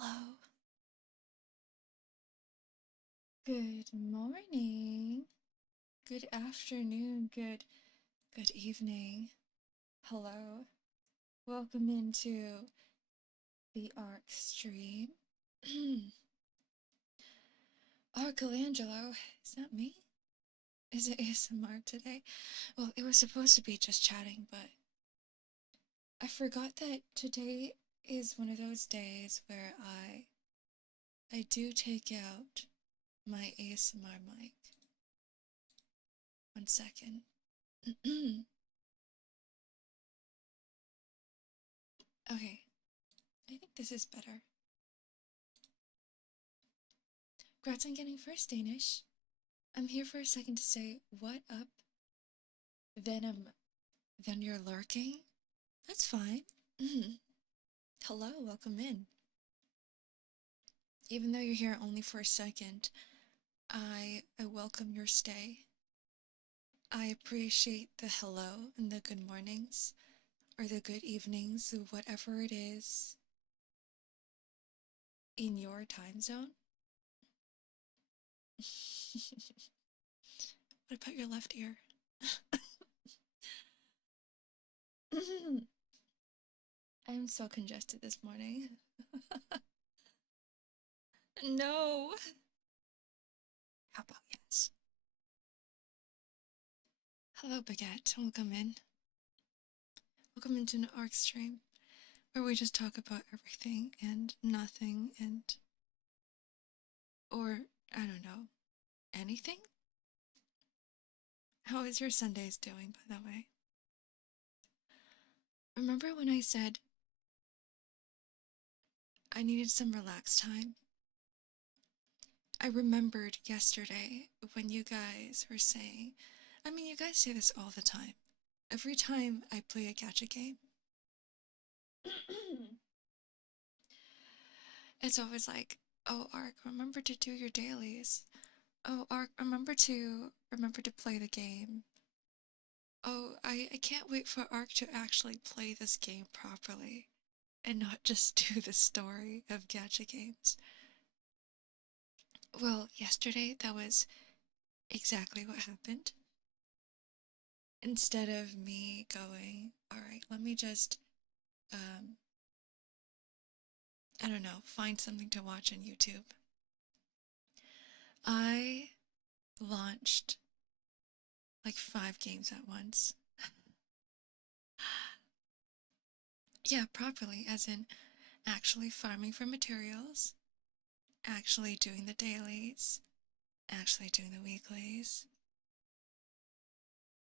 Hello. Good morning. Good afternoon. Good evening. Hello. Welcome into the Ark stream. Arcangelo, is that me? Is it ASMR today? Well, it was supposed to be just chatting, but I forgot that today is one of those days where I do take out my ASMR mic. 1 second. Okay, I think this is better. Congrats on getting first Danish. I'm here for a second to say, what up? Then you're lurking? That's fine. Hello, welcome in. Even though you're here only for a second, I welcome your stay. I appreciate the hello and the good mornings, or the good evenings, whatever it is in your time zone. What about your left ear? I'm so congested this morning. No. How about yes? Hello, Baguette. Welcome in. Welcome into an Ark stream, where we just talk about everything and nothing or, I don't know, anything? How is your Sundays doing, by the way? Remember when I said I needed some relaxed time? I remembered yesterday when you guys were saying, I mean, you guys say this all the time. Every time I play a gacha game, it's always like, oh, Ark, remember to do your dailies. Oh, Ark, remember to play the game. Oh, I can't wait for Ark to actually play this game properly and not just do the story of gacha games. Well, yesterday that was exactly what happened. Instead of me going, all right, let me just, I don't know, find something to watch on YouTube, I launched like 5 games at once. Yeah, properly, as in actually farming for materials, actually doing the dailies, actually doing the weeklies.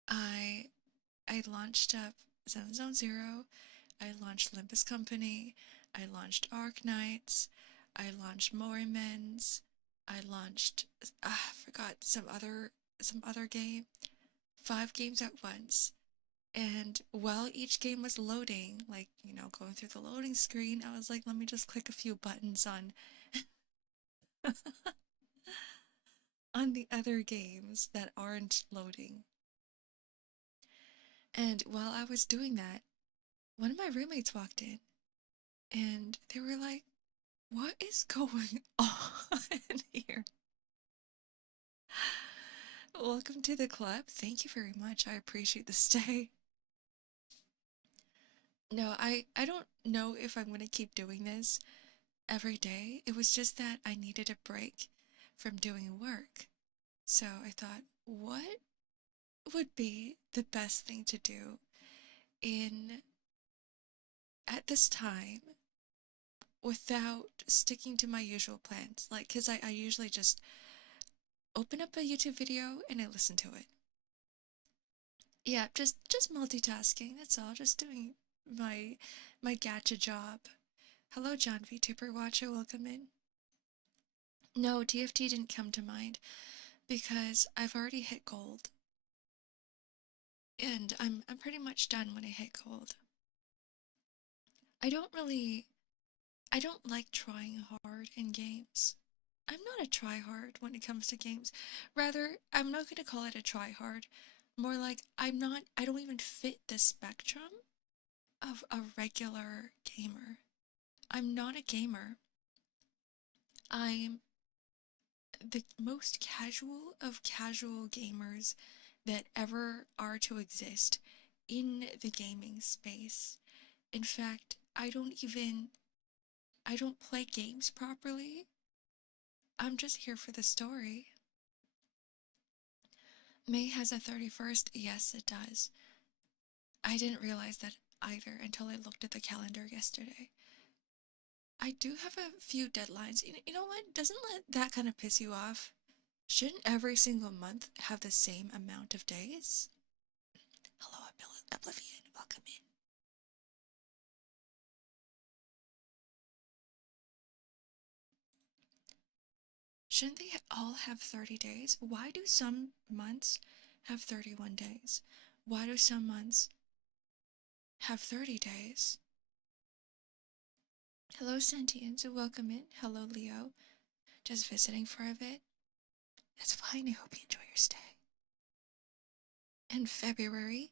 I launched up 7 Zone Zero, I launched Olympus Company, I launched Ark Knights, I launched Morimens, I launched I forgot some other game. 5 games at once. And while each game was loading, like, you know, going through the loading screen, I was like, let me just click a few buttons on on the other games that aren't loading. And while I was doing that, one of my roommates walked in and they were like, what is going on here? Welcome to the club. Thank you very much. I appreciate the stay. No, I don't know if I'm going to keep doing this every day. It was just that I needed a break from doing work. So I thought, what would be the best thing to do in at this time without sticking to my usual plans? Like, because I usually just open up a YouTube video and I listen to it. Yeah, just multitasking, that's all. Just doing my gacha job. Hello, John VTuber Watcher, welcome in. No, TFT didn't come to mind because I've already hit gold. And I'm pretty much done when I hit gold. I don't like trying hard in games. I'm not a try-hard when it comes to games. Rather, I'm not going to call it a try-hard. More like I don't even fit the spectrum of a regular gamer. I'm not a gamer. I'm the most casual of casual gamers that ever are to exist in the gaming space. In fact, I don't play games properly. I'm just here for the story. May has a 31st? Yes, it does. I didn't realize that either until I looked at the calendar yesterday. I do have a few deadlines. You know what? Doesn't that kind of piss you off? Shouldn't every single month have the same amount of days? Hello, Oblivion. Welcome in. Shouldn't they all have 30 days? Why do some months have 31 days? Why do some months have 30 days? Hello, Sentience. Welcome in. Hello, Leo. Just visiting for a bit. That's fine. I hope you enjoy your stay. And February.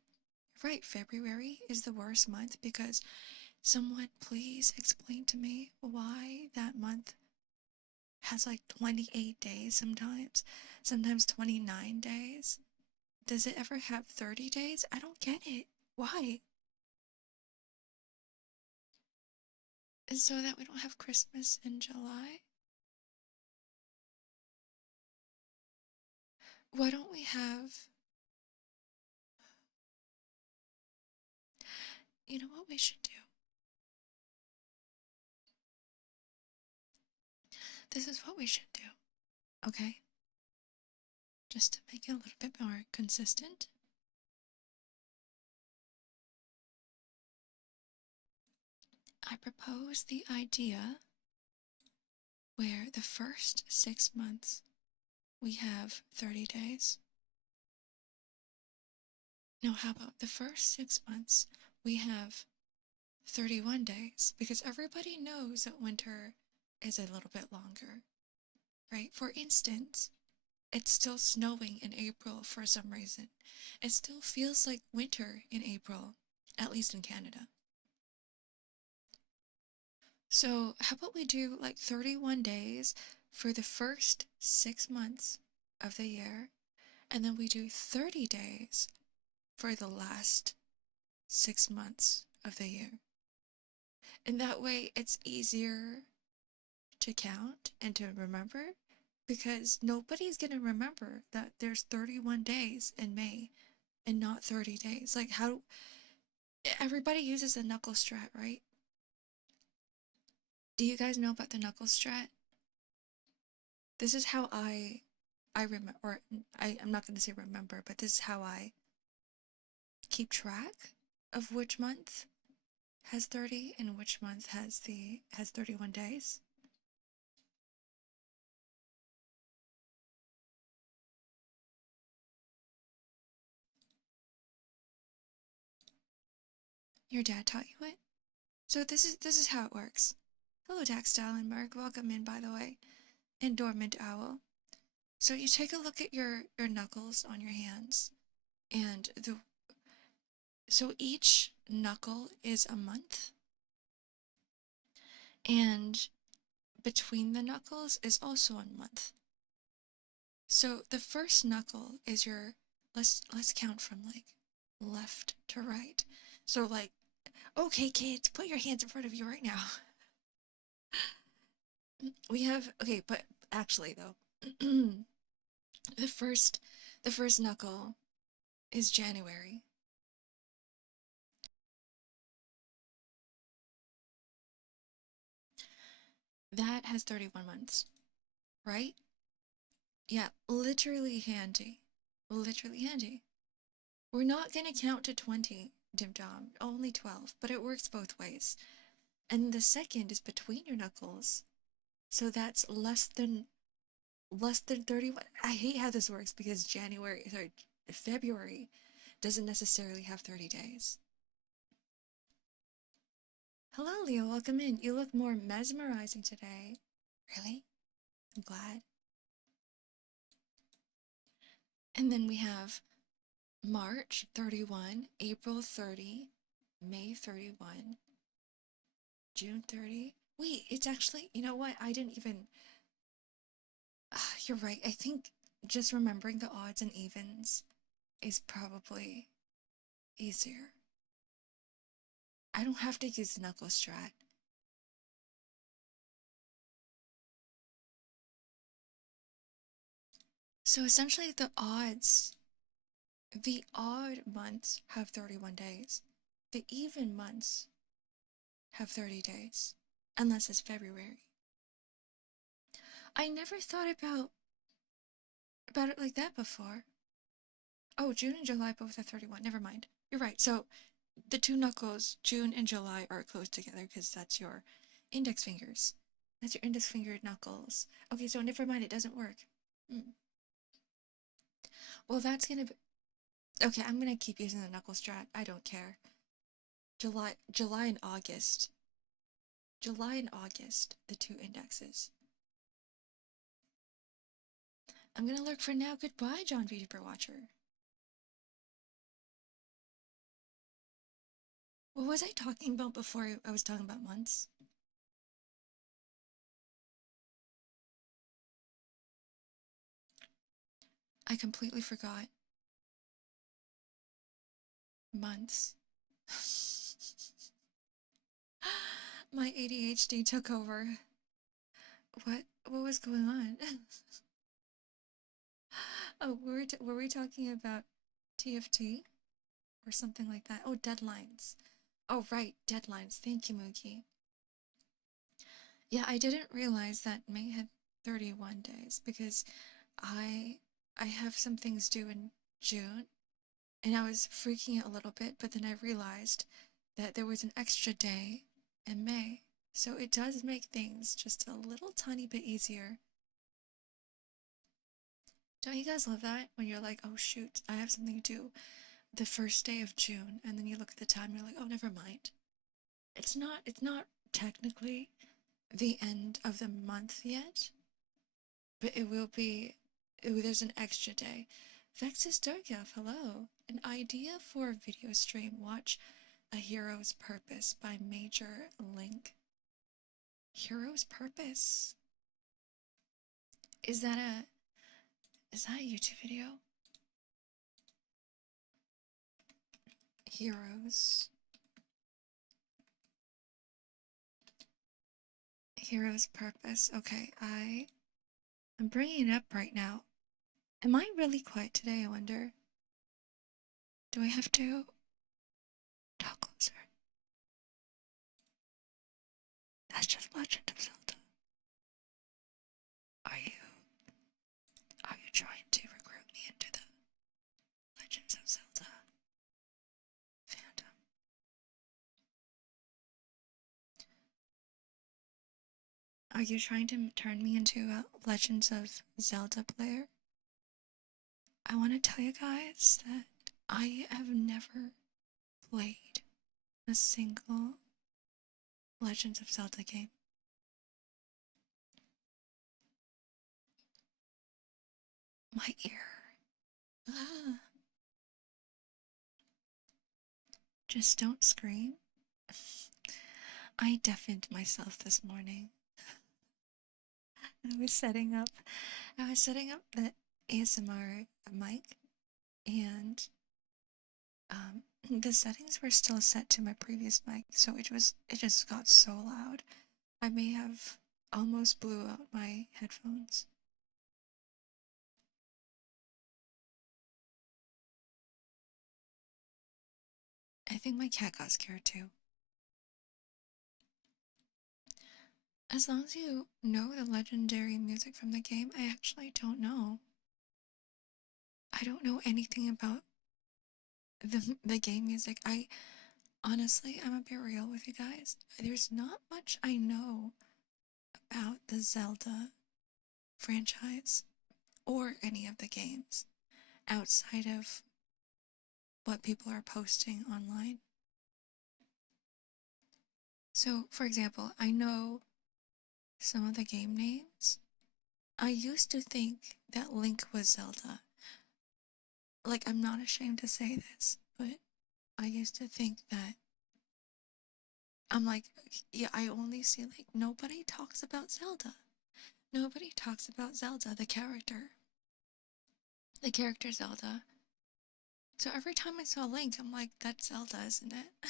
Right, February is the worst month because someone please explain to me why that month has like 28 days sometimes 29 days. Does it ever have 30 days? I don't get it. Why? And so that we don't have Christmas in July? Why don't we have... You know what we should do? This is what we should do, okay? Just to make it a little bit more consistent. I propose the idea where the first 6 months we have 30 days. No, how about the first 6 months we have 31 days? Because everybody knows that winter is a little bit longer, right? For instance, it's still snowing in April for some reason. It still feels like winter in April, at least in Canada. So how about we do like 31 days for the first 6 months of the year, and then we do 30 days for the last 6 months of the year. And that way it's easier to count and to remember, because nobody's going to remember that there's 31 days in May and not 30 days. Like, how everybody uses the knuckle strat, right? Do you guys know about the knuckle strat? This is how I remember, or I'm not going to say remember, but this is how I keep track of which month has 30 and which month has 31 days. Your dad taught you it? So this is how it works. Hello, Dax Dallenberg. Welcome in, by the way. And Dormant Owl. So you take a look at your knuckles on your hands, and so each knuckle is a month, and between the knuckles is also a month. So the first knuckle is your, let's count from like left to right. So like, okay, kids, put your hands in front of you right now. We have, okay, but actually though, the first knuckle is January. That has 31 months, right? Yeah, literally handy. Literally handy. We're not gonna count to 20, Dim Dom, only 12, but it works both ways. And the second is between your knuckles. So that's less than 31. I hate how this works because February doesn't necessarily have 30 days. Hello, Leo, welcome in. You look more mesmerizing today. Really? I'm glad. And then we have March 31, April 30, May 31, June 30. Wait, it's actually, you know what? I didn't even You're right. I think just remembering the odds and evens is probably easier. I don't have to use the knuckle strat. So essentially, the odd months have 31 days. The even months have 30 days, unless it's February. I never thought about it like that before. Oh, June and July both have 31. Never mind. You're right. So the two knuckles, June and July, are close together because that's your index fingers. That's your index finger knuckles. Okay, so never mind. It doesn't work. Hmm. Well, that's gonna be okay. I'm gonna keep using the knuckle strat. I don't care. July and August. July and August, the two indexes. I'm gonna lurk for now. Goodbye, John VTuber Watcher. What was I talking about before I was talking about months? I completely forgot. Months. My ADHD took over. What was going on? Oh, were we talking about TFT or something like that? Oh, deadlines. Oh, right, deadlines. Thank you, Mookie. Yeah, I didn't realize that May had 31 days because I I have some things due in June and I was freaking out a little bit, but then I realized that there was an extra day in May. So it does make things just a little tiny bit easier. Don't you guys love that? When you're like, oh shoot, I have something to do the first day of June, and then you look at the time and you're like, oh, never mind. It's not technically the end of the month yet, but it will be. Ooh, there's an extra day. Vexus Durgaf, hello. An idea for a video stream. Watch A Hero's Purpose by Major Link. Hero's Purpose? Is that a YouTube video? Hero's Purpose. Okay, I'm bringing it up right now. Am I really quiet today, I wonder? Do I have to talk closer? That's just Legend of Zelda. Are you trying to recruit me into the Legends of Zelda fandom? Are you trying to turn me into a Legends of Zelda player? I want to tell you guys that I have never played a single Legends of Zelda game. My ear. Ah. Just don't scream. I deafened myself this morning. I was setting up the ASMR mic, and the settings were still set to my previous mic, so it just got so loud. I may have almost blew out my headphones. I think my cat got scared too. As long as you know the legendary music from the game, I actually don't know. I don't know anything about the game music. Honestly, I'm a bit real with you guys. There's not much I know about the Zelda franchise or any of the games outside of what people are posting online. So, for example, I know some of the game names. I used to think that Link was Zelda. Like, I'm not ashamed to say this, but I used to think that. I'm like, yeah, I only see, like, nobody talks about Zelda. Nobody talks about Zelda, the character. The character Zelda. So every time I saw Link, I'm like, that's Zelda, isn't it?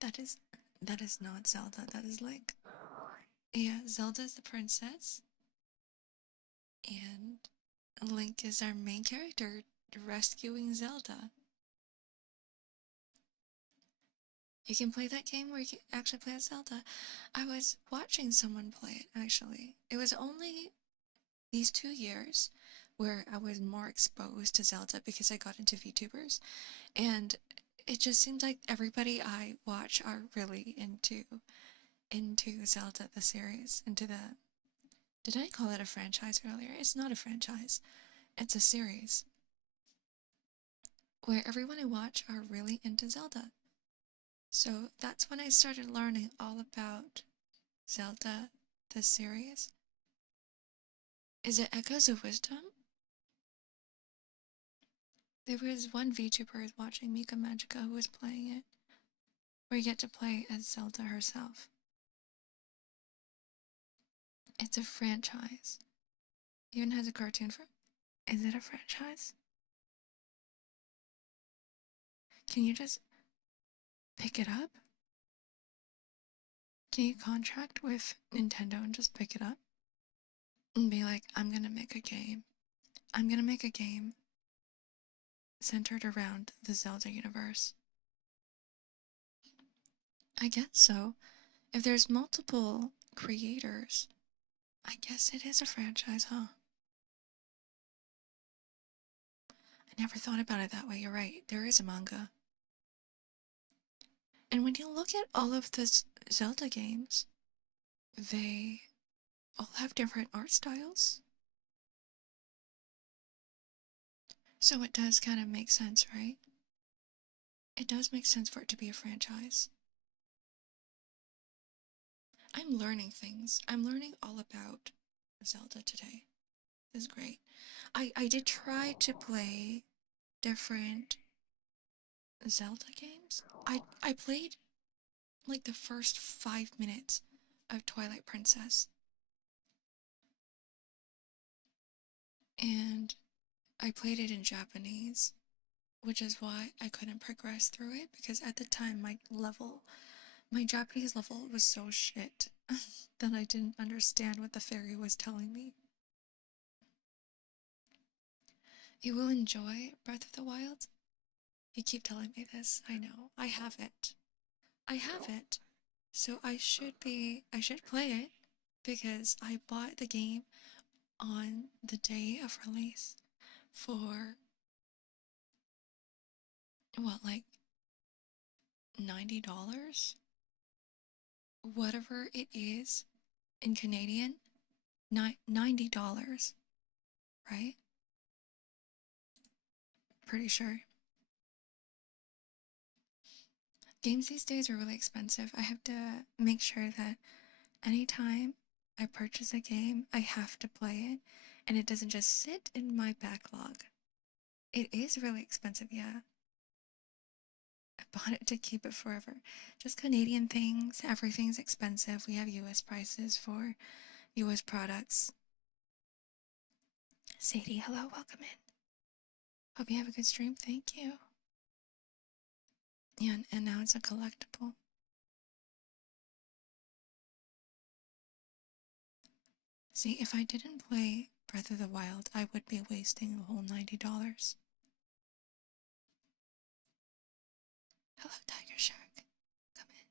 that is that is not Zelda, that is Link. Yeah, Zelda is the princess, and Link is our main character rescuing Zelda. You can play that game where you can actually play as Zelda. I was watching someone play it, actually. It was only these 2 years where I was more exposed to Zelda because I got into VTubers, and it just seems like everybody I watch are really into Zelda the series, into the did I call it a franchise earlier? It's not a franchise. It's a series where everyone I watch are really into Zelda. So that's when I started learning all about Zelda the series. Is it Echoes of Wisdom? There was one VTuber watching Mika Magica who was playing it, where you get to play as Zelda herself. It's a franchise. Even has a cartoon for. Is it a franchise? Can you just pick it up? Can you contract with Nintendo and just pick it up? And be like, I'm gonna make a game. I'm gonna make a game centered around the Zelda universe. I guess so. If there's multiple creators, I guess it is a franchise, huh? I never thought about it that way. You're right. There is a manga. And when you look at all of the Zelda games, they all have different art styles. So it does kind of make sense, right? It does make sense for it to be a franchise. I'm learning things. I'm learning all about Zelda today. This is great. I did try to play different Zelda games. I played like the first 5 minutes of Twilight Princess. And I played it in Japanese, which is why I couldn't progress through it because at the time my Japanese level was so shit that I didn't understand what the fairy was telling me. You will enjoy Breath of the Wild? You keep telling me this. I know. I haven't. I haven't. So I should play it because I bought the game on the day of release for what, like $90? Whatever it is in Canadian, $90, right? Pretty sure. Games these days are really expensive. I have to make sure that anytime I purchase a game, I have to play it, and it doesn't just sit in my backlog. It is really expensive, yeah. I bought it to keep it forever. Just Canadian things, everything's expensive. We have US prices for US products. Sadie, hello, welcome in. Hope you have a good stream, thank you. Yeah, and now it's a collectible. See, if I didn't play Breath of the Wild, I would be wasting the whole $90. Hello, Tiger Shark. Come in.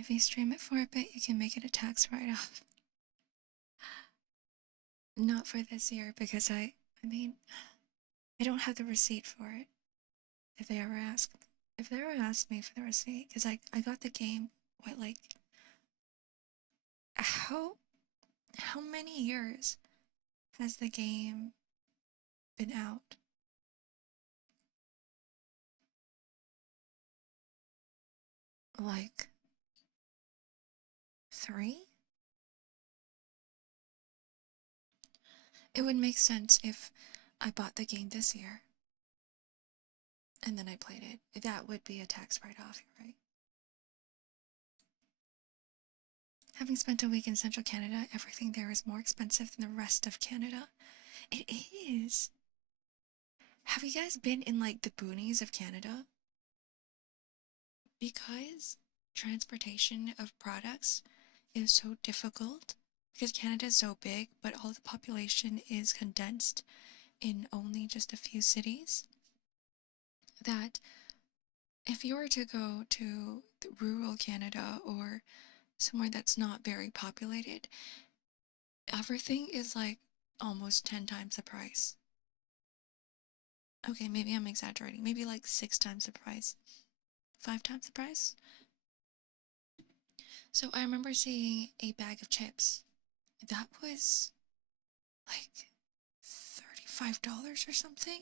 If you stream it for a bit, you can make it a tax write-off. Not for this year, because I mean, I don't have the receipt for it. If they ever asked me for the receipt, because I got the game, what, like, how many years has the game been out? Like 3? It would make sense if I bought the game this year and then I played it. That would be a tax write-off, right? Having spent a week in central Canada, everything there is more expensive than the rest of Canada. It is. Have you guys been in like the boonies of Canada? Because transportation of products is so difficult, because Canada is so big, but all the population is condensed in only just a few cities, that if you were to go to rural Canada or somewhere that's not very populated, everything is like almost 10 times the price. Okay, maybe I'm exaggerating. Maybe like 6 times the price. 5 times the price? So I remember seeing a bag of chips. That was like $35 or something?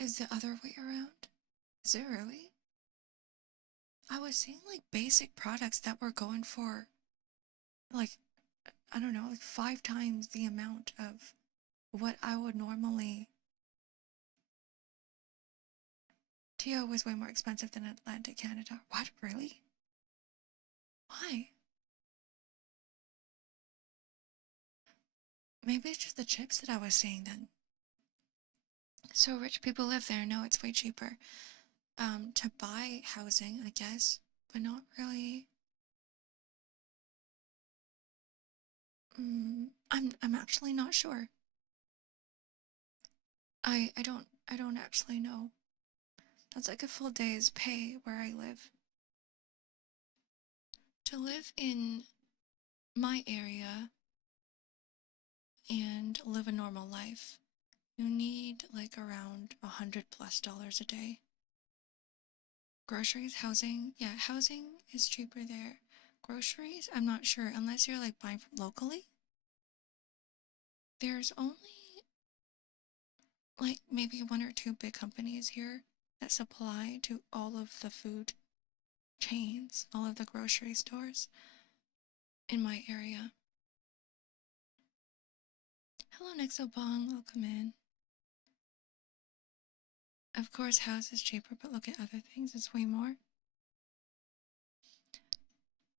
Is the other way around? Is it really? I was seeing like basic products that were going for like, I don't know, like 5 times the amount of what I would normally. TO was way more expensive than Atlantic Canada. What, really? Why? Maybe it's just the chips that I was seeing then. So rich people live there. No, it's way cheaper. To buy housing, I guess, but not really. I'm actually not sure. I don't actually know. That's like a full day's pay where I live. To live in my area and live a normal life, you need like around $100+ a day. Groceries, housing, yeah, housing is cheaper there. Groceries, I'm not sure, unless you're like buying from locally. There's only like maybe 1 or 2 big companies here that supply to all of the food chains, all of the grocery stores in my area. Hello, Nexobong, welcome in. Of course, house is cheaper, but look at other things, it's way more.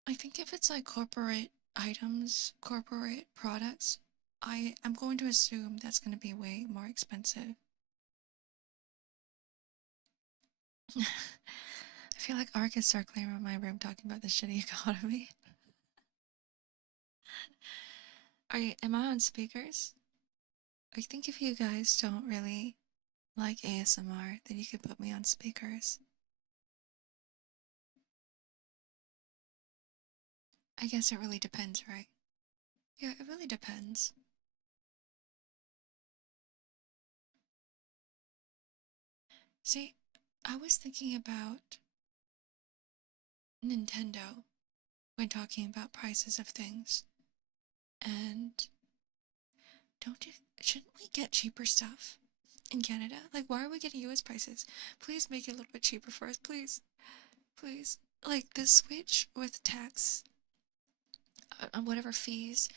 I think if it's like corporate items, corporate products, I'm going to assume that's going to be way more expensive. I feel like Ark is circling around my room talking about the shitty economy. Am I on speakers? I think if you guys don't really like ASMR, then you could put me on speakers. I guess it really depends, right? Yeah, it really depends. See, I was thinking about Nintendo when talking about prices of things. And shouldn't we get cheaper stuff in Canada? Like, why are we getting US prices? Please make it a little bit cheaper for us, please. Please. Like, the Switch with tax, whatever fees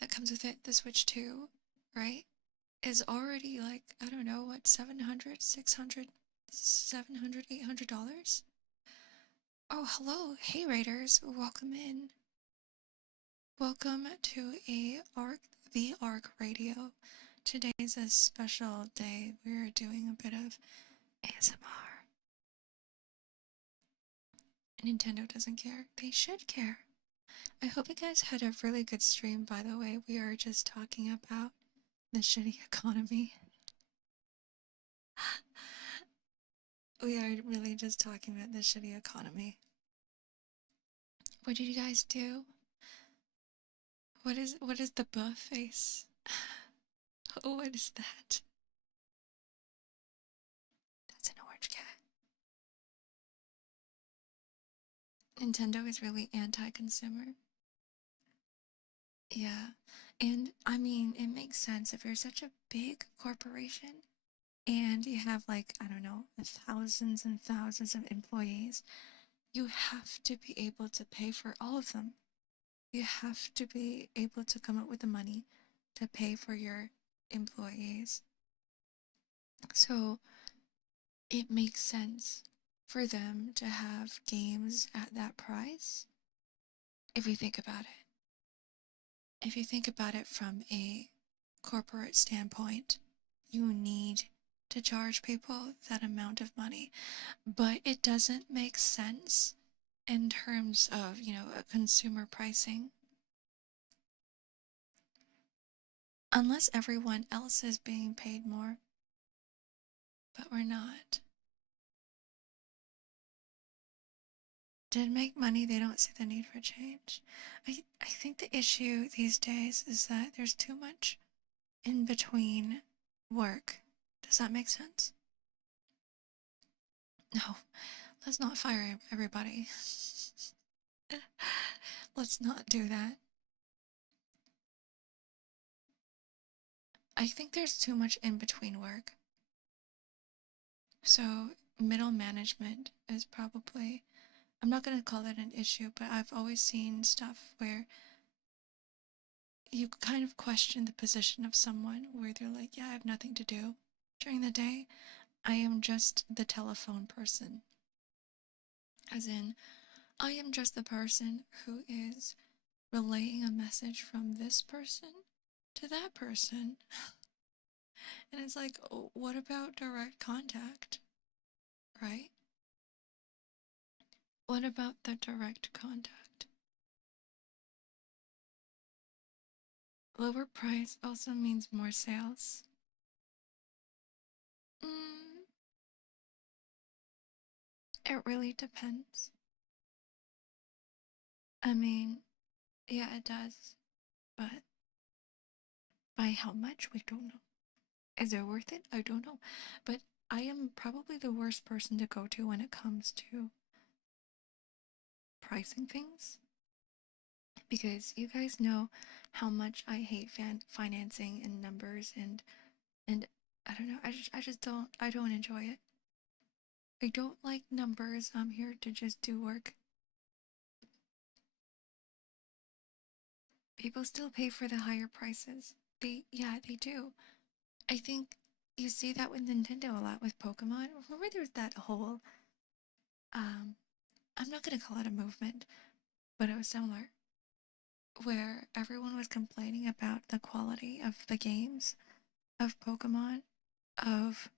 that comes with it, the Switch 2, right, is already like, I don't know, what, $700, $600, $700, $800? Oh, hello. Hey, Raiders. Welcome in. Welcome to the Ark Radio. Today's a special day. We're doing a bit of ASMR. Nintendo doesn't care. They should care. I hope you guys had a really good stream, by the way. We are just talking about the shitty economy. We are really just talking about the shitty economy. What did you guys do? What is the buff face? Oh, what is that? That's an orange cat. Nintendo is really anti-consumer. Yeah, and I mean, it makes sense if you're such a big corporation and you have like, I don't know, thousands and thousands of employees, you have to be able to pay for all of them. You have to be able to come up with the money to pay for your employees. So it makes sense for them to have games at that price, if you think about it. If you think about it from a corporate standpoint, you need to charge people that amount of money, but it doesn't make sense in terms of, a consumer pricing. Unless everyone else is being paid more, but we're not. To make money, they don't see the need for change. I think the issue these days is that there's too much in between work. Does that make sense? No, let's not fire everybody. Let's not do that. I think there's too much in between work. So, middle management is probably, I'm not going to call it an issue, but I've always seen stuff where you kind of question the position of someone where they're like, yeah, I have nothing to do during the day. I am just the telephone person. As in, I am just the person who is relaying a message from this person to that person. And it's like, oh, what about direct contact? Right? What about the direct contact? Lower price also means more sales. It really depends. I mean, yeah, it does. But by how much, we don't know. Is it worth it? I don't know. But I am probably the worst person to go to when it comes to pricing things. Because you guys know how much I hate financing and numbers and I don't know, I don't enjoy it. I don't like numbers. I'm here to just do work. People still pay for the higher prices. They do. I think you see that with Nintendo a lot with Pokemon. Remember there's that whole, I'm not gonna call it a movement, but it was similar, where everyone was complaining about the quality of the games, of Pokemon, of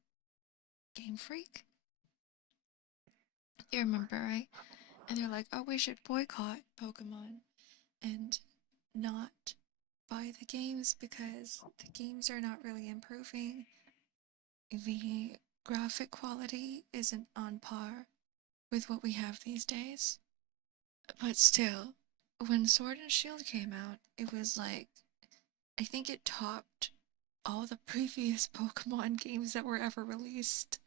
Game Freak. You remember, right? And they're like, oh, we should boycott Pokemon and not buy the games because the games are not really improving. The graphic quality isn't on par with what we have these days. But still, when Sword and Shield came out, it was like, I think it topped all the previous Pokemon games that were ever released.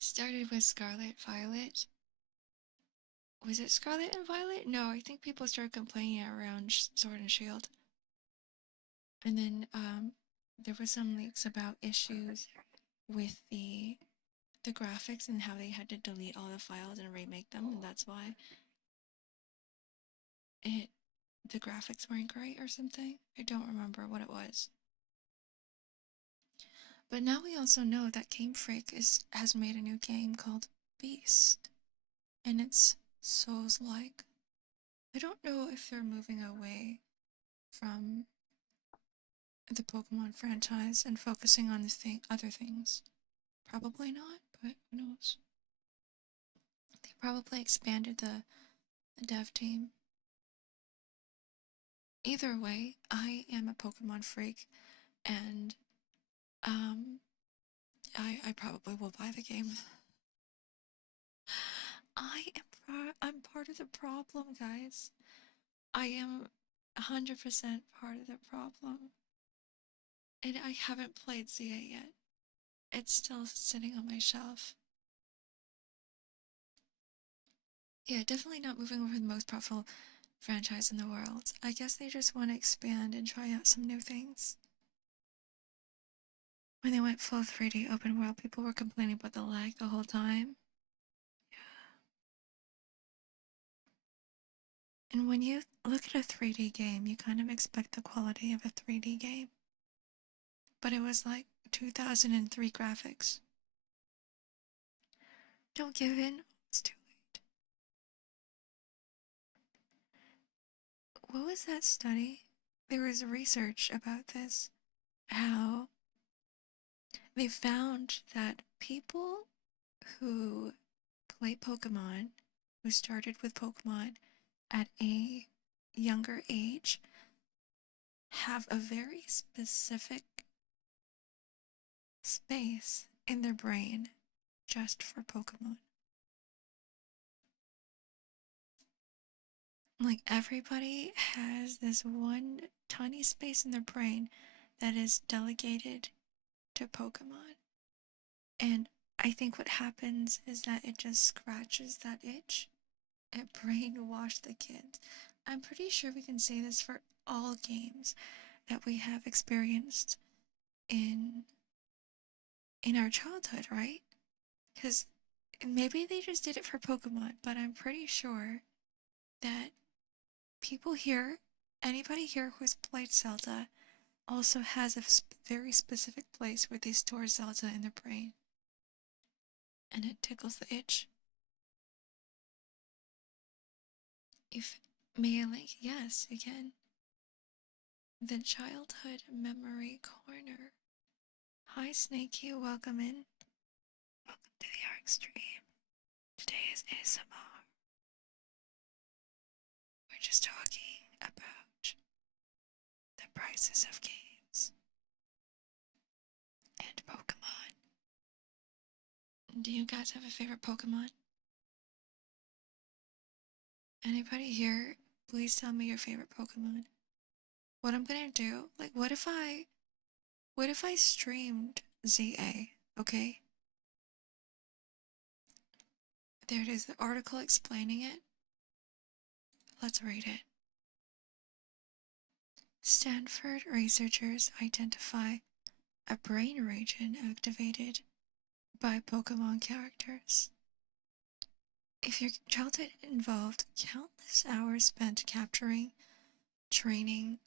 Started with Scarlet Violet. Was it Scarlet and Violet? No, I think people started complaining around Sword and Shield. And then there were some leaks about issues with the graphics and how they had to delete all the files and remake them, and that's why the graphics weren't great or something. I don't remember what it was. But now we also know that Game Freak has made a new game called Beast, and it's Souls-like. I don't know if they're moving away from the Pokemon franchise and focusing on other things. Probably not, but who knows? They probably expanded the dev team. Either way, I am a Pokemon freak, and I probably will buy the game. I'm part of the problem, guys. I am 100% part of the problem. And I haven't played ZA yet. It's still sitting on my shelf. Yeah, definitely not moving over the most profitable franchise in the world. I guess they just want to expand and try out some new things. When they went full 3D open world, people were complaining about the lag the whole time. And when you look at a 3D game, you kind of expect the quality of a 3D game. But it was like 2003 graphics. Don't give in. It's too late. What was that study? There was research about this. How they found that people who play Pokemon, who started with Pokemon at a younger age, have a very specific space in their brain just for Pokemon. Like everybody has this one tiny space in their brain that is delegated to Pokemon. And I think what happens is that it just scratches that itch. It brainwashed the kids. I'm pretty sure we can say this for all games that we have experienced in our childhood, right? Because maybe they just did it for Pokemon, but I'm pretty sure that people here, anybody here who's played Zelda, also has a very specific place where they store Zelda in their brain. And it tickles the itch. If may I link? Yes, you can. The Childhood Memory Corner. Hi Snakey, welcome in. Welcome to the Ark stream. Today is ASMR. We're just talking about the prices of games and Pokemon. Do you guys have a favorite Pokemon? Anybody here, please tell me your favorite Pokemon. What I'm gonna do, like, what if I streamed ZA, okay? There it is, the article explaining it. Let's read it. Stanford researchers identify a brain region activated by Pokemon characters. If your childhood involved countless hours spent capturing, training,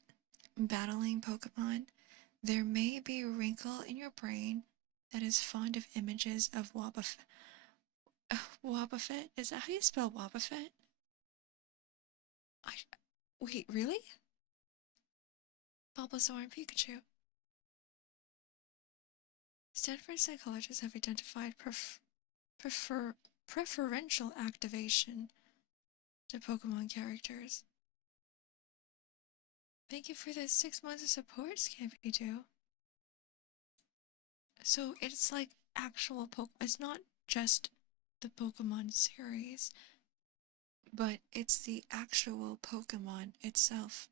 battling Pokemon, there may be a wrinkle in your brain that is fond of images of Wobbuffet. Wobbuffet? Is that how you spell Wobbuffet? Wait, really? Bulbasaur and Pikachu. Stanford psychologists have identified preferential activation to Pokemon characters. Thank you for the 6 months of support, Scampi2. So it's like actual Pokemon. It's not just the Pokemon series, but it's the actual Pokemon itself.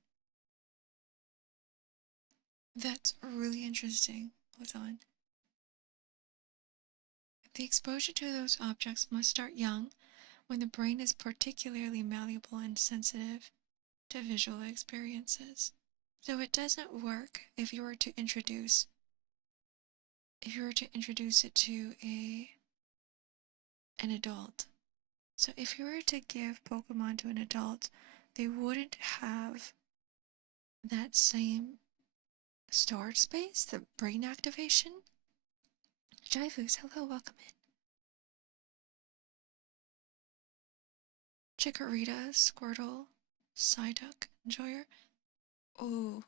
That's really interesting. Hold on. The exposure to those objects must start young, when the brain is particularly malleable and sensitive to visual experiences. So it doesn't work if you were to introduce it to an adult. So if you were to give Pokemon to an adult, they wouldn't have that same storage space, the brain activation. Jaifoos, hello, welcome in. Chikorita, Squirtle, Psyduck, Enjoyer. Oh,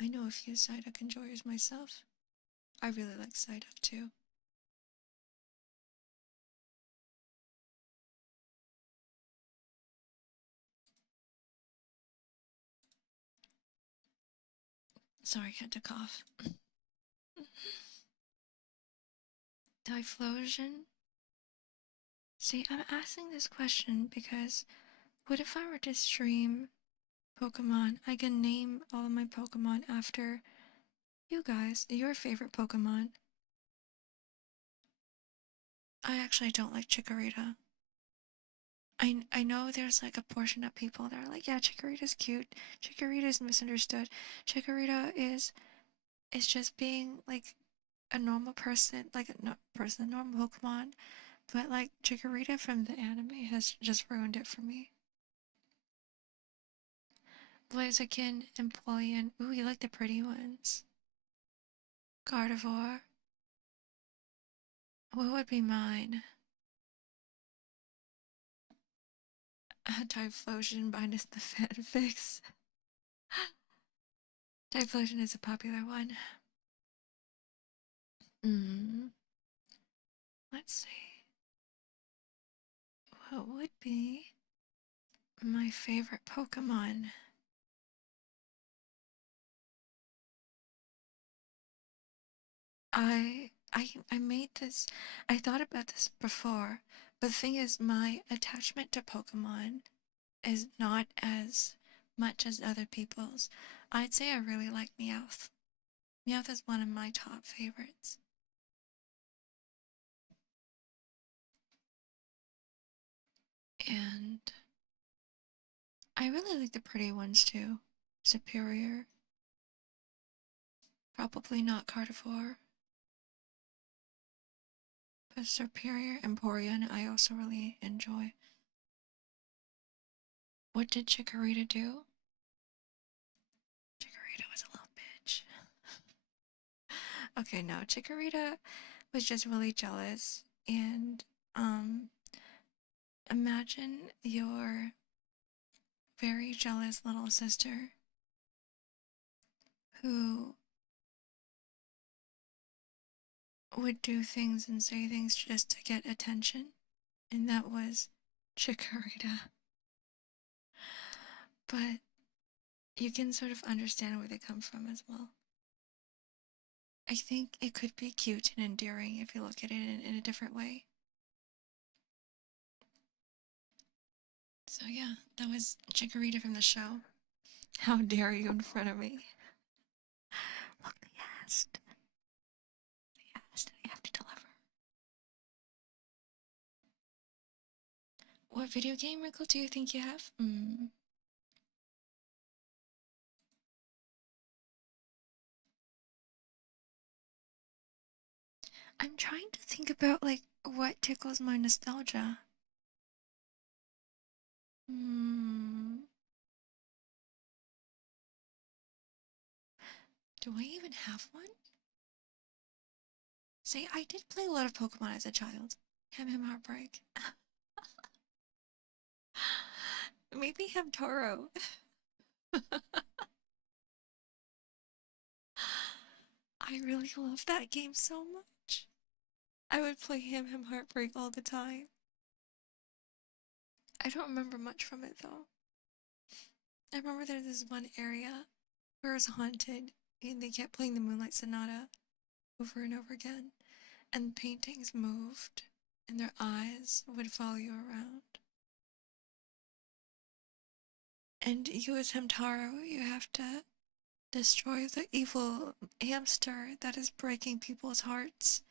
I know a few Psyduck Enjoyers myself. I really like Psyduck too. Sorry, I had to cough. Typhlosion? See, I'm asking this question because what if I were to stream Pokemon? I can name all of my Pokemon after you guys, your favorite Pokemon. I actually don't like Chikorita. I know there's like a portion of people that are like, yeah, Chikorita's cute. Chikorita's misunderstood. Chikorita is just being like a normal person, like a normal Pokemon. But like Chikorita from the anime has just ruined it for me. Blaziken, Empoleon. Ooh, you like the pretty ones. Gardevoir. What would be mine? Typhlosion minus the fanfics. Typhlosion is a popular one. Let's see. What would be my favorite Pokemon? I made this. I thought about this before, but the thing is, my attachment to Pokemon is not as much as other people's. I'd say I really like Meowth. Meowth is one of my top favorites. And I really like the pretty ones too. Superior. Probably not Carnivore. But Superior, Emporion, I also really enjoy. What did Chikorita do? Chikorita was a little bitch. Okay, no, Chikorita was just really jealous. And, imagine your very jealous little sister who would do things and say things just to get attention, and that was Chikorita. But you can sort of understand where they come from as well. I think it could be cute and endearing if you look at it in a different way. So yeah, that was Chikorita from the show. How dare you in front of me? Look, they asked. They asked, and I have to deliver. What video game wrinkle do you think you have? I'm trying to think about, like, what tickles my nostalgia. Do I even have one? Say, I did play a lot of Pokemon as a child. Hem Heartbreak. Maybe Hamtaro. I really love that game so much. I would play Hem Heartbreak all the time. I don't remember much from it though. I remember there's this one area where it was haunted and they kept playing the Moonlight Sonata over and over again, and paintings moved and their eyes would follow you around. And you as Hamtaro, you have to destroy the evil hamster that is breaking people's hearts.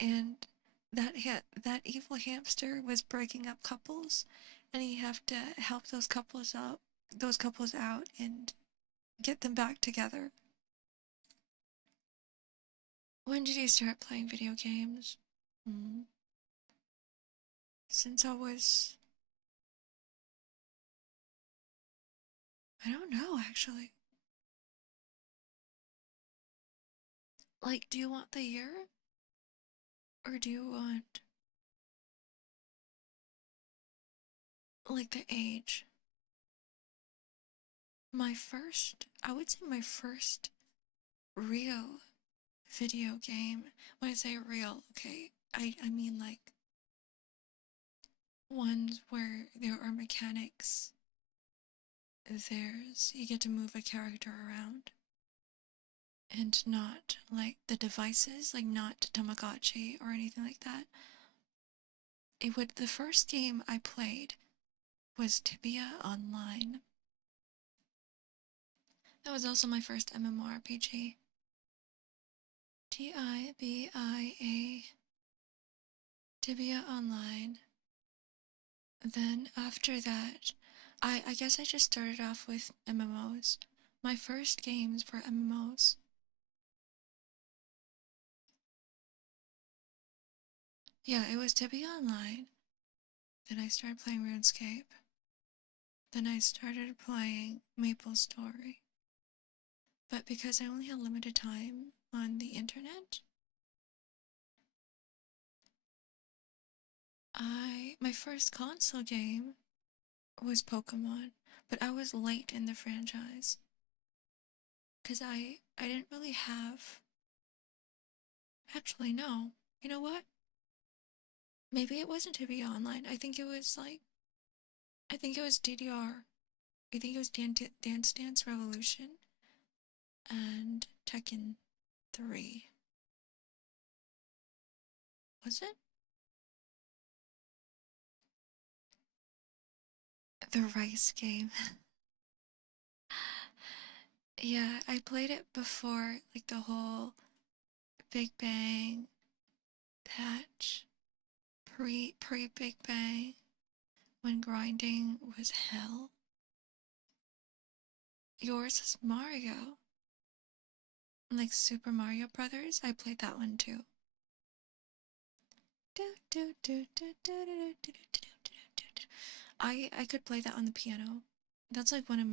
And that evil hamster was breaking up couples, and you have to help those couples out and get them back together. When did you start playing video games? Since I don't know actually. Like, do you want the year? Or do you want, like, the age? I would say my first real video game. When I say real, okay, I mean like ones where there are mechanics. You get to move a character around. And not like the devices, like not Tamagotchi or anything like that. The first game I played was Tibia Online. That was also my first MMORPG. Tibia, Tibia Online. Then after that, I guess I just started off with MMOs. My first games were MMOs. Yeah, it was Tibia Online. Then I started playing RuneScape. Then I started playing MapleStory. But because I only had limited time on the internet, my first console game was Pokemon, but I was late in the franchise because I didn't really have. Actually, no. You know what? Maybe it wasn't to be online. I think it was like I think it was DDR. I think it was Dance Dance Revolution and Tekken 3. Was it? The Rice game. Yeah, I played it before, like the whole Big Bang patch. Pre Big Bang. When grinding was hell. Yours is Mario. Like Super Mario Brothers, I played that one too. I could play that on the piano. That's like one of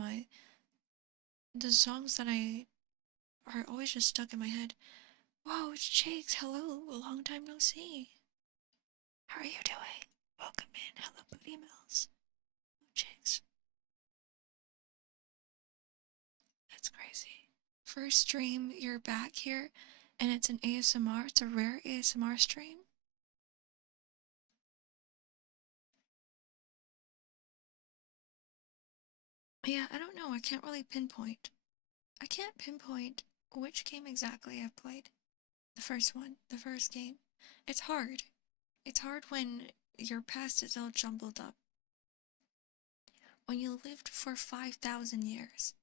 the songs that I are always just stuck in my head. Whoa, it's Jakes. Hello, long time no see. How are you doing? Welcome in. Hello, Booty Mills. Jakes. That's crazy. First stream, you're back here, and it's an ASMR. It's a rare ASMR stream. Yeah, I don't know. I can't really pinpoint. I can't pinpoint which game exactly I've played. The first one, the first game. It's hard. It's hard when your past is all jumbled up. When you lived for 5,000 years.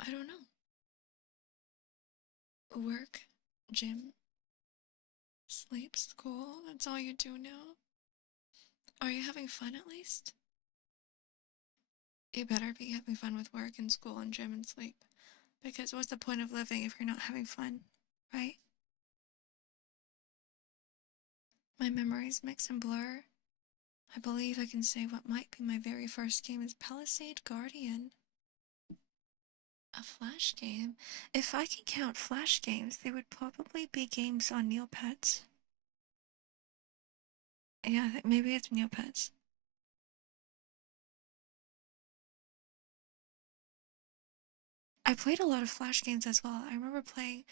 I don't know. Work, gym, sleep, school. That's all you do now. Are you having fun at least? You better be having fun with work and school and gym and sleep. Because what's the point of living if you're not having fun, right? My memories mix and blur. I believe I can say what might be my very first game is Palisade Guardian. A Flash game? If I can count Flash games, they would probably be games on Neopets. Yeah, maybe it's Neopets. I played a lot of Flash games as well. I remember playing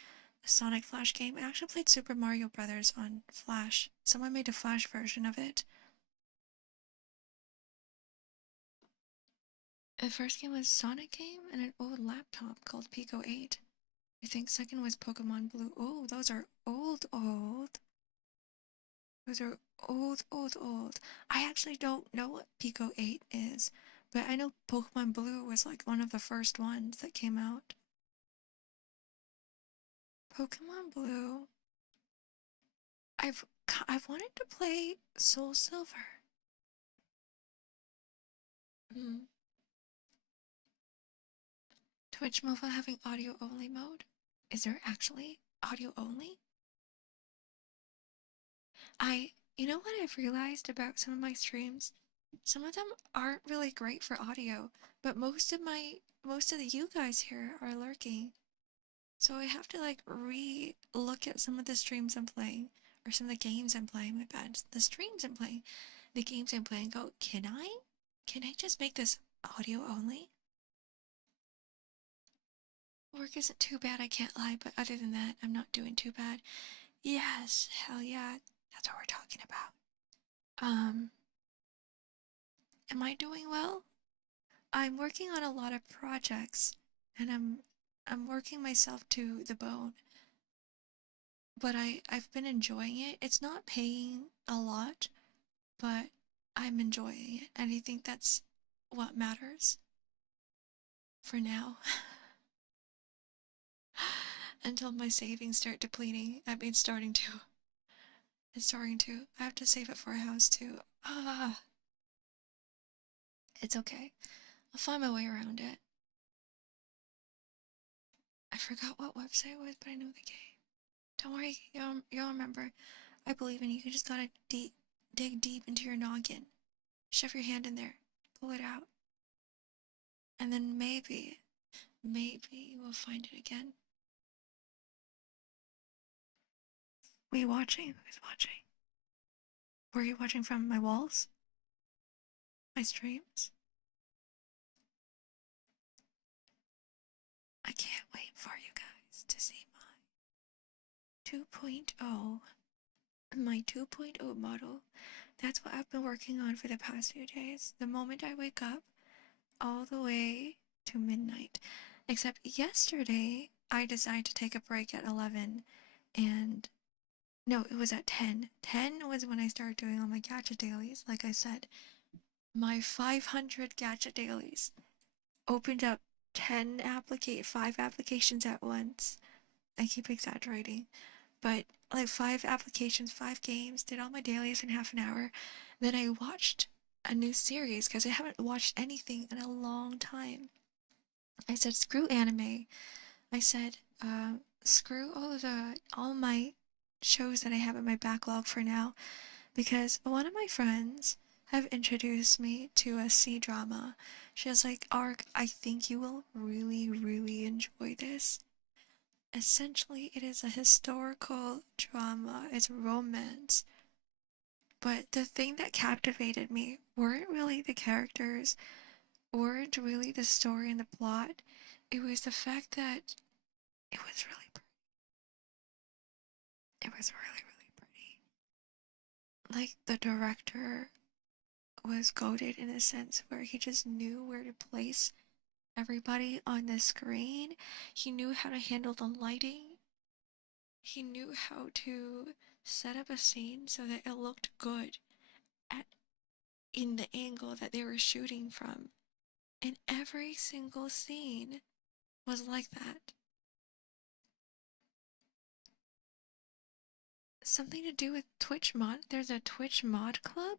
a Sonic Flash game. I actually played Super Mario Brothers on Flash. Someone made a Flash version of it. The first game was Sonic game and an old laptop called Pico 8. I think second was Pokemon Blue. Oh, those are old. Those are old. I actually don't know what Pico 8 is, but I know Pokemon Blue was like one of the first ones that came out. Pokemon Blue. I've wanted to play Soul Silver. Mm. Twitch Mobile having audio only mode? Is there actually audio only? You know what I've realized about some of my streams? Some of them aren't really great for audio, but most of you guys here are lurking. So I have to like re-look at some of the streams I'm playing, or some of the games I'm playing, my bad. The streams I'm playing, the games I'm playing, go, can I? Can I just make this audio only? Work isn't too bad, I can't lie, but other than that, I'm not doing too bad. Yes, hell yeah, that's what we're talking about. Am I doing well? I'm working on a lot of projects, and I'm working myself to the bone. But I've been enjoying it. It's not paying a lot, but I'm enjoying it, and I think that's what matters for now. Until my savings start depleting. I mean, starting to. It's starting to. I have to save it for a house too. Ah, it's okay. I'll find my way around it. I forgot what website it was, but I know the game. Don't worry, you'll remember. I believe in you. You just gotta dig deep into your noggin. Shove your hand in there. Pull it out. And then maybe you will find it again. We watching? Who's watching? Were you watching from my walls? My streams? I can't wait for you guys to see my 2.0. My 2.0 model. That's what I've been working on for the past few days. The moment I wake up, all the way to midnight. Except yesterday, I decided to take a break at 11, and no, it was at 10. 10 was when I started doing all my gadget dailies. Like I said, my 500 gadget dailies opened up 5 applications at once. I keep exaggerating, but like 5 applications, 5 games, did all my dailies in half an hour. Then I watched a new series because I haven't watched anything in a long time. I said, screw anime. I said, screw all my shows that I have in my backlog for now, because one of my friends have introduced me to a C-drama. She was like, Ark, I think you will really, really enjoy this. Essentially, it is a historical drama. It's romance. But the thing that captivated me weren't really the characters, weren't really the story and the plot. It was the fact that it was really pretty. It was really, really pretty. Like, the director was goated in a sense where he just knew where to place everybody on the screen. He knew how to handle the lighting. He knew how to set up a scene so that it looked good at in the angle that they were shooting from. And every single scene was like that. Something to do with Twitch mod? There's a Twitch mod club?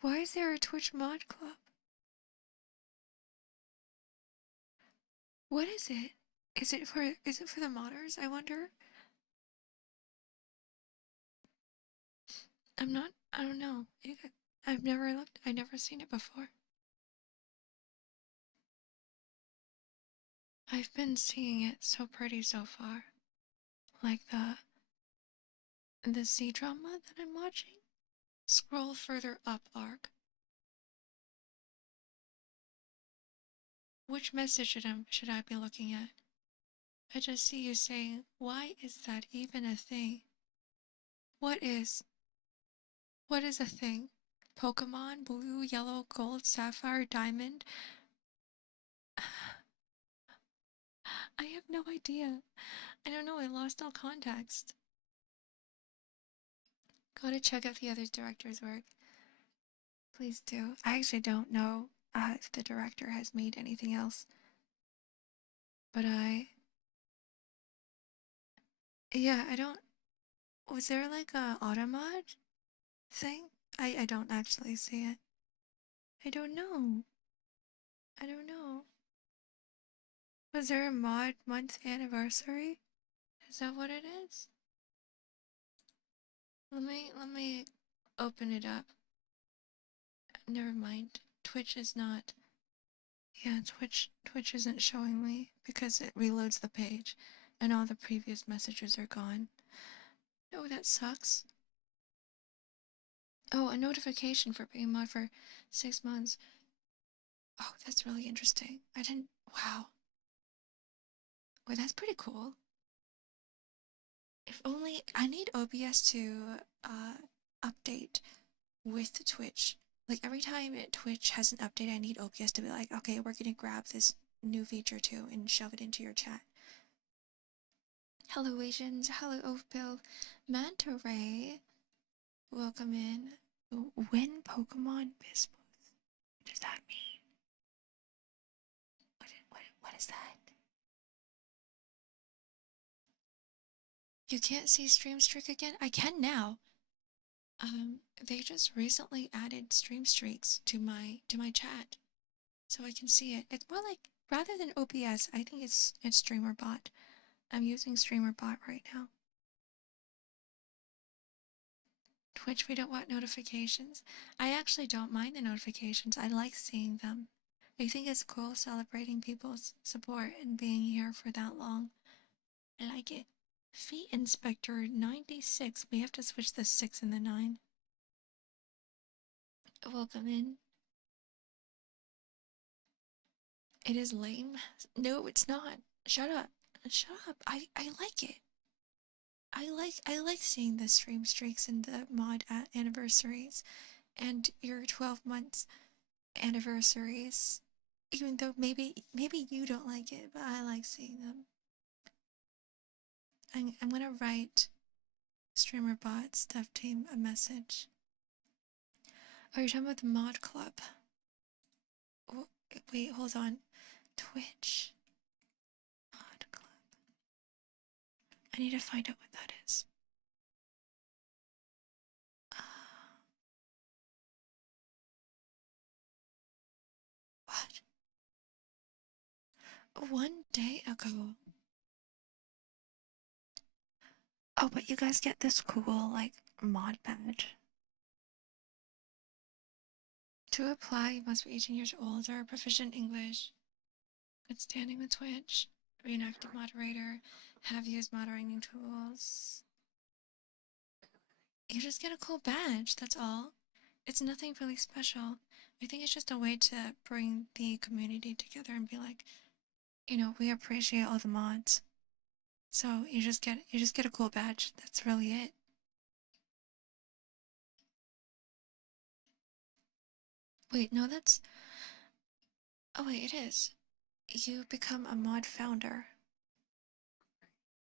Why is there a Twitch mod club? What is it? Is it for the modders, I wonder? I don't know. I've never looked, I've never seen it before. I've been seeing it so pretty so far. Like the C-drama that I'm watching. Scroll further up, Ark. Which message should I be looking at? I just see you saying, why is that even a thing? What is a thing? Pokemon, blue, yellow, gold, sapphire, diamond? I have no idea. I don't know, I lost all context. Gotta check out the other director's work. Please do. I actually don't know if the director has made anything else. But yeah, I don't... Was there like a automod thing? I don't actually see it. I don't know. I don't know. Was there a mod month anniversary? Is that what it is? Let me open it up. Never mind. Twitch is not. Yeah, Twitch isn't showing me because it reloads the page and all the previous messages are gone. Oh, that sucks. Oh, a notification for being mod for 6 months. Oh, that's really interesting. I didn't. Wow. Well, that's pretty cool. If only I need OBS to update with Twitch. Like every time Twitch has an update, I need OBS to be like, okay, we're gonna grab this new feature too and shove it into your chat. Hello Asians, hello Oafbill, Manta Ray, welcome in. When Pokemon Bismuth? What does that mean? What is that? You can't see Stream Streak again? I can now. They just recently added stream streaks to my chat, so I can see it. It's more like, rather than OBS, I think it's StreamerBot. I'm using StreamerBot right now. Twitch, we don't want notifications. I actually don't mind the notifications. I like seeing them. I think it's cool celebrating people's support and being here for that long. I like it. Fee Inspector 96. We have to switch the 6 and the 9. Welcome in. It is lame. No, it's not. Shut up. Shut up. I like it. I like seeing the stream streaks and the mod anniversaries and your 12 months anniversaries. Even though maybe you don't like it, but I like seeing them. I'm gonna write streamer bots dev team a message. Oh, you're talking about the mod club. Oh, wait, hold on. Twitch mod club. I need to find out what that is. What? 1 day ago. Oh, but you guys get this cool, like, mod badge. To apply, you must be 18 years old or proficient English, good standing with Twitch, be an active moderator, have used moderating tools. You just get a cool badge, that's all. It's nothing really special. I think it's just a way to bring the community together and be like, you know, we appreciate all the mods. So you just get a cool badge. That's really it. Wait, no, that's... Oh wait, it is. You become a mod founder.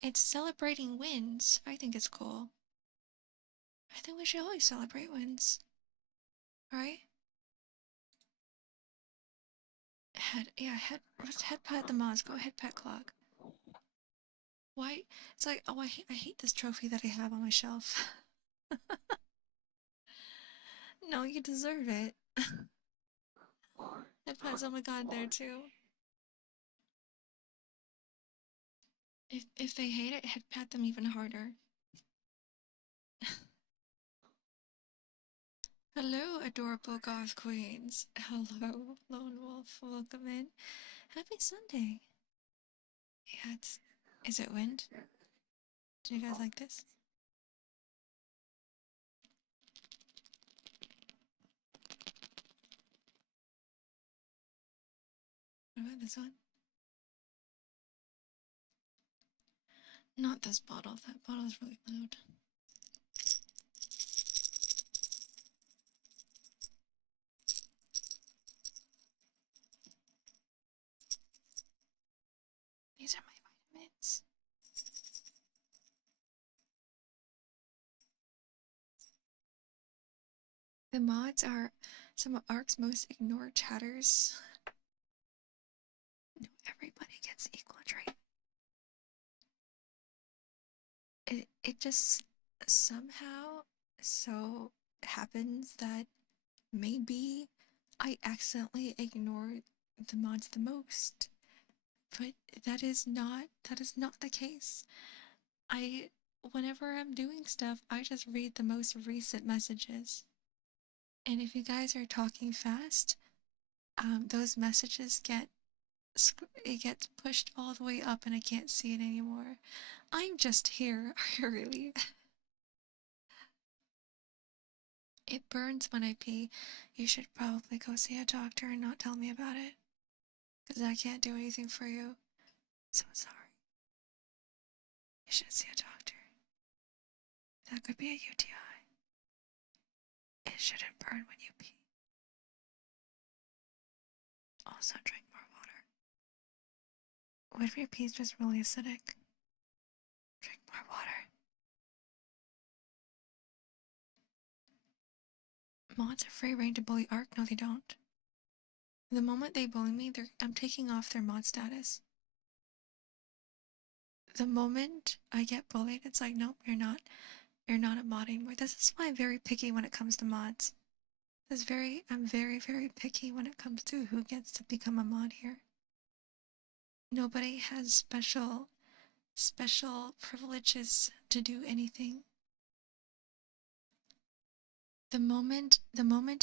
It's celebrating wins. I think it's cool. I think we should always celebrate wins. Right? Let's head pat the mods. Go ahead, pet clock. Why? It's like, oh, I hate this trophy that I have on my shelf. No, you deserve it. Head pats, oh my god, there too. If they hate it, head pat them even harder. Hello, adorable goth queens. Hello, lone wolf. Welcome in. Happy Sunday. Yeah, is it wind? Do you guys like this? What about this one? Not this bottle. That bottle is really loud. These are my vitamins. The mods are some of Ark's most ignored chatters. No, everybody gets equal treatment. It just somehow so happens that maybe I accidentally ignore the mods the most. But that is not the case. Whenever I'm doing stuff, I just read the most recent messages. And if you guys are talking fast, those messages it gets pushed all the way up and I can't see it anymore. I'm just here, really. It burns when I pee. You should probably go see a doctor and not tell me about it. Because I can't do anything for you. So sorry. You should see a doctor. That could be a UTI. It shouldn't burn when you pee. Also, drink more water. What if your pee's just really acidic? Drink more water. Mods are free reign to bully Ark. No, they don't. The moment they bully me, I'm taking off their mod status. The moment I get bullied, it's like, nope, you're not a mod anymore. This is why I'm very picky when it comes to mods. I'm very, very picky when it comes to who gets to become a mod here. Nobody has special privileges to do anything. The moment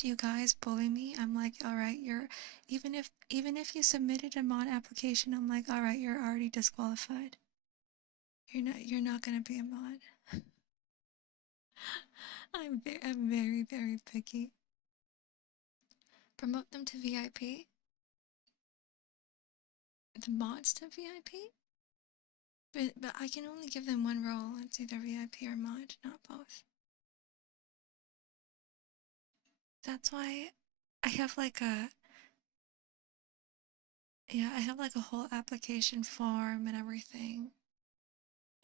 you guys bully me, I'm like, alright, even if you submitted a mod application, I'm like, alright, you're already disqualified. You're not gonna be a mod. I'm very, very picky. Promote them to VIP. The mods to VIP. But I can only give them one role. It's either VIP or mod, not both. That's why I have like a I have like a whole application form and everything.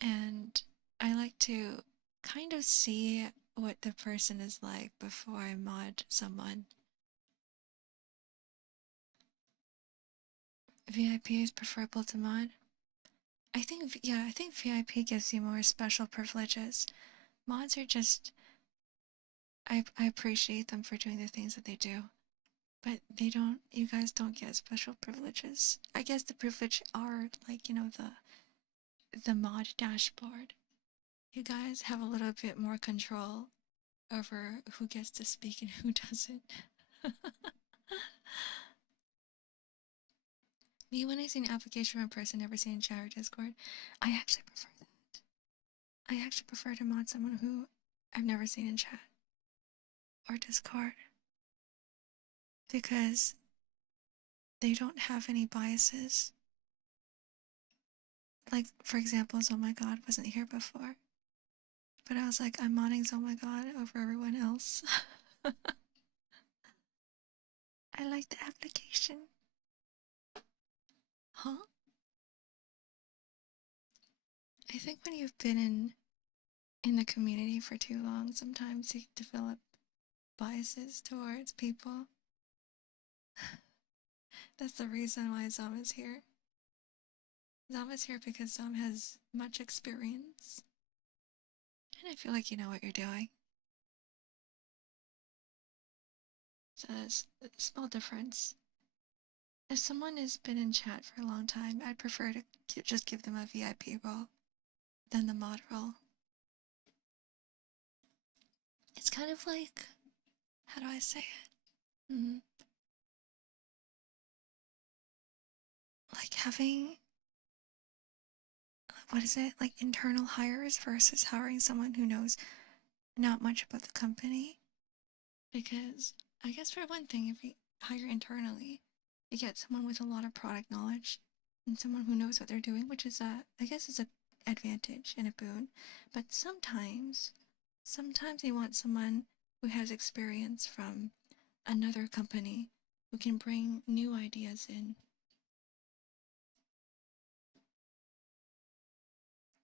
And I like to kind of see what the person is like before I mod someone. VIP is preferable to mod. I think VIP gives you more special privileges. Mods are just I appreciate them for doing the things that they do. But you guys don't get special privileges. I guess the privilege are like, the mod dashboard. You guys have a little bit more control over who gets to speak and who doesn't. Me, when I see an application from a person never seen in chat or Discord, I actually prefer that. I actually prefer to mod someone who I've never seen in chat or Discord. Because they don't have any biases. Like, for example, Oh My God wasn't here before. But I was like, I'm modding Oh My God over everyone else. I like the application. Huh? I think when you've been in the community for too long, sometimes you develop biases towards people. That's the reason why Zom is here. Zom is here because Zom has much experience. And I feel like you know what you're doing. So there's a small difference. If someone has been in chat for a long time, I'd prefer to just give them a VIP role than the mod role. It's kind of like, how do I say it? Like having, what is it? Like internal hires versus hiring someone who knows not much about the company. Because I guess for one thing, if you hire internally, you get someone with a lot of product knowledge and someone who knows what they're doing, which is I guess is an advantage and a boon. But sometimes you want someone who has experience from another company who can bring new ideas in.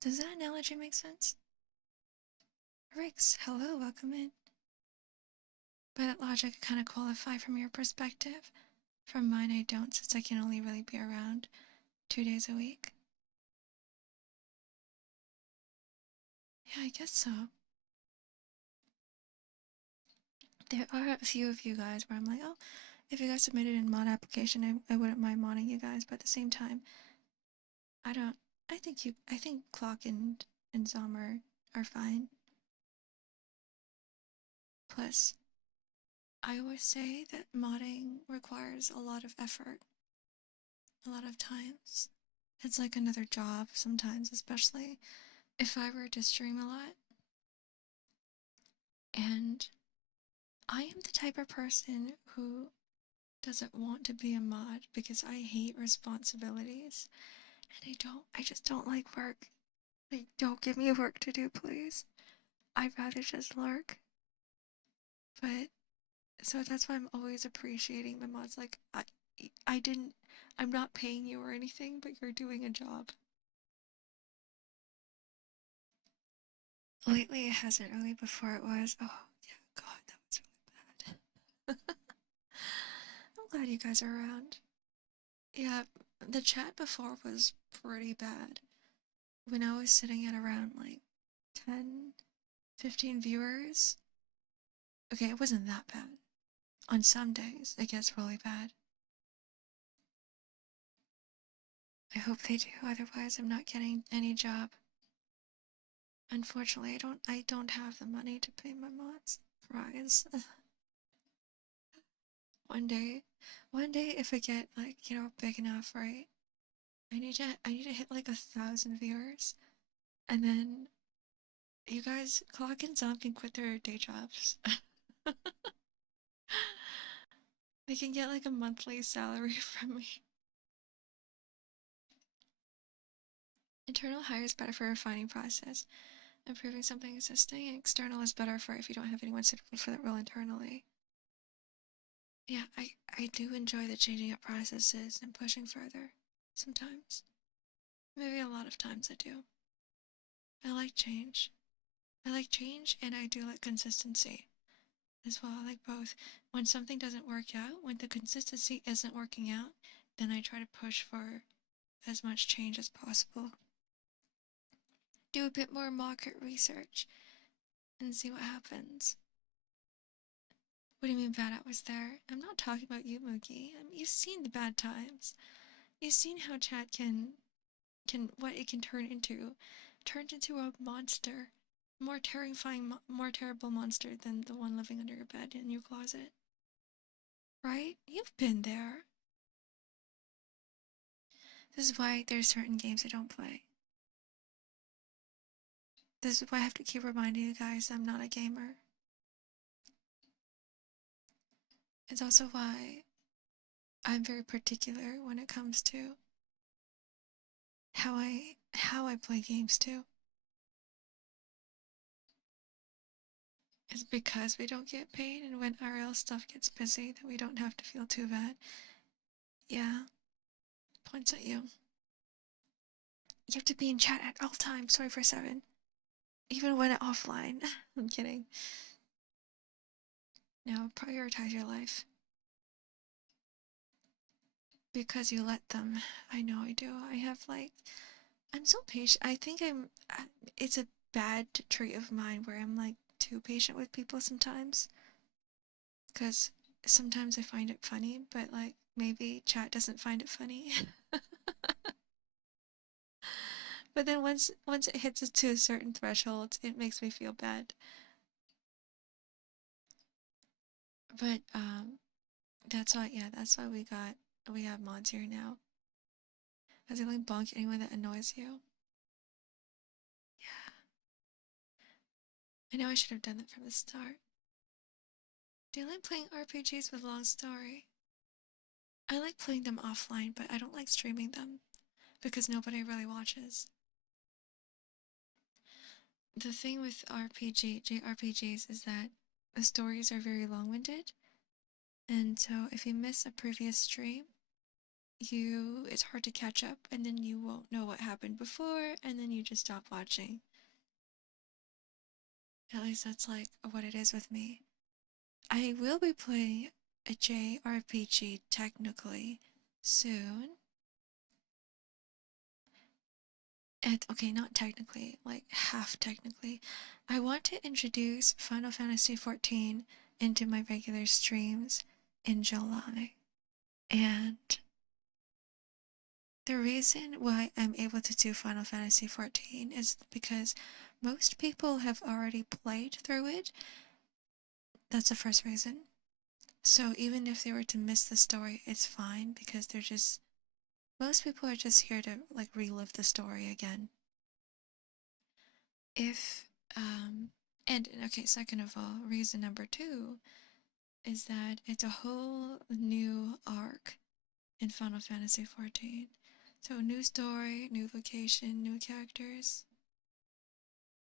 Does that analogy make sense? Rix, hello, welcome in. By that logic, I kind of qualify from your perspective. From mine, I don't, since I can only really be around 2 days a week. Yeah, I guess so. There are a few of you guys where I'm like, oh, if you guys submitted a mod application, I wouldn't mind modding you guys, but at the same time, I think Clock and Zomer are fine. Plus, I always say that modding requires a lot of effort, a lot of times. It's like another job sometimes, especially if I were to stream a lot. And I am the type of person who doesn't want to be a mod because I hate responsibilities. And I just don't like work. Like, don't give me work to do, please. I'd rather just lurk. But, so that's why I'm always appreciating the mods. Like, I'm not paying you or anything, but you're doing a job. Lately, it hasn't really. Before it was. Oh, yeah, God, that was really bad. I'm glad you guys are around. Yeah, the chat before was pretty bad. When I was sitting at around like 10, 15 viewers. Okay, it wasn't that bad. On some days, it gets really bad. I hope they do, otherwise I'm not getting any job. Unfortunately, I don't have the money to pay my mods. Rise. One day, if I get like, big enough, right? I need to hit like 1,000 viewers. And then you guys clock in zombie and quit their day jobs. They can get like a monthly salary from me. Internal hire is better for refining process. Improving something existing. External is better for if you don't have anyone suitable for that role internally. Yeah, I do enjoy the changing up processes and pushing further. Sometimes. Maybe a lot of times I do. I like change. I like change and I do like consistency as well. I like both. When something doesn't work out, when the consistency isn't working out, then I try to push for as much change as possible. Do a bit more market research and see what happens. What do you mean bad was there? I'm not talking about you, Mookie. You've seen the bad times. You've seen how chat can what it can turn into. Turned into a monster. More terrifying, more terrible monster than the one living under your bed in your closet. Right? You've been there. This is why there's certain games I don't play. This is why I have to keep reminding you guys I'm not a gamer. It's also why I'm very particular when it comes to how I play games too. It's because we don't get paid, and when RL stuff gets busy, that we don't have to feel too bad. Yeah, points at you. You have to be in chat at all times, 24/7. Even when offline. I'm kidding. No, prioritize your life. Because you let them. I know I do. I have I'm so patient. I think it's a bad trait of mine where I'm too patient with people sometimes. Because sometimes I find it funny, but maybe chat doesn't find it funny. But then once it hits to a certain threshold, it makes me feel bad. But that's why we have mods here now. Has it bonk anyone that annoys you? Yeah. I know I should have done that from the start. Do you like playing RPGs with long story? I like playing them offline, but I don't like streaming them because nobody really watches. The thing with JRPGs is that the stories are very long-winded, and so if you miss a previous stream, it's hard to catch up, and then you won't know what happened before, and then you just stop watching. At least that's what it is with me. I will be playing a JRPG technically soon. Okay, not technically, half technically. I want to introduce Final Fantasy XIV into my regular streams in July. And the reason why I'm able to do Final Fantasy XIV is because most people have already played through it. That's the first reason. So even if they were to miss the story, it's fine because most people are just here to relive the story again. Second of all, reason number 2 is that it's a whole new arc in Final Fantasy XIV. So new story, new location, new characters.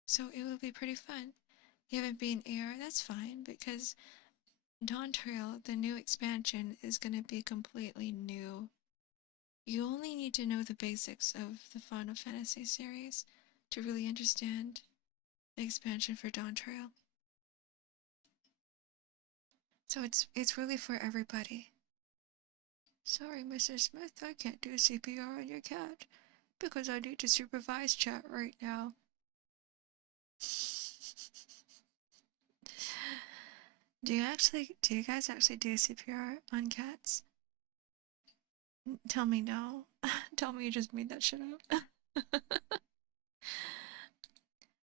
So it will be pretty fun. You haven't been here, that's fine, because Dawn Trail, the new expansion, is going to be completely new. You only need to know the basics of the Final Fantasy series to really understand the expansion for Dawn Trail. So it's really for everybody. Sorry, Mr. Smith, I can't do CPR on your cat because I need to supervise chat right now. Do you guys actually do CPR on cats? Tell me no. Tell me you just made that shit up.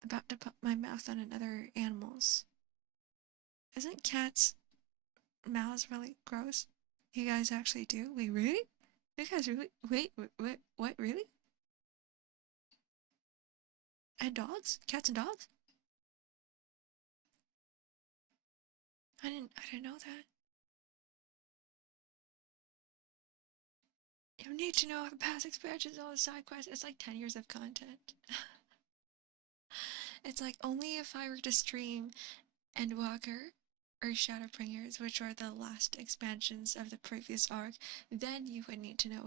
About to put my mouth on another animal's. Isn't cats' mouths really gross? You guys actually do? Wait, really? You guys really? Wait, what, really? And dogs? Cats and dogs? I didn't know that. You need to know the past expansions, all the side quests. It's like 10 years of content. It's like only if I were to stream Endwalker or Shadowbringers, which are the last expansions of the previous arc, then you would need to know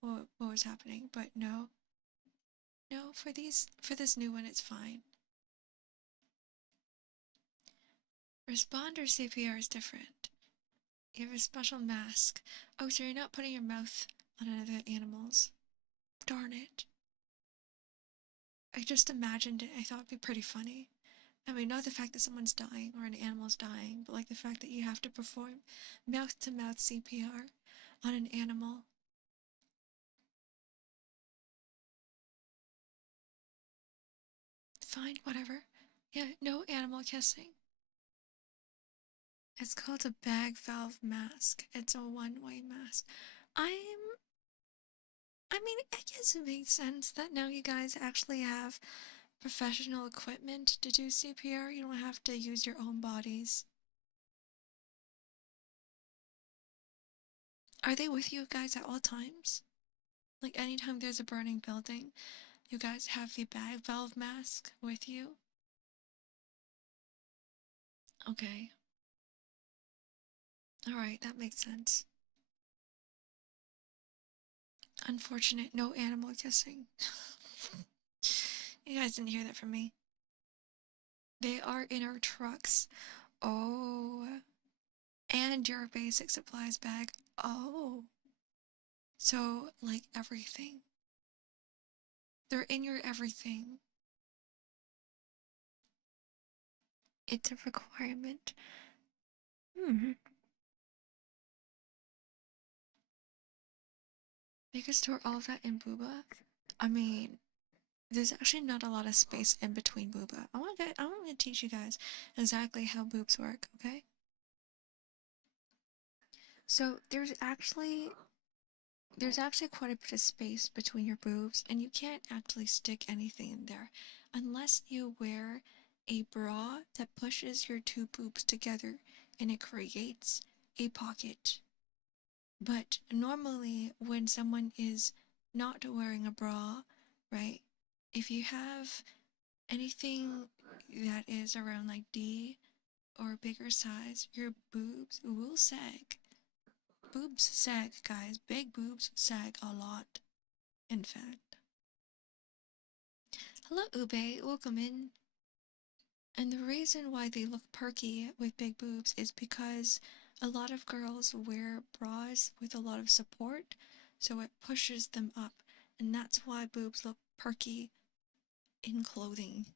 what was happening. But no, for this new one, it's fine. Responder CPR is different. You have a special mask. Oh, so you're not putting your mouth on other animals. Darn it. I just imagined it. I thought it'd be pretty funny. I mean, not the fact that someone's dying or an animal's dying, but like the fact that you have to perform mouth-to-mouth CPR on an animal. Fine, whatever. Yeah, no animal kissing. It's called a bag valve mask. It's a one-way mask. I mean, I guess it makes sense that now you guys actually have professional equipment to do CPR. You don't have to use your own bodies. Are they with you guys at all times? Like anytime there's a burning building, you guys have the bag valve mask with you? Okay. Alright, that makes sense. Unfortunate, no animal kissing. You guys didn't hear that from me. They are in our trucks. Oh. And your basic supplies bag. Oh. So, like everything. They're in your everything. It's a requirement. They could store all of that in Booba. I mean, there's actually not a lot of space in between Booba. I want to teach you guys exactly how boobs work, okay? So there's actually quite a bit of space between your boobs, and you can't actually stick anything in there unless you wear a bra that pushes your two boobs together and it creates a pocket. But normally when someone is not wearing a bra, right? If you have anything that is around like D or bigger size, your boobs will sag. Boobs sag, guys. Big boobs sag a lot, in fact. Hello, Ube. Welcome in. And the reason why they look perky with big boobs is because a lot of girls wear bras with a lot of support, so it pushes them up. And that's why boobs look perky in clothing.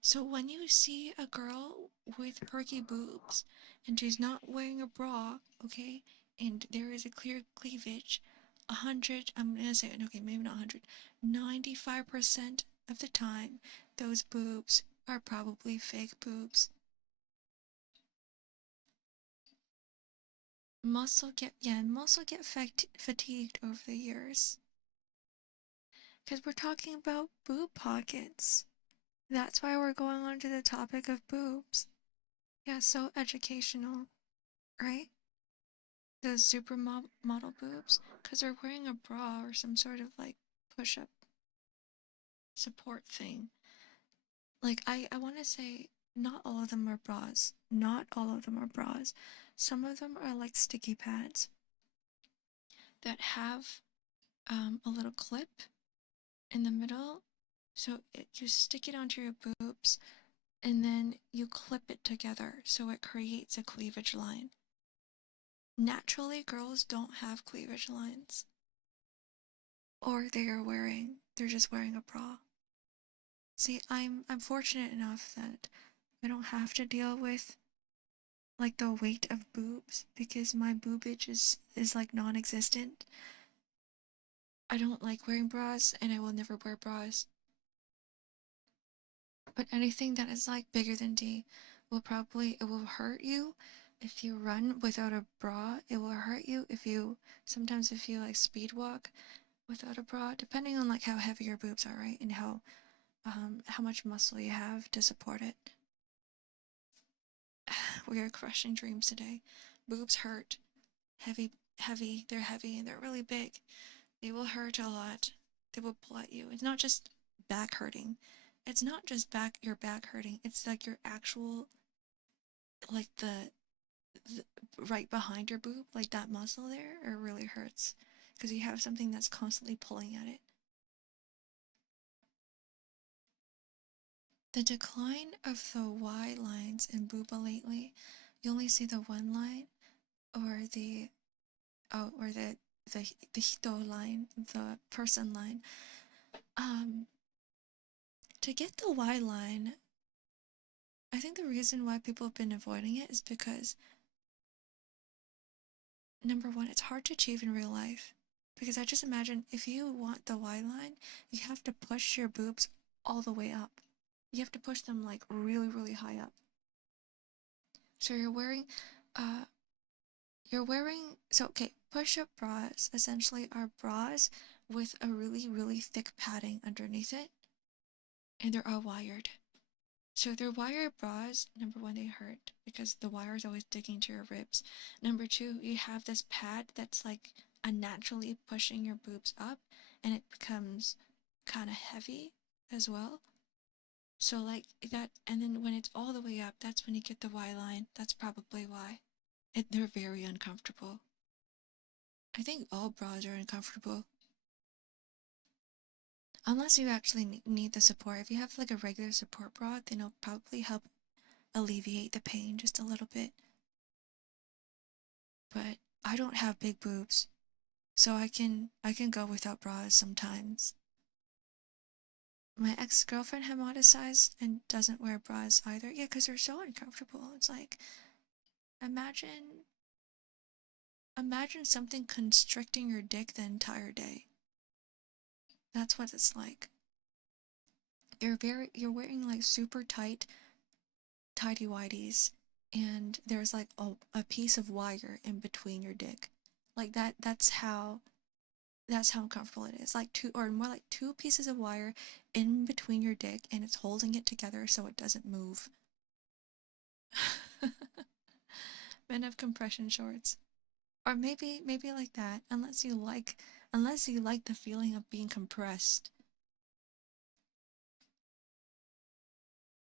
So when you see a girl with perky boobs and she's not wearing a bra, okay, and there is a clear cleavage, I'm gonna say, okay, maybe not 100, 95% of the time, those boobs are probably fake boobs. Muscle get fatigued over the years. Because we're talking about boob pockets. That's why we're going on to the topic of boobs. Yeah, so educational, right? Those supermodel boobs, because they're wearing a bra or some sort of like push-up support thing. Like, I want to say not all of them are bras. Not all of them are bras. Some of them are like sticky pads that have a little clip in the middle. So you stick it onto your boobs and then you clip it together so it creates a cleavage line. Naturally, girls don't have cleavage lines. Or they're just wearing a bra. See, I'm fortunate enough that I don't have to deal with like the weight of boobs because my boobage is like non-existent. I don't like wearing bras and I will never wear bras. But anything that is like bigger than D it will hurt you if you run without a bra. It will hurt you if you like speed walk. without a bra, depending on like how heavy your boobs are, right? And how much muscle you have to support it. We are crushing dreams today. Boobs hurt. Heavy, they're heavy and they're really big. They will hurt a lot. They will pull at you. It's not just back hurting. It's not just your back hurting. It's like your actual, like the right behind your boob, like that muscle there, it really hurts because you have something that's constantly pulling at it. The decline of the Y lines in booba lately, you only see the one line or the hito line, the person line. To get the Y line, I think the reason why people have been avoiding it is because number one, it's hard to achieve in real life. Because I just imagine if you want the Y line, you have to push your boobs all the way up. You have to push them like really, really high up. So push-up bras essentially are bras with a really, really thick padding underneath it, and they're all wired. So they're wired bras. Number one, they hurt because the wire is always digging to your ribs. Number two, you have this pad that's like unnaturally pushing your boobs up, and it becomes kind of heavy as well. So like that, and then when it's all the way up, that's when you get the Y line. That's probably why. They're very uncomfortable. I think all bras are uncomfortable. Unless you actually need the support. If you have like a regular support bra, then it'll probably help alleviate the pain just a little bit. But I don't have big boobs, so I can go without bras sometimes. My ex-girlfriend hematicized and doesn't wear bras either. Yeah, because they're so uncomfortable. It's like, imagine something constricting your dick the entire day. That's what it's like. You're wearing like super tight tighty whities, and there's like a piece of wire in between your dick. Like that's how uncomfortable it is. Like two pieces of wire in between your dick, and it's holding it together so it doesn't move. Men have compression shorts. Or maybe like that, unless you like the feeling of being compressed.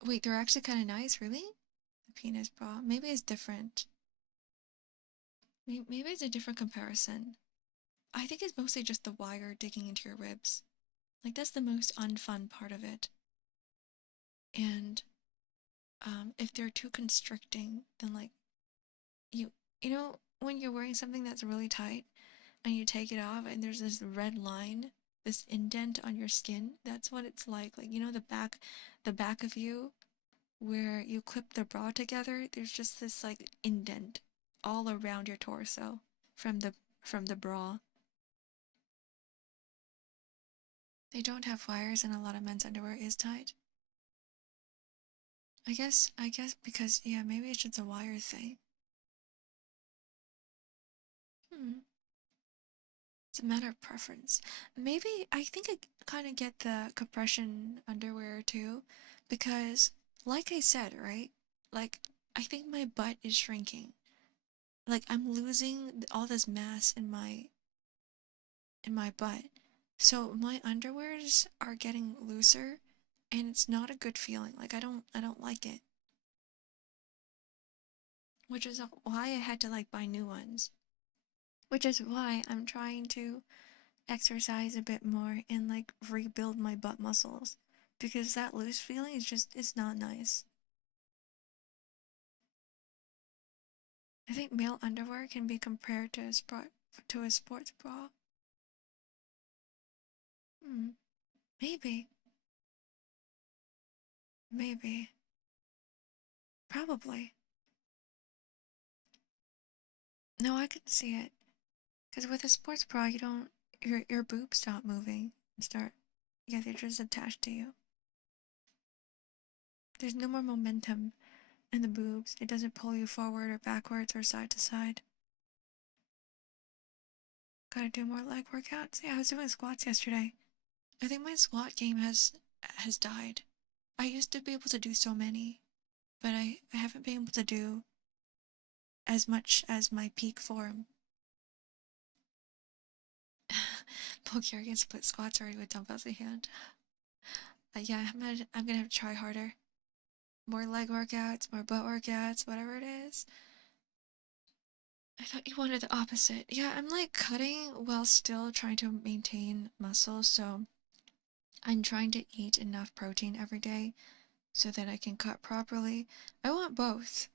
Wait, they're actually kind of nice, really? The penis bra. Maybe it's different. Maybe it's a different comparison. I think it's mostly just the wire digging into your ribs. Like, that's the most unfun part of it. And if they're too constricting, then like you know when you're wearing something that's really tight and you take it off and there's this red line, this indent on your skin, that's what it's like. Like, you know, the back of you where you clip the bra together, there's just this like indent all around your torso from the bra. They don't have wires and a lot of men's underwear is tight. I guess because yeah, maybe it's just a wire thing. It's a matter of preference. Maybe I think I kind of get the compression underwear too, because like I said, right? Like I think my butt is shrinking. Like I'm losing all this mass in my butt. So my underwears are getting looser and it's not a good feeling. Like I don't like it. Which is why I had to like buy new ones. Which is why I'm trying to exercise a bit more and like rebuild my butt muscles, because that loose feeling is just, it's not nice. I think male underwear can be compared to a sports bra. Hmm. Maybe. Maybe. Probably. No, I can see it. Because with a sports bra, you don't, your boobs stop moving and start, yeah, they're just attached to you. There's no more momentum in the boobs. It doesn't pull you forward or backwards or side to side. Gotta do more leg workouts. Yeah, I was doing squats yesterday. I think my squat game has died. I used to be able to do so many, but I haven't been able to do as much as my peak form. Bulgarian split squats already with dumbbells in hand. Yeah, I'm gonna have to try harder. More leg workouts, more butt workouts, whatever it is. I thought you wanted the opposite. Yeah, I'm like cutting while still trying to maintain muscle, so I'm trying to eat enough protein every day so that I can cut properly. I want both.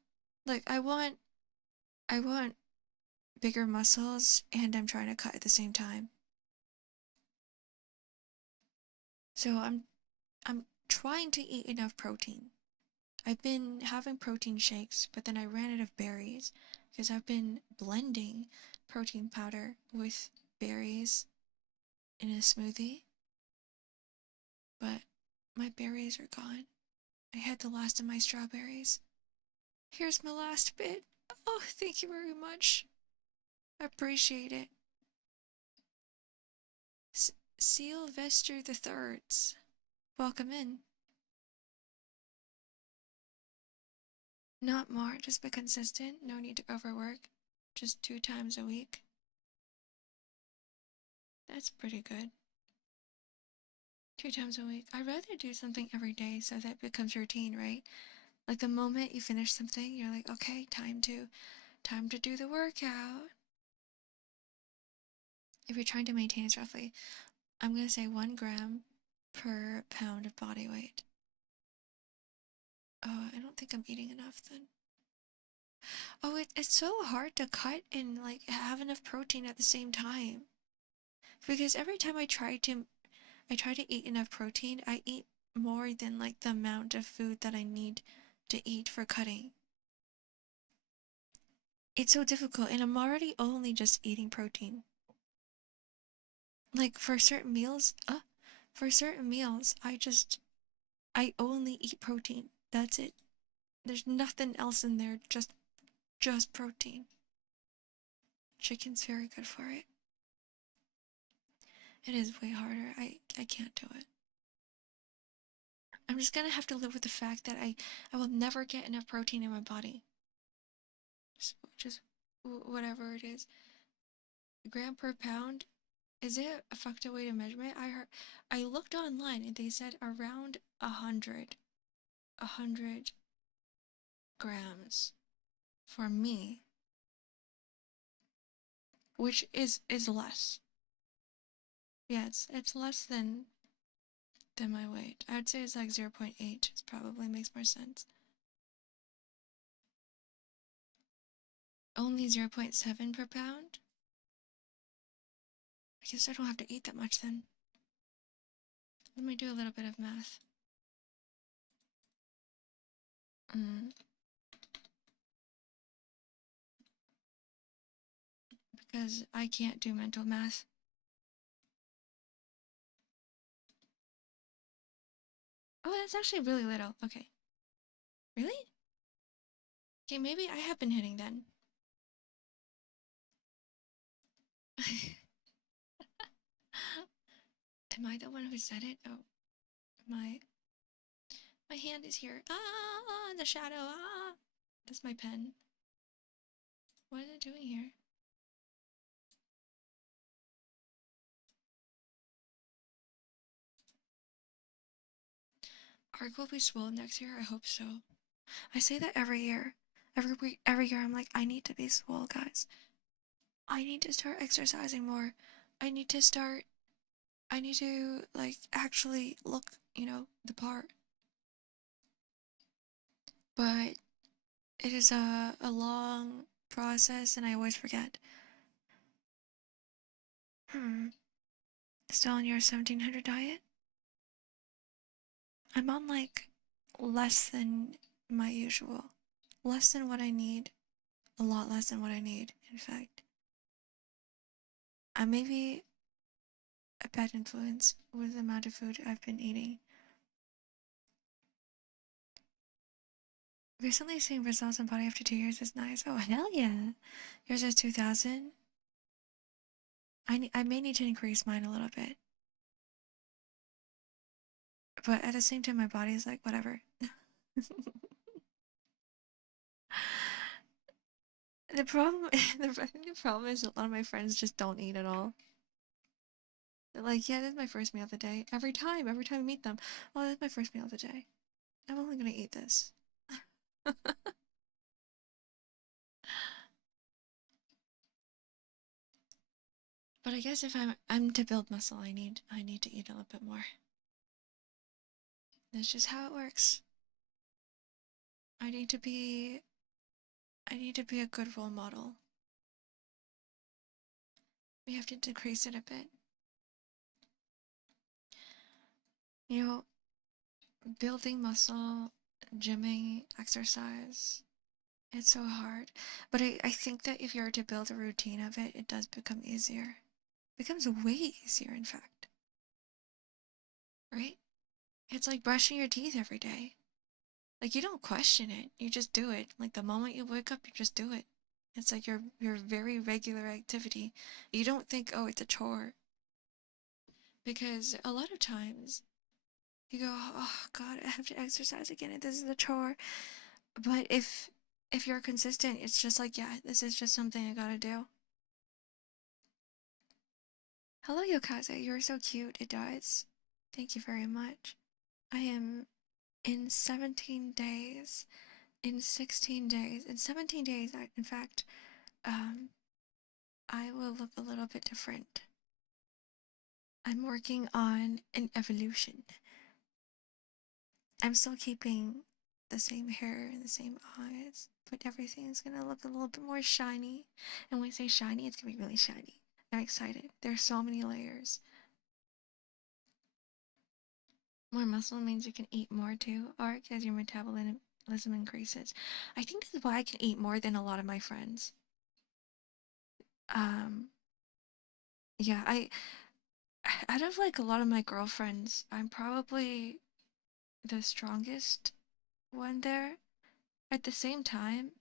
Like I want bigger muscles and I'm trying to cut at the same time. So I'm trying to eat enough protein. I've been having protein shakes, but then I ran out of berries because I've been blending protein powder with berries in a smoothie. But my berries are gone. I had the last of my strawberries. Here's my last bit. Oh, thank you very much. I appreciate it. Sylvester the Thirds. Welcome in. Not more, just be consistent. No need to overwork. Just 2 times a week. That's pretty good. 2 times a week. I'd rather do something every day so that it becomes routine, right? Like the moment you finish something, you're like, okay, time to do the workout. If you're trying to maintain it roughly, I'm gonna say 1 gram per pound of body weight. Oh, I don't think I'm eating enough then. Oh, it's so hard to cut and like have enough protein at the same time. Because every time I try to eat enough protein, I eat more than like the amount of food that I need to eat for cutting. It's so difficult and I'm already only just eating protein. Like for certain meals, I only eat protein. That's it. There's nothing else in there, just protein. Chicken's very good for it. It is way harder. I can't do it. I'm just gonna have to live with the fact that I will never get enough protein in my body. Just whatever it is. Gram per pound, is it a fucked up way to measure it? I looked online and they said around 100 grams for me, which is less. Yeah, it's less than my weight. I would say it's like 0.8. It probably makes more sense. Only 0.7 per pound? I guess I don't have to eat that much then. Let me do a little bit of math. Because I can't do mental math. Oh, that's actually really little. Okay. Really? Okay, maybe I have been hitting then. Am I the one who said it? Oh, my hand is here. Ah, the shadow. Ah, that's my pen. What is it doing here? Ark will be swole next year. I hope so. I say that every year. Every year I'm like, I need to be swole, guys. I need to start exercising more. I need to like actually look, the part. But it is a long process and I always forget. Still on your 1700 diet? I'm on like less than my usual. Less than what I need. A lot less than what I need, in fact. I may be a bad influence with the amount of food I've been eating. Recently seeing results in body after 2 years is nice. Oh, hell yeah. Yours is 2000? I may need to increase mine a little bit. But at the same time, my body is like, whatever. The problem, the problem is a lot of my friends just don't eat at all. They're like, yeah, this is my first meal of the day. Every time I meet them, oh, this is my first meal of the day. I'm only gonna eat this. But I guess if I'm to build muscle, I need to eat a little bit more. That's just how it works. I need to be a good role model. We have to decrease it a bit. You know, building muscle, gymming, exercise, it's so hard. But I think that if you're to build a routine of it, it does become easier. It becomes way easier, in fact. Right? It's like brushing your teeth every day. Like, you don't question it, you just do it. Like, the moment you wake up, you just do it. It's like your very regular activity. You don't think, oh, it's a chore. Because a lot of times, you go, oh, God, I have to exercise again, and this is a chore. But if you're consistent, it's just like, yeah, this is just something I gotta do. Hello, Yokaze, you're so cute, it does. Thank you very much. I am in 17 days, in 16 days, in 17 days, in fact, I will look a little bit different. I'm working on an evolution. I'm still keeping the same hair and the same eyes, but everything is gonna look a little bit more shiny. And when I say shiny, it's gonna be really shiny. I'm excited. There's so many layers. More muscle means you can eat more too, Ark, as your metabolism increases. I think this is why I can eat more than a lot of my friends. Yeah, out of like a lot of my girlfriends, I'm probably the strongest one there. At the same time,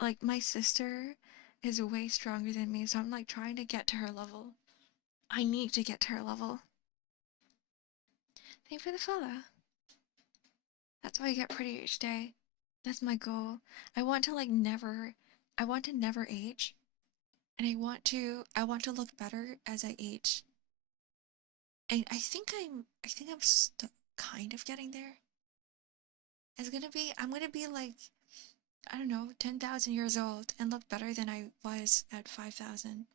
like my sister is way stronger than me, so I'm like trying to get to her level. I need to get to her level. Thank you for the follow. That's why I get pretty each day. That's my goal. I want to never age. And I want to look better as I age. And I think I'm kind of getting there. I'm gonna be like, I don't know, 10,000 years old and look better than I was at 5,000.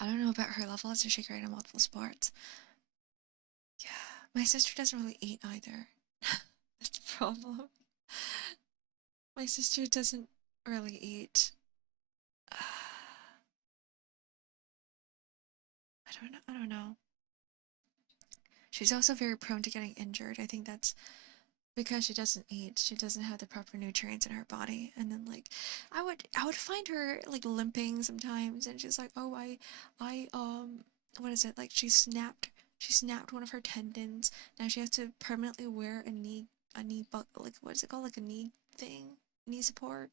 I don't know about her level as she's great at multiple sports. Yeah, my sister doesn't really eat either. That's the problem. My sister doesn't really eat. I don't know. She's also very prone to getting injured. I think that's because she doesn't eat. She doesn't have the proper nutrients in her body. And then like I would find her like limping sometimes, and she's like, "Oh, I what is it? Like she snapped one of her tendons. Now she has to permanently wear a knee like what is it called? Like a knee thing? Knee support."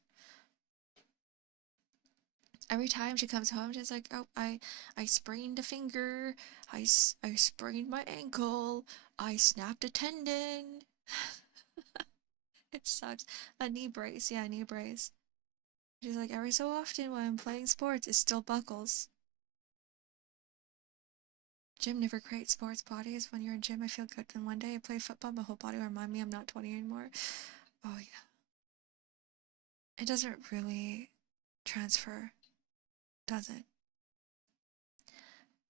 Every time she comes home, she's like, "Oh, I sprained a finger. I sprained my ankle. I snapped a tendon." It sucks. A knee brace, yeah, a knee brace. She's like, every so often when I'm playing sports, it still buckles. Gym never creates sports bodies. When you're in gym, I feel good. Then one day I play football, my whole body will remind me I'm not 20 anymore. Oh, yeah. It doesn't really transfer, does it?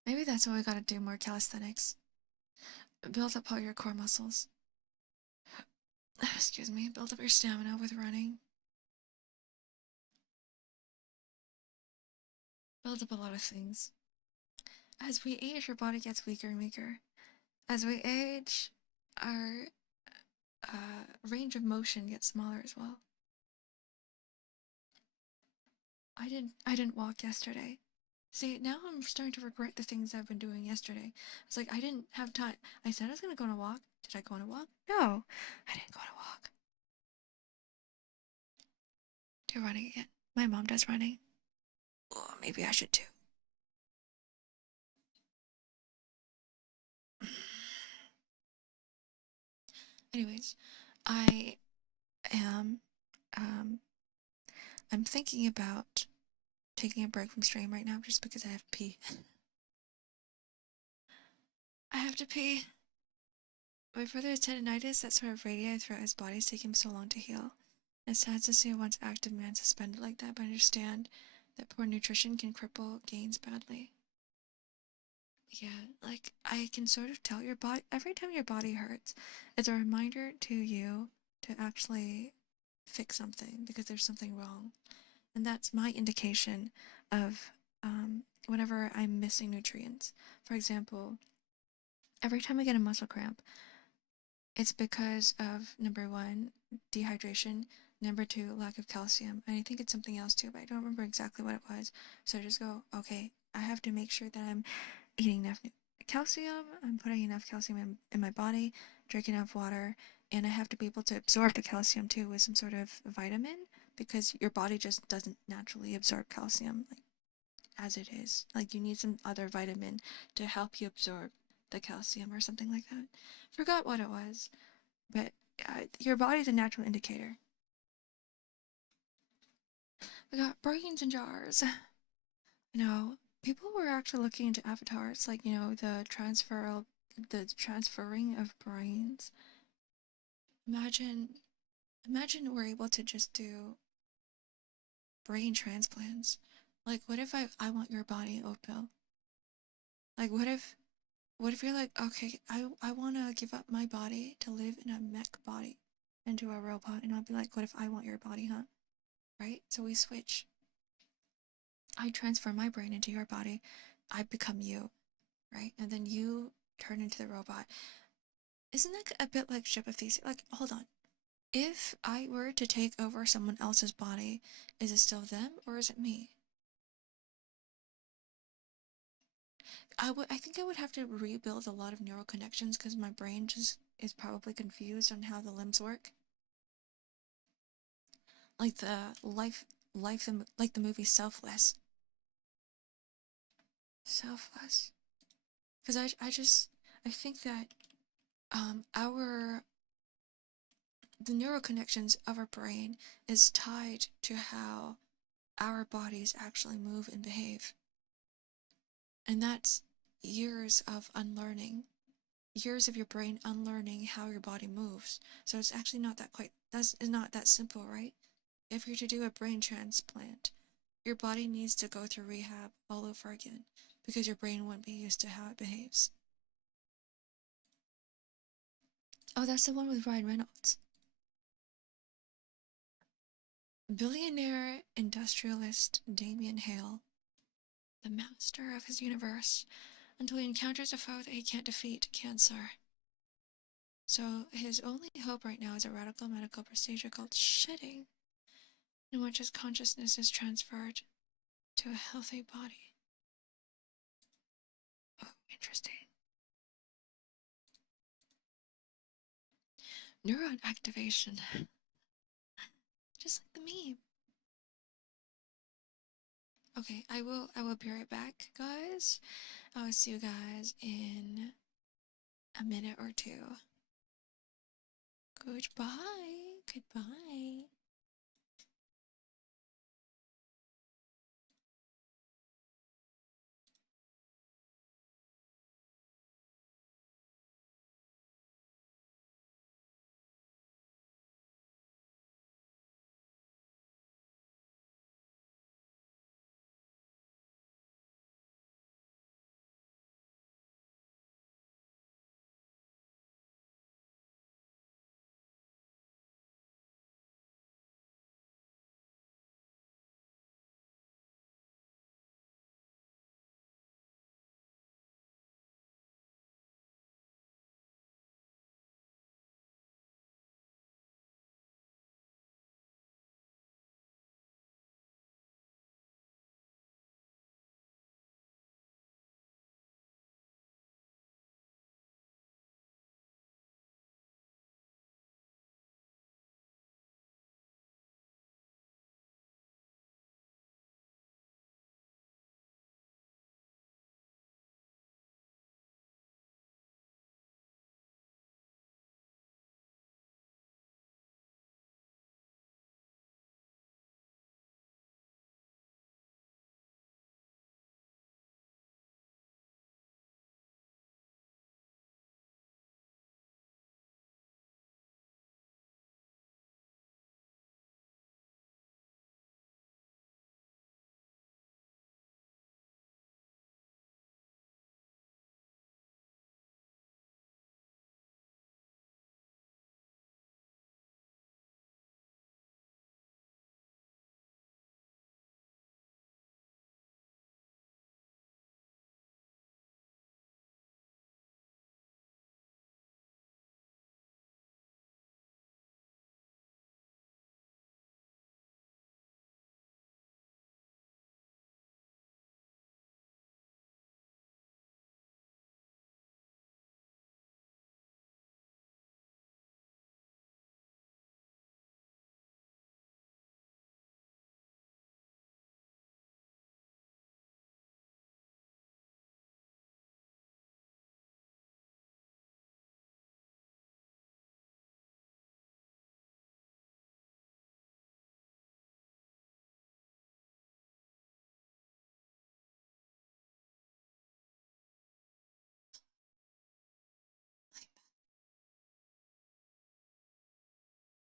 Maybe that's why we gotta do more calisthenics. Build up all your core muscles. Excuse me. Build up your stamina with running. Build up a lot of things. As we age, your body gets weaker and weaker. As we age, our range of motion gets smaller as well. I didn't walk yesterday. See, now I'm starting to regret the things I've been doing yesterday. It's like I didn't have time. I said I was gonna go on a walk. Did I go on a walk? No, I didn't go on a walk. Do running again. My mom does running. maybe I should too. Anyways, I am um I'm thinking about taking a break from stream right now just because I have to pee. I have to pee. My brother has tendinitis that sort of radiated throughout his body, taking him so long to heal. It's sad to see a once active man suspended like that, but I understand that poor nutrition can cripple gains badly. Yeah, like I can sort of tell your body every time your body hurts, it's a reminder to you to actually fix something because there's something wrong. And that's my indication of whenever I'm missing nutrients. For example, every time I get a muscle cramp, it's because of number one, dehydration, number two, lack of calcium. And I think it's something else too, but I don't remember exactly what it was. So I just go, okay, I have to make sure that I'm eating enough calcium, I'm putting enough calcium in my body, drinking enough water, and I have to be able to absorb the calcium too with some sort of vitamin because your body just doesn't naturally absorb calcium like as it is. Like you need some other vitamin to help you absorb the calcium or something like that. Forgot what it was, but your body's a natural indicator. We got brains in jars. You know, people were actually looking into avatars, like the transferring of brains. Imagine, imagine we're able to just do brain transplants. Like, what if I want your body, Opal? Like, what if you're like, okay, I want to give up my body to live in a mech body into a robot, and I'll be like, what if I want your body, huh? Right? So we switch. I transfer my brain into your body. I become you, right? And then you turn into the robot. Isn't that a bit like ship of Theseus? Like, hold on. If I were to take over someone else's body, is it still them or is it me? I think I would have to rebuild a lot of neural connections because my brain just is probably confused on how the limbs work. Like the like the movie Selfless. Selfless. Because I think that our the neural connections of our brain is tied to how our bodies actually move and behave. And that's years of unlearning, years of your brain unlearning how your body moves. So it's actually not that that's not that simple, right? If you're to do a brain transplant, your body needs to go through rehab all over again because your brain wouldn't be used to how it behaves. Oh, that's the one with Ryan Reynolds. Billionaire industrialist Damien Hale, the master of his universe, until he encounters a foe that he can't defeat, cancer. So his only hope right now is a radical medical procedure called shedding, in which his consciousness is transferred to a healthy body. Oh, interesting. Neuron activation. Just like the meme. Okay, I will be right back, guys. I will see you guys in a minute or two. Goodbye. Goodbye.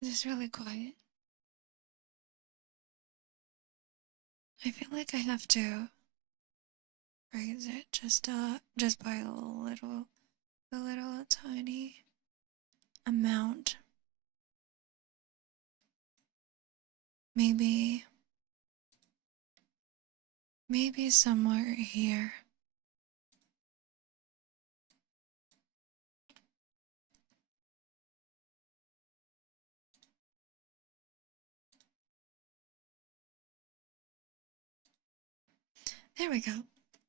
It's really quiet. I feel like I have to raise it just by a little tiny amount. Maybe somewhere here. There we go.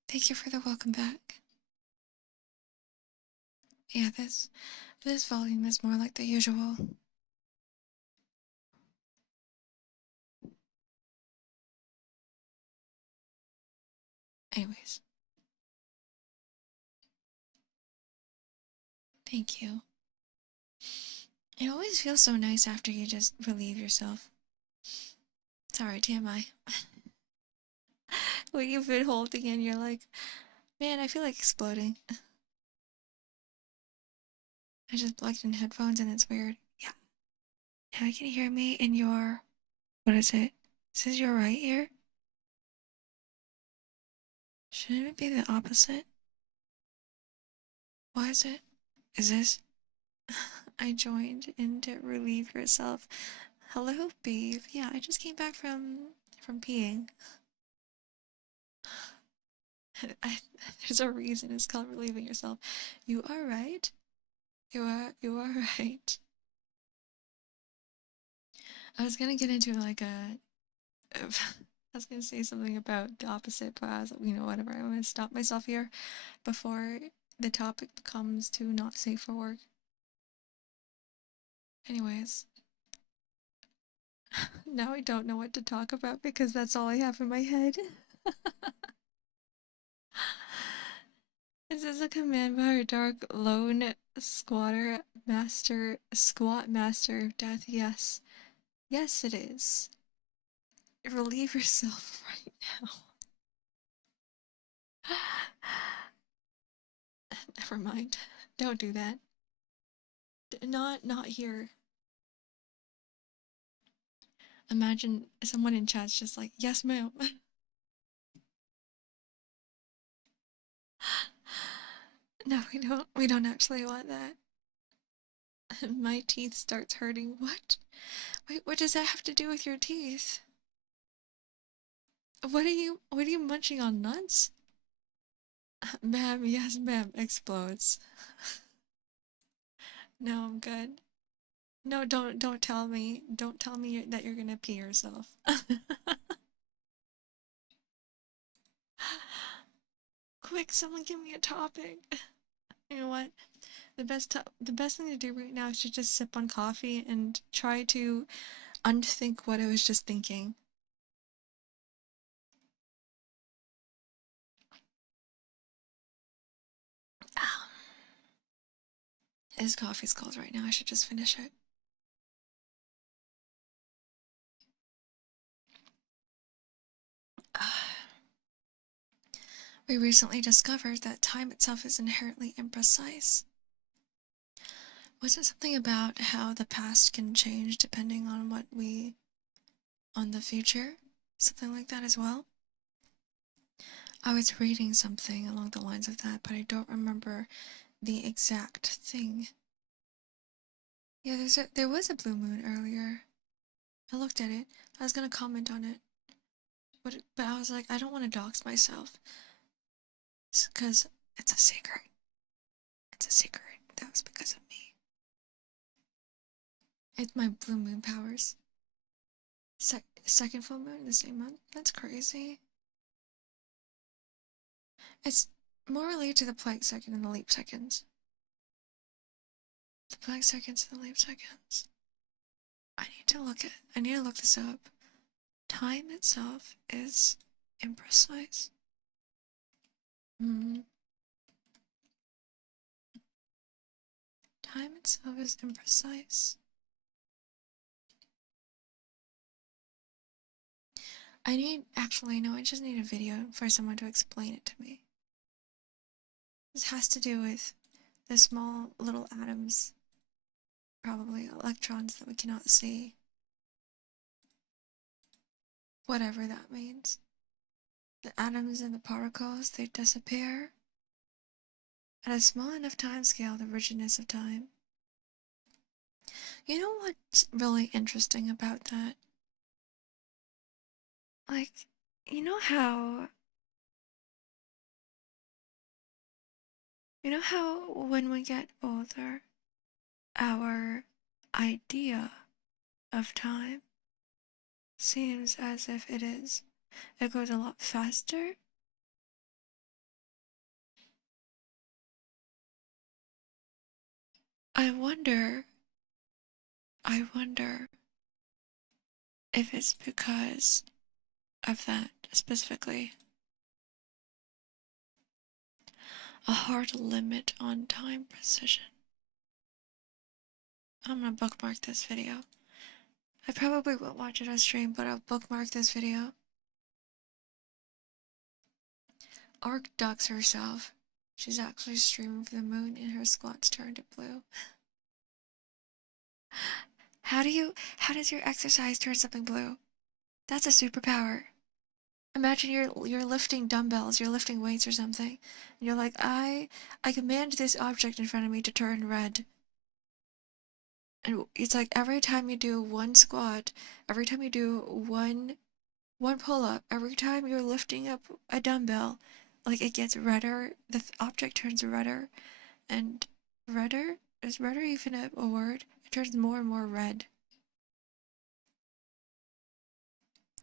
Thank you for the welcome back. Yeah, this volume is more like the usual. Anyways. Thank you. It always feels so nice after you just relieve yourself. Sorry, TMI. What you've been holding in, you're like, man, I feel like exploding. I just plugged in headphones and it's weird. Yeah. Now you can hear me in your... What is it? Is this your right ear? Shouldn't it be the opposite? Why is it? Is this? I joined in to relieve yourself. Hello, babe. Yeah, I just came back from peeing. There's a reason it's called relieving yourself. You are right. You are right. I was gonna get into like I was gonna say something about the opposite, but I was like, you know, whatever. I'm gonna stop myself here before the topic becomes too not safe for work. Anyways, now I don't know what to talk about because that's all I have in my head. This is a command by our dark lone squatter master squat master of death. Yes. Yes, it is. Relieve yourself right now. Never mind. Don't do that. Not here. Imagine someone in chat's just like, yes, ma'am. No, we don't actually want that. My teeth starts hurting. What? Wait, what does that have to do with your teeth? What are you munching on, nuts? Ma'am, yes, ma'am, explodes. No, I'm good. No, don't tell me. Don't tell me that you're gonna pee yourself. Quick, someone give me a topic. You know what? The best thing to do right now is to just sip on coffee and try to unthink what I was just thinking. This coffee's cold right now. I should just finish it. We recently discovered that time itself is inherently imprecise. Was it something about how the past can change depending on on the future? Something like that as well? I was reading something along the lines of that, but I don't remember the exact thing. Yeah, there was a blue moon earlier. I looked at it. I was gonna comment on it. But I was like, I don't want to dox myself. Because it's a secret. It's a secret. That was because of me. It's my blue moon powers. Second full moon in the same month? That's crazy. It's more related to the plague second and the leap seconds. The plague seconds and the leap seconds. I need to look this up. Time itself is imprecise. Time itself is imprecise. I just need a video for someone to explain it to me. This has to do with the small little atoms probably electrons that we cannot see. Whatever that means. The atoms and the particles, they disappear at a small enough time scale, the rigidness of time. You know what's really interesting about that? Like, you know how when we get older, our idea of time seems as if it goes a lot faster? I wonder if it's because of that specifically. A hard limit on time precision. I'm gonna bookmark this video. I probably won't watch it on stream, but I'll bookmark this video. Ark ducks herself. She's actually streaming for the moon and her squats turned to blue. How does your exercise turn something blue? That's a superpower. Imagine you're lifting dumbbells, you're lifting weights or something, and you're like, I command this object in front of me to turn red. And it's like every time you do one squat, every time you do one pull-up, every time you're lifting up a dumbbell, like it gets redder, the object turns redder, and redder? Is redder even a word? It turns more and more red.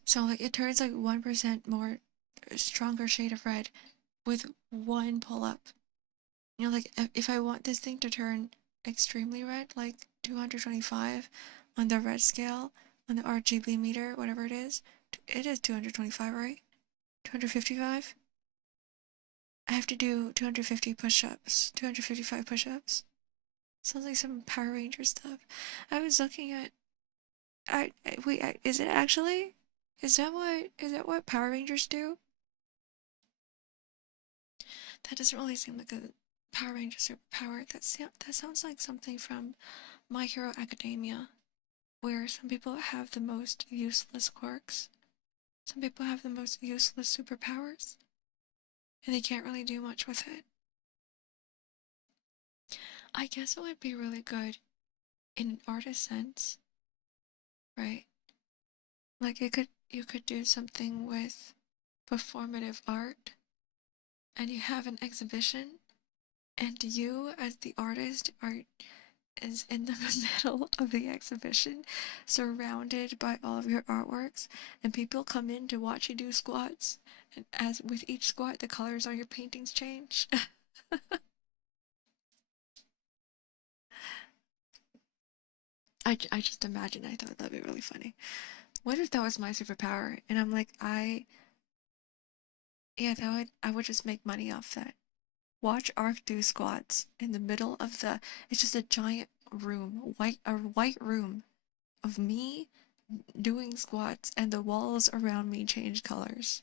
So like it turns like 1% more stronger shade of red with one pull-up. You know, like if I want this thing to turn extremely red, like 225 on the red scale, on the RGB meter, whatever it is 225, right? 255? I have to do 250 push-ups, 255 push-ups. Sounds like some Power Ranger stuff. I was looking at, wait, is it actually? Is that what Power Rangers do? That doesn't really seem like a Power Ranger superpower. That sounds like something from My Hero Academia, where some people have the most useless quirks. Some people have the most useless superpowers, and they can't really do much with it. I guess it would be really good in an artist sense, right? Like you could do something with performative art, and you have an exhibition, and you as the artist is in the middle of the exhibition, surrounded by all of your artworks, and people come in to watch you do squats, and as with each squat the colors on your paintings change. I just imagine, I thought that'd be really funny. What if that was my superpower? And I'm like, I would just make money off that. Watch Ark do squats in the middle of it's just a giant room, a white room of me doing squats, and the walls around me change colors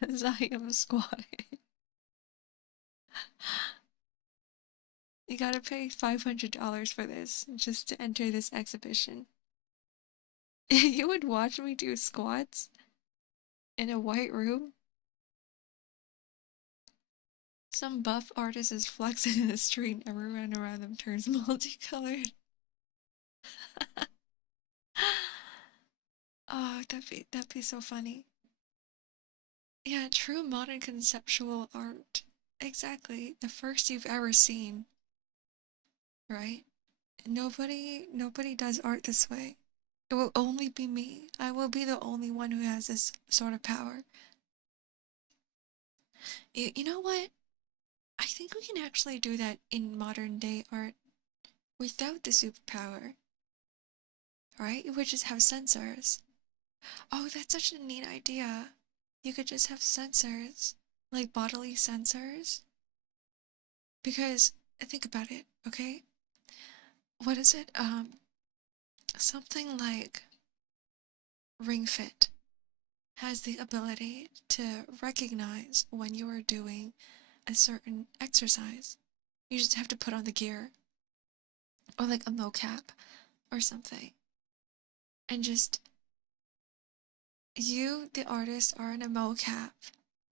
as I am squatting. You gotta pay $500 for this just to enter this exhibition. You would watch me do squats in a white room? Some buff artist is flexing in the street and everyone around them turns multicolored. Oh, that'd be so funny. Yeah, true modern conceptual art. Exactly. The first you've ever seen, right? Nobody does art this way. It will only be me. I will be the only one who has this sort of power. You know what? I think we can actually do that in modern day art without the superpower. Right? We just have sensors. Oh, that's such a neat idea. You could just have sensors, like bodily sensors. Because, think about it, okay? What is it? Something like Ring Fit has the ability to recognize when you are doing a certain exercise. You just have to put on the gear. or like a mocap or something. And just you, the artist, are in a mocap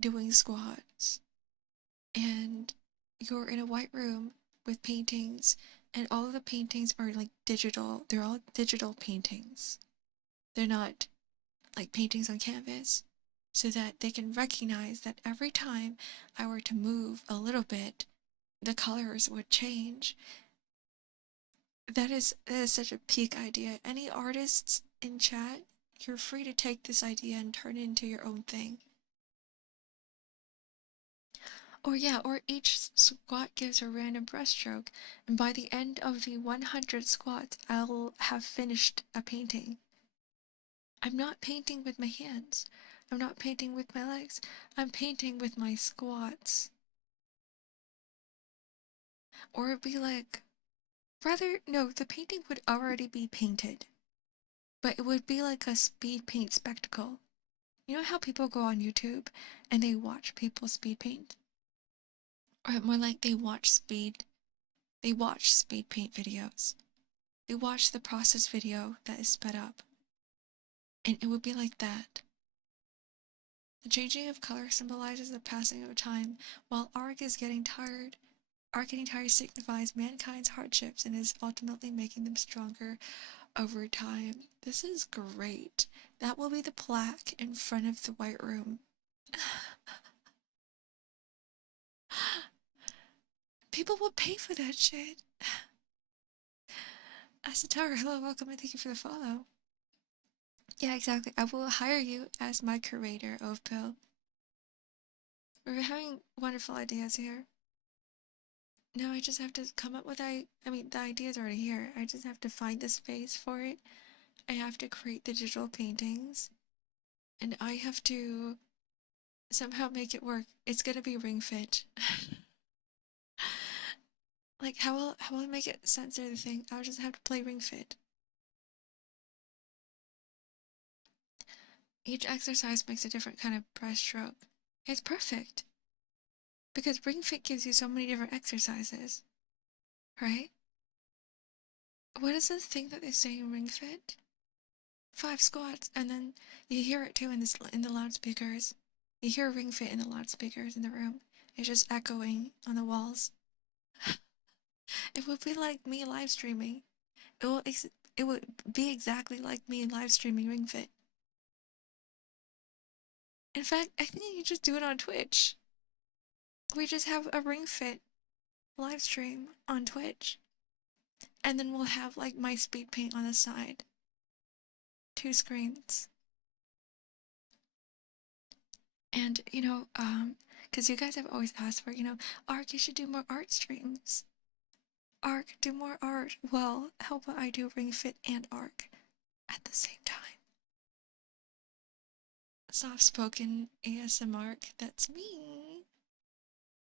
doing squats, and you're in a white room with paintings, and all of the paintings are like digital. They're all digital paintings. They're not like paintings on canvas, so that they can recognize that every time I were to move a little bit, the colors would change. That is such a peak idea. Any artists in chat, you're free to take this idea and turn it into your own thing. Or yeah, or each squat gives a random brushstroke, and by the end of the 100 squats, I'll have finished a painting. I'm not painting with my hands. I'm not painting with my legs. I'm painting with my squats. Or it'd be like, rather, no, the painting would already be painted, but it would be like a speed paint spectacle. You know how people go on YouTube and they watch people speed paint? Or more like they watch speed paint videos. They watch the process video that is sped up. And it would be like that. The changing of color symbolizes the passing of time, while Ark is getting tired. Ark getting tired signifies mankind's hardships and is ultimately making them stronger over time. This is great. That will be the plaque in front of the White Room. People will pay for that shit. Asatara, hello, welcome, and thank you for the follow. Yeah, exactly. I will hire you as my curator, Ovpill. We're having wonderful ideas here. No, I just have to come up with the idea's already here. I just have to find the space for it. I have to create the digital paintings. And I have to somehow make it work. It's gonna be ring fit. Like, how will I make it censor the thing? I'll just have to play ring fit. Each exercise makes a different kind of brushstroke. It's perfect. Because ring fit gives you so many different exercises. Right? What is the thing that they say in ring fit? 5 squats, and then you hear it too in the loudspeakers. You hear ring fit in the loudspeakers in the room. It's just echoing on the walls. It would be like me live streaming. It would be exactly like me live streaming ring fit. In fact, I think you just do it on Twitch. We just have a ring fit live stream on Twitch. And then we'll have like my speed paint on the side. 2 screens. And, because you guys have always asked for, Ark, you should do more art streams. Ark, do more art. Well, how about I do Ring Fit and Ark at the same time? Soft-spoken ASMR, that's me.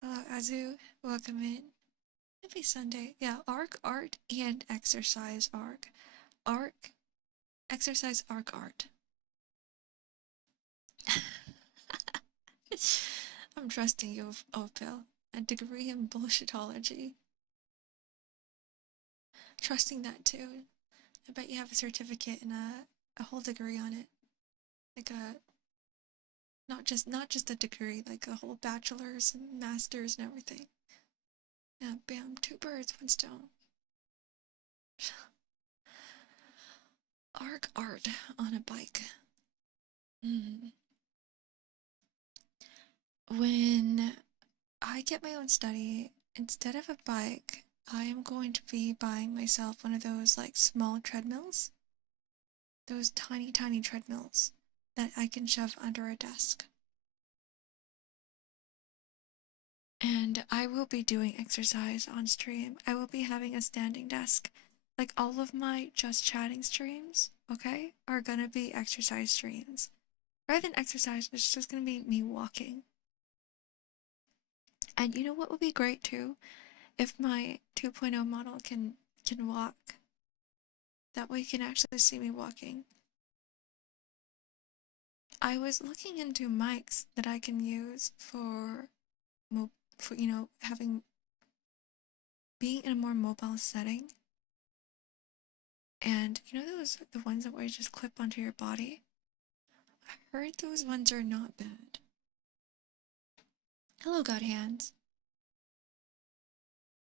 Hello, Azu. Welcome in. Happy Sunday. Yeah, Ark, art, and exercise Ark. Ark, exercise Ark, art. I'm trusting you, Opil. A degree in bullshitology. Trusting that too. I bet you have a certificate and a whole degree on it. Like not just a degree, like a whole bachelor's and master's and everything. Yeah, bam, 2 birds, 1 stone. Ark art on a bike. When I get my own study, instead of a bike, I am going to be buying myself one of those like small treadmills. Those tiny, tiny treadmills that I can shove under a desk. And I will be doing exercise on stream. I will be having a standing desk. Like all of my just chatting streams, okay, are gonna be exercise streams. Rather than exercise, it's just gonna be me walking. And you know what would be great too? If my 2.0 model can walk. That way you can actually see me walking. I was looking into mics that I can use for having being in a more mobile setting. And you know the ones that where just clip onto your body? I heard those ones are not bad. Hello, God Hands.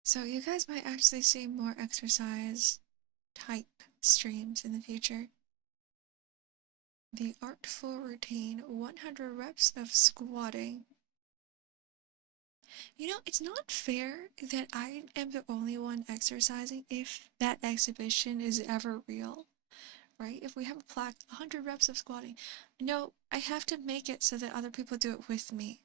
So you guys might actually see more exercise type streams in the future. The Artful Routine, 100 reps of squatting. You know, it's not fair that I am the only one exercising if that exhibition is ever real, right? If we have a plaque, 100 reps of squatting. No, I have to make it so that other people do it with me.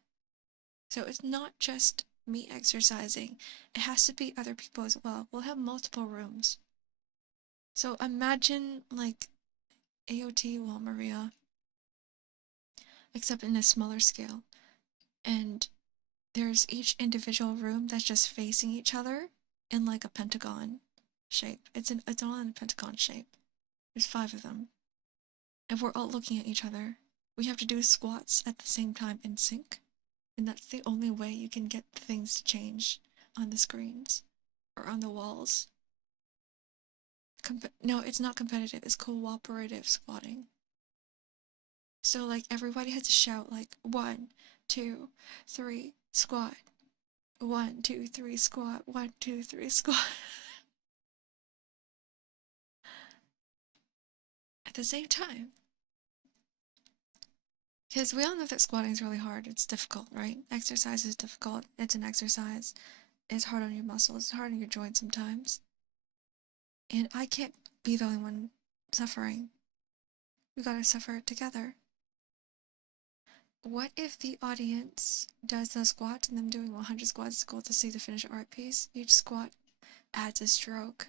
So it's not just me exercising, it has to be other people as well. We'll have multiple rooms. So imagine like AOT Wall Maria, except in a smaller scale. And there's each individual room that's just facing each other in like a pentagon shape. It's all in a pentagon shape. There's 5 of them. And we're all looking at each other. We have to do squats at the same time in sync. And that's the only way you can get things to change on the screens or on the walls. No, it's not competitive. It's cooperative squatting. So like everybody has to shout like 1, 2, 3, squat. 1, 2, 3, squat. 1, 2, 3, squat. At the same time. Because we all know that squatting is really hard. It's difficult, right? Exercise is difficult. It's an exercise. It's hard on your muscles. It's hard on your joints sometimes. And I can't be the only one suffering. We gotta suffer it together. What if the audience does the squat and them doing 100 squats is cool to see the finished art piece? Each squat adds a stroke.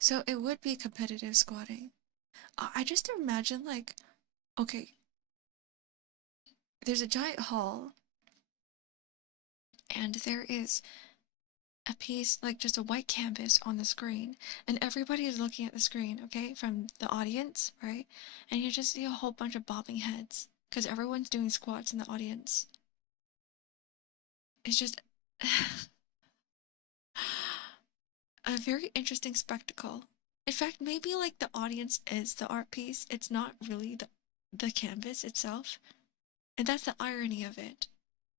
So it would be competitive squatting. I just imagine like, okay, there's a giant hall and there is a piece, like just a white canvas on the screen, and everybody is looking at the screen, okay, from the audience, right? And you just see a whole bunch of bobbing heads because everyone's doing squats in the audience. It's just a very interesting spectacle. In fact, maybe like the audience is the art piece. It's not really the canvas itself. And that's the irony of it.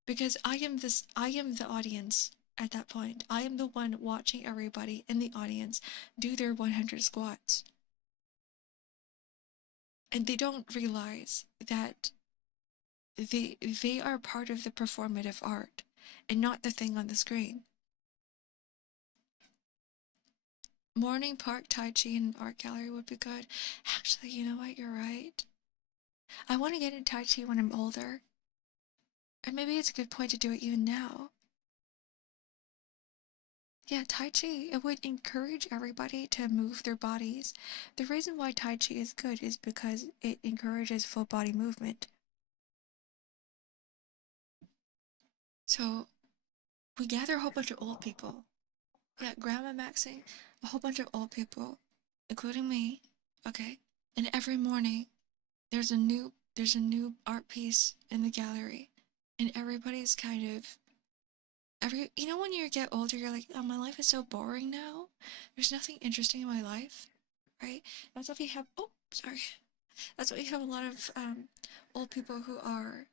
Because I am the audience at that point. I am the one watching everybody in the audience do their 100 squats. And they don't realize that they are part of the performative art and not the thing on the screen. Morning Park Tai Chi and art gallery would be good. Actually, you know what? You're right. I want to get into Tai Chi when I'm older. Or maybe it's a good point to do it even now. Yeah, Tai Chi, it would encourage everybody to move their bodies. The reason why Tai Chi is good is because it encourages full body movement. So, we gather a whole bunch of old people. Yeah, Grandma Maxine, a whole bunch of old people, including me, okay? And every morning, there's a new art piece in the gallery. And everybody's kind of you know when you get older you're like, oh, my life is so boring now, there's nothing interesting in my life, right? That's what we have. Oh, sorry. That's what we have a lot of old people who are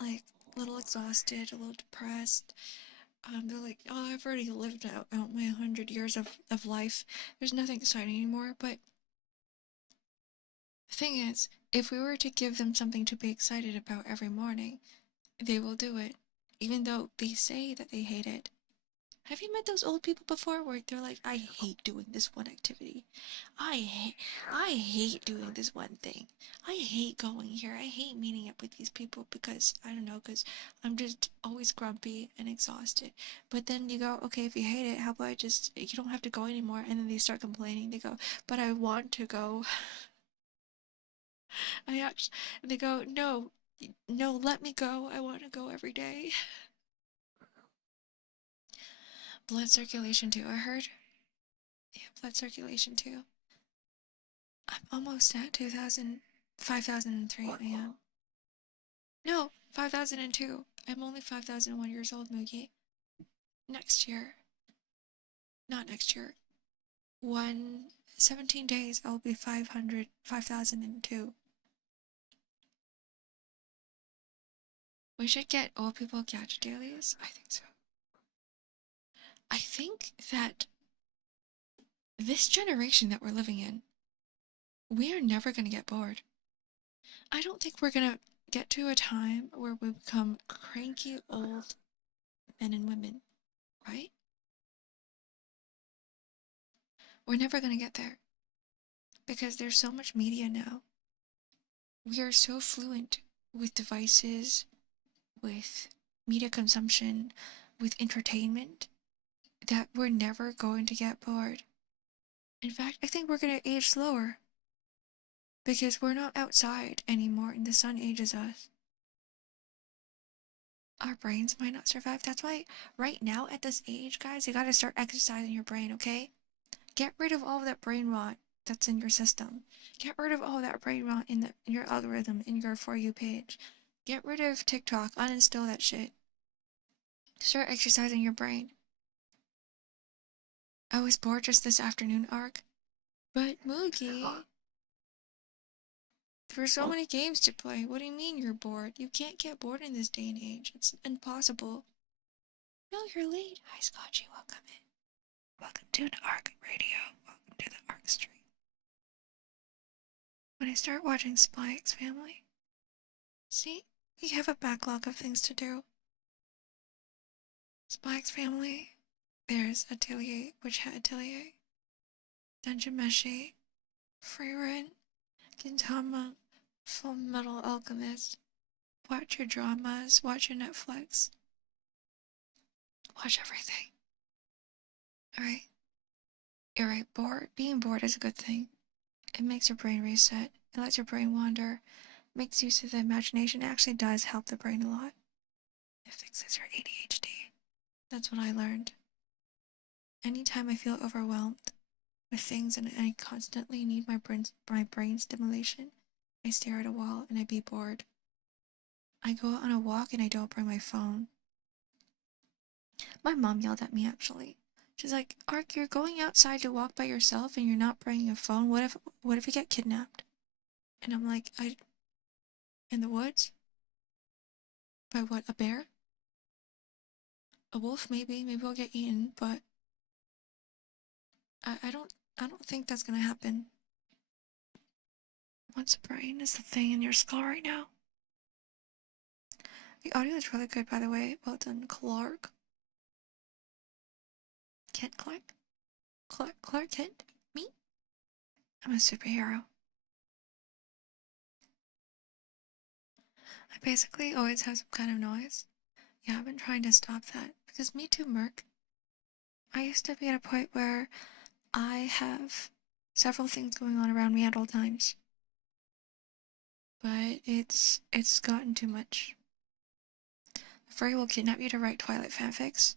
like a little exhausted, a little depressed. They're like, oh, I've already lived out my 100 years of life, there's nothing exciting anymore. But the thing is, if we were to give them something to be excited about every morning, they will do it, even though they say that they hate it. Have you met those old people before where they're like, I hate doing this one activity. I hate doing this one thing. I hate going here. I hate meeting up with these people because, I don't know, because I'm just always grumpy and exhausted. But then you go, okay, if you hate it, how about you don't have to go anymore. And then they start complaining. They go, but I want to go. They go, no, let me go. I want to go every day. Blood circulation too, I heard. Yeah, blood circulation too. I'm almost at 5,003 I am. No, 5,002. I'm only 5,001 years old, Moogie. Next year. Not next year. one 17 days I will be 5,002. We should get old people gadget dailies. I think so. I think that this generation that we're living in, we are never going to get bored. I don't think we're going to get to a time where we become cranky old men and women, right? We're never going to get there because there's so much media now. We are so fluent with devices, with media consumption, with entertainment, that we're never going to get bored. In fact, I think we're going to age slower because we're not outside anymore and the sun ages us. Our brains might not survive. That's why right now at this age, guys, you gotta start exercising your brain, okay? Get rid of all of that brain rot that's in your system. Get rid of all that brain rot in your algorithm, in your For You page. Get rid of TikTok. Uninstall that shit. Start exercising your brain. I was bored just this afternoon, Ark. But Moogie, there's so many games to play. What do you mean you're bored? You can't get bored in this day and age. It's impossible. No, you're late. Hi, Scotchy. Welcome in. Welcome to an Ark Radio. Welcome to the Ark stream. When I start watching Spy X Family, see, you have a backlog of things to do. Spy X Family, there's Atelier, Witch Hat Atelier, Dungeon Meshi, Freerin, Gintama, Full Metal Alchemist. Watch your dramas, watch your Netflix. Watch everything. Alright? You're right, being bored is a good thing. It makes your brain reset. It lets your brain wander. Makes use of the imagination. It actually does help the brain a lot. It fixes your ADHD. That's what I learned. Anytime I feel overwhelmed with things and I constantly need my brain stimulation, I stare at a wall and I be bored. I go out on a walk and I don't bring my phone. My mom yelled at me actually. She's like, Ark, you're going outside to walk by yourself and you're not bringing a phone. What if you get kidnapped? And I'm like, in the woods? By what, a bear? A wolf, maybe. Maybe I'll get eaten, but I don't think that's gonna happen. What's a brain is the thing in your skull right now? The audio is really good, by the way. Well done, Clark. Kent Clark? Clark Kent? Me? I'm a superhero. I basically always have some kind of noise. Yeah, I've been trying to stop that. Because me too, Merc. I used to be at a point where I have several things going on around me at all times. But it's gotten too much. The furry will kidnap you to write Twilight fanfics.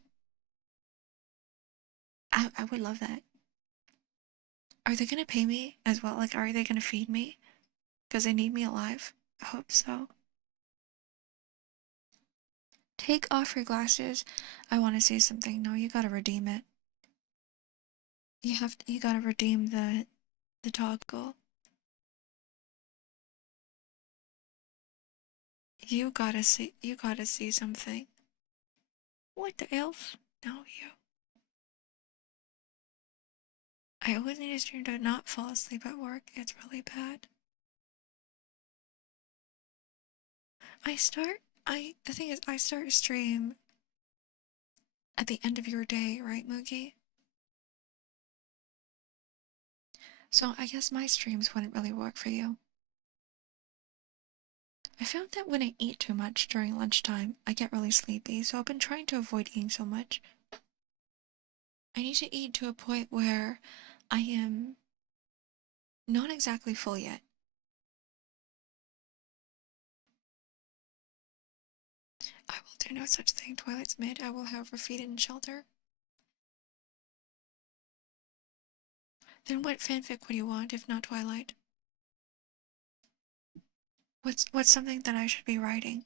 I would love that. Are they gonna pay me as well? Like, are they gonna feed me? Because they need me alive? I hope so. Take off your glasses. I want to say something. No, you gotta redeem it. You gotta redeem the toggle. You gotta see something. What the elf? No, you. I always need a stream to not fall asleep at work. It's really bad. The thing is, I start a stream at the end of your day, right, Moogie? So I guess my streams wouldn't really work for you. I found that when I eat too much during lunchtime, I get really sleepy, so I've been trying to avoid eating so much. I need to eat to a point where I am not exactly full yet. I will do no such thing. Twilight's mid. I will have her feet in shelter. Then what fanfic would you want if not Twilight? What's something that I should be writing?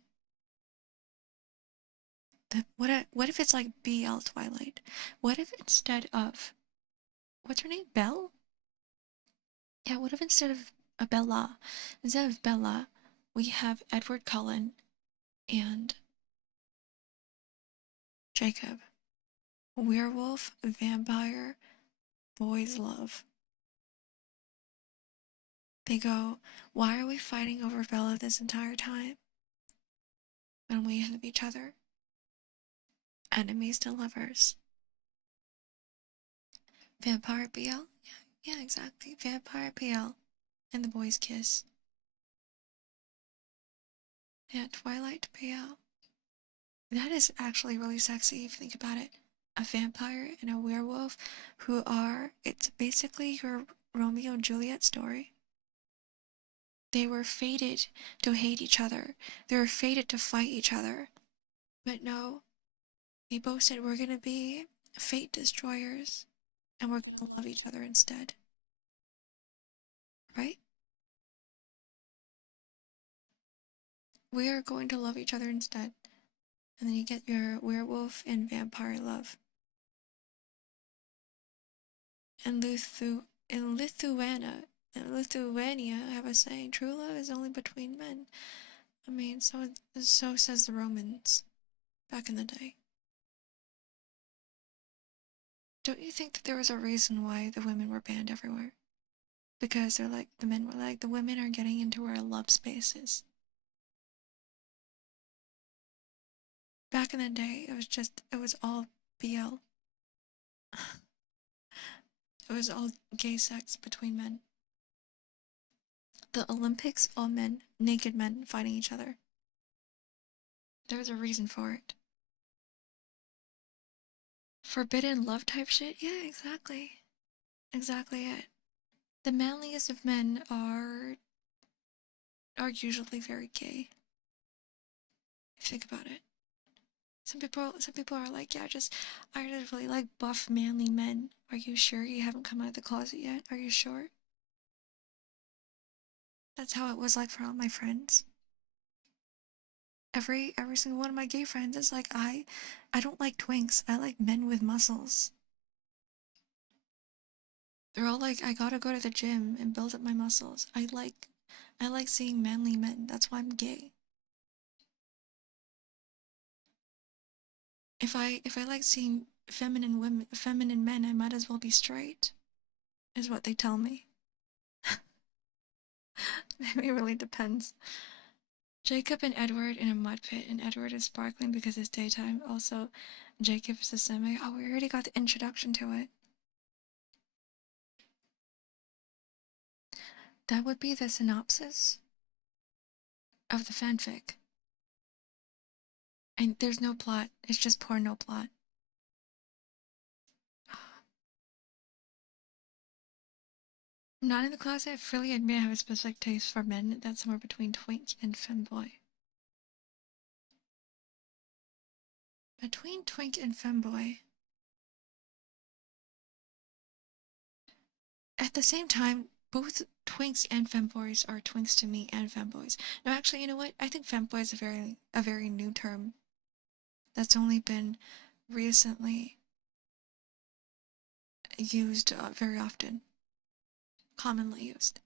What if it's like BL Twilight? What if instead of what's her name? Belle? Yeah, what if instead of instead of Bella, we have Edward Cullen and Jacob. Werewolf, vampire, boys love. They go, why are we fighting over Bella this entire time? When we have each other. Enemies to lovers. Vampire BL? Yeah, exactly. Vampire BL. And the boys kiss. Yeah, Twilight BL. That is actually really sexy if you think about it. A vampire and a werewolf who are, it's basically your Romeo and Juliet story. They were fated to hate each other. They were fated to fight each other. But no, they both said we're gonna be fate destroyers and we're gonna love each other instead. Right? We are going to love each other instead. And then you get your werewolf and vampire love. And Lithuania have a saying, true love is only between men. I mean, so says the Romans back in the day. Don't you think that there was a reason why the women were banned everywhere? Because they're like, the men were like, the women are getting into our love spaces. Back in the day, it was all BL. It was all gay sex between men. The Olympics, all men, naked men fighting each other. There was a reason for it. Forbidden love type shit? Yeah, exactly. Exactly it. The manliest of men are usually very gay. Think about it. Some people are like, yeah, I just really like buff manly men. Are you sure you haven't come out of the closet yet? Are you sure? That's how it was like for all my friends. Every single one of my gay friends is like, I don't like twinks. I like men with muscles. They're all like, I gotta go to the gym and build up my muscles. I like seeing manly men. That's why I'm gay. If I like seeing feminine men, I might as well be straight. Is what they tell me. It really depends. Jacob and Edward in a mud pit, and Edward is sparkling because it's daytime. Also, Jacob is a semi. Oh, we already got the introduction to it. That would be the synopsis of the fanfic. And there's no plot. It's just poor no plot. I'm not in the closet. I freely admit I have a specific taste for men that's somewhere between twink and femboy. Between twink and femboy. At the same time, both twinks and femboys are twinks to me and femboys. No, actually, you know what? I think femboy is a very new term that's only been recently used very often, commonly used.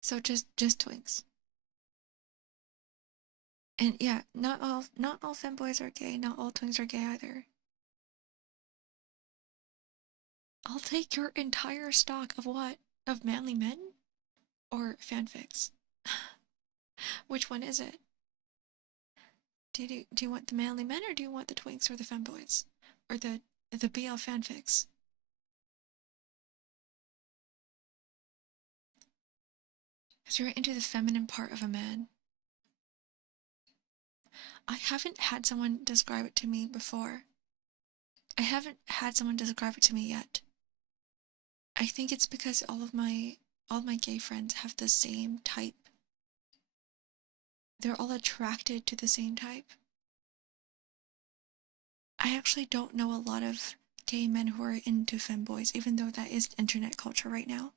So just twinks. And yeah, not all femboys are gay. Not all twinks are gay either. I'll take your entire stock of what? Of manly men? Or fanfics? Which one is it? Do you want the manly men, or do you want the twinks or the femboys? Or the BL fanfics? Because you're into the feminine part of a man. I haven't had someone describe it to me before. I haven't had someone describe it to me yet. I think it's because all of my gay friends have the same type. They're all attracted to the same type. I actually don't know a lot of gay men who are into femboys, even though that is internet culture right now.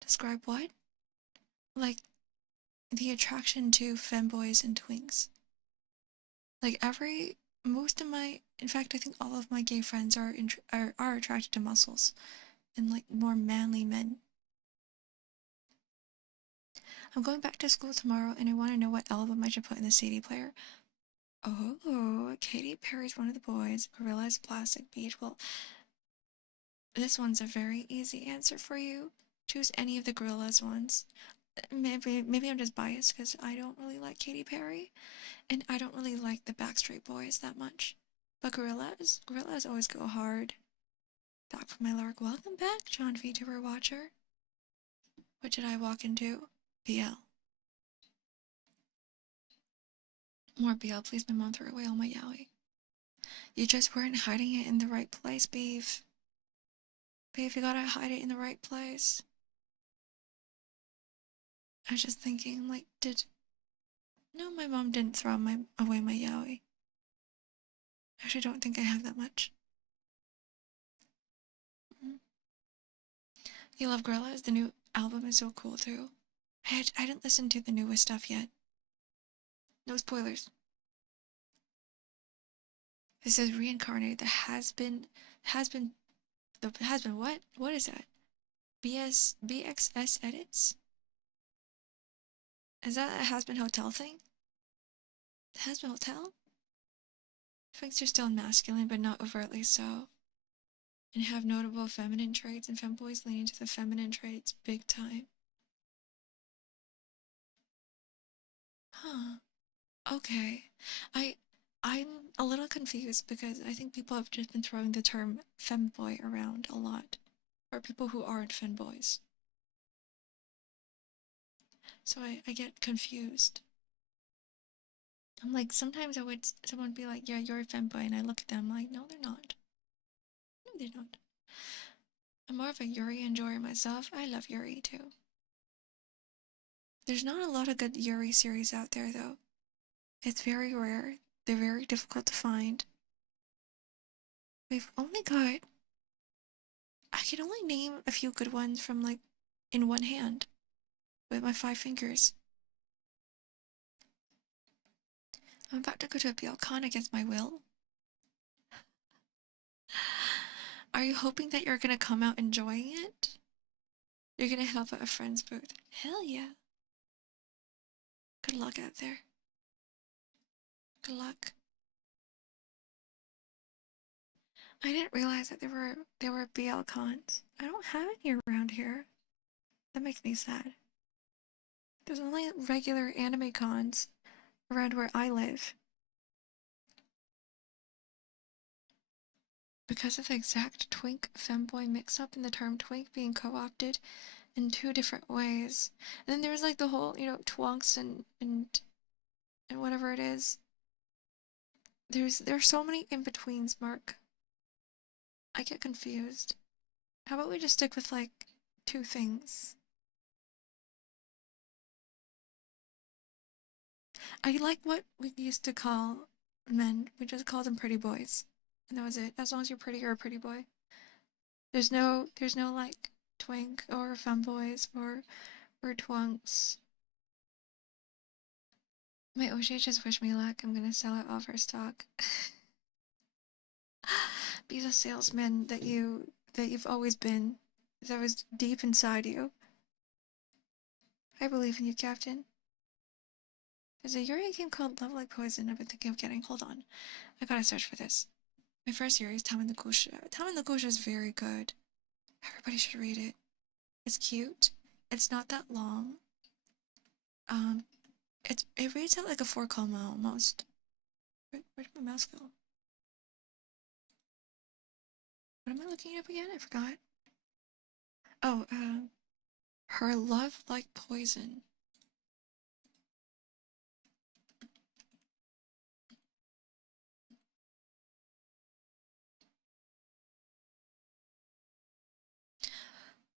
Describe what? Like, the attraction to femboys and twinks. Like, in fact, I think all of my gay friends are attracted to muscles and like more manly men. I'm going back to school tomorrow and I want to know what album I should put in the CD player. Oh, Katy Perry's One of the Boys, Gorillaz Plastic Beach. Well, this one's a very easy answer for you. Choose any of the Gorillaz ones. Maybe I'm just biased because I don't really like Katy Perry, and I don't really like the Backstreet Boys that much. But Gorillaz always go hard. Back from my lurk. Welcome back, John VTuber Watcher. What did I walk into? BL. More BL, please. My mom threw away all my yaoi. You just weren't hiding it in the right place, Beef. Beef, you gotta hide it in the right place. I was just thinking, like, No, my mom didn't throw away my yaoi. I actually don't think I have that much. You love Gorillaz? The new album is so cool, too. I didn't listen to the newest stuff yet. No spoilers. This is reincarnated. What? What is that? BXS edits? Is that a Has-Been Hotel thing? Has-Been Hotel? Thinks you're still masculine, but not overtly so. And have notable feminine traits, and femboys lean into the feminine traits big time. Huh. Okay. I'm a little confused because I think people have just been throwing the term femboy around a lot. Or people who aren't femboys. So I get confused. I'm like, sometimes someone would be like, yeah, you're a femboy, and I look at them like, no, they're not. No, they're not. I'm more of a Yuri enjoyer myself. I love Yuri too. There's not a lot of good Yuri series out there though. It's very rare. They're very difficult to find. We've only got... I can only name a few good ones from like in one hand with my 5 fingers. I'm about to go to a BLCon against my will. Are you hoping that you're gonna come out enjoying it? You're gonna help at a friend's booth. Hell yeah. Good luck out there. Good luck. I didn't realize that there were BL cons. I don't have any around here. That makes me sad. There's only regular anime cons around where I live. Because of the exact twink femboy mix-up and the term twink being co-opted in 2 different ways. And then there's like the whole, twonks and whatever it is. There's so many in-betweens, Mark. I get confused. How about we just stick with like 2 things? I like what we used to call men. We just called them pretty boys. And that was it. As long as you're pretty, you're a pretty boy. There's no like twink or femboys or twunks. My O'Shea just wished me luck. I'm gonna sell it all for stock. Be the salesman that you've always been. That was deep inside you. I believe in you, Captain. There's a Yuri game called Love Like Poison I've been thinking of getting. Hold on. I gotta search for this. My first Yuri is Tam and the Gusha. Tam and the Gusha is very good. Everybody should read it. It's cute. It's not that long. It reads out like a 4 comma almost. Where'd my mouse go? What am I looking up again? I forgot. Oh, Her Love Like Poison.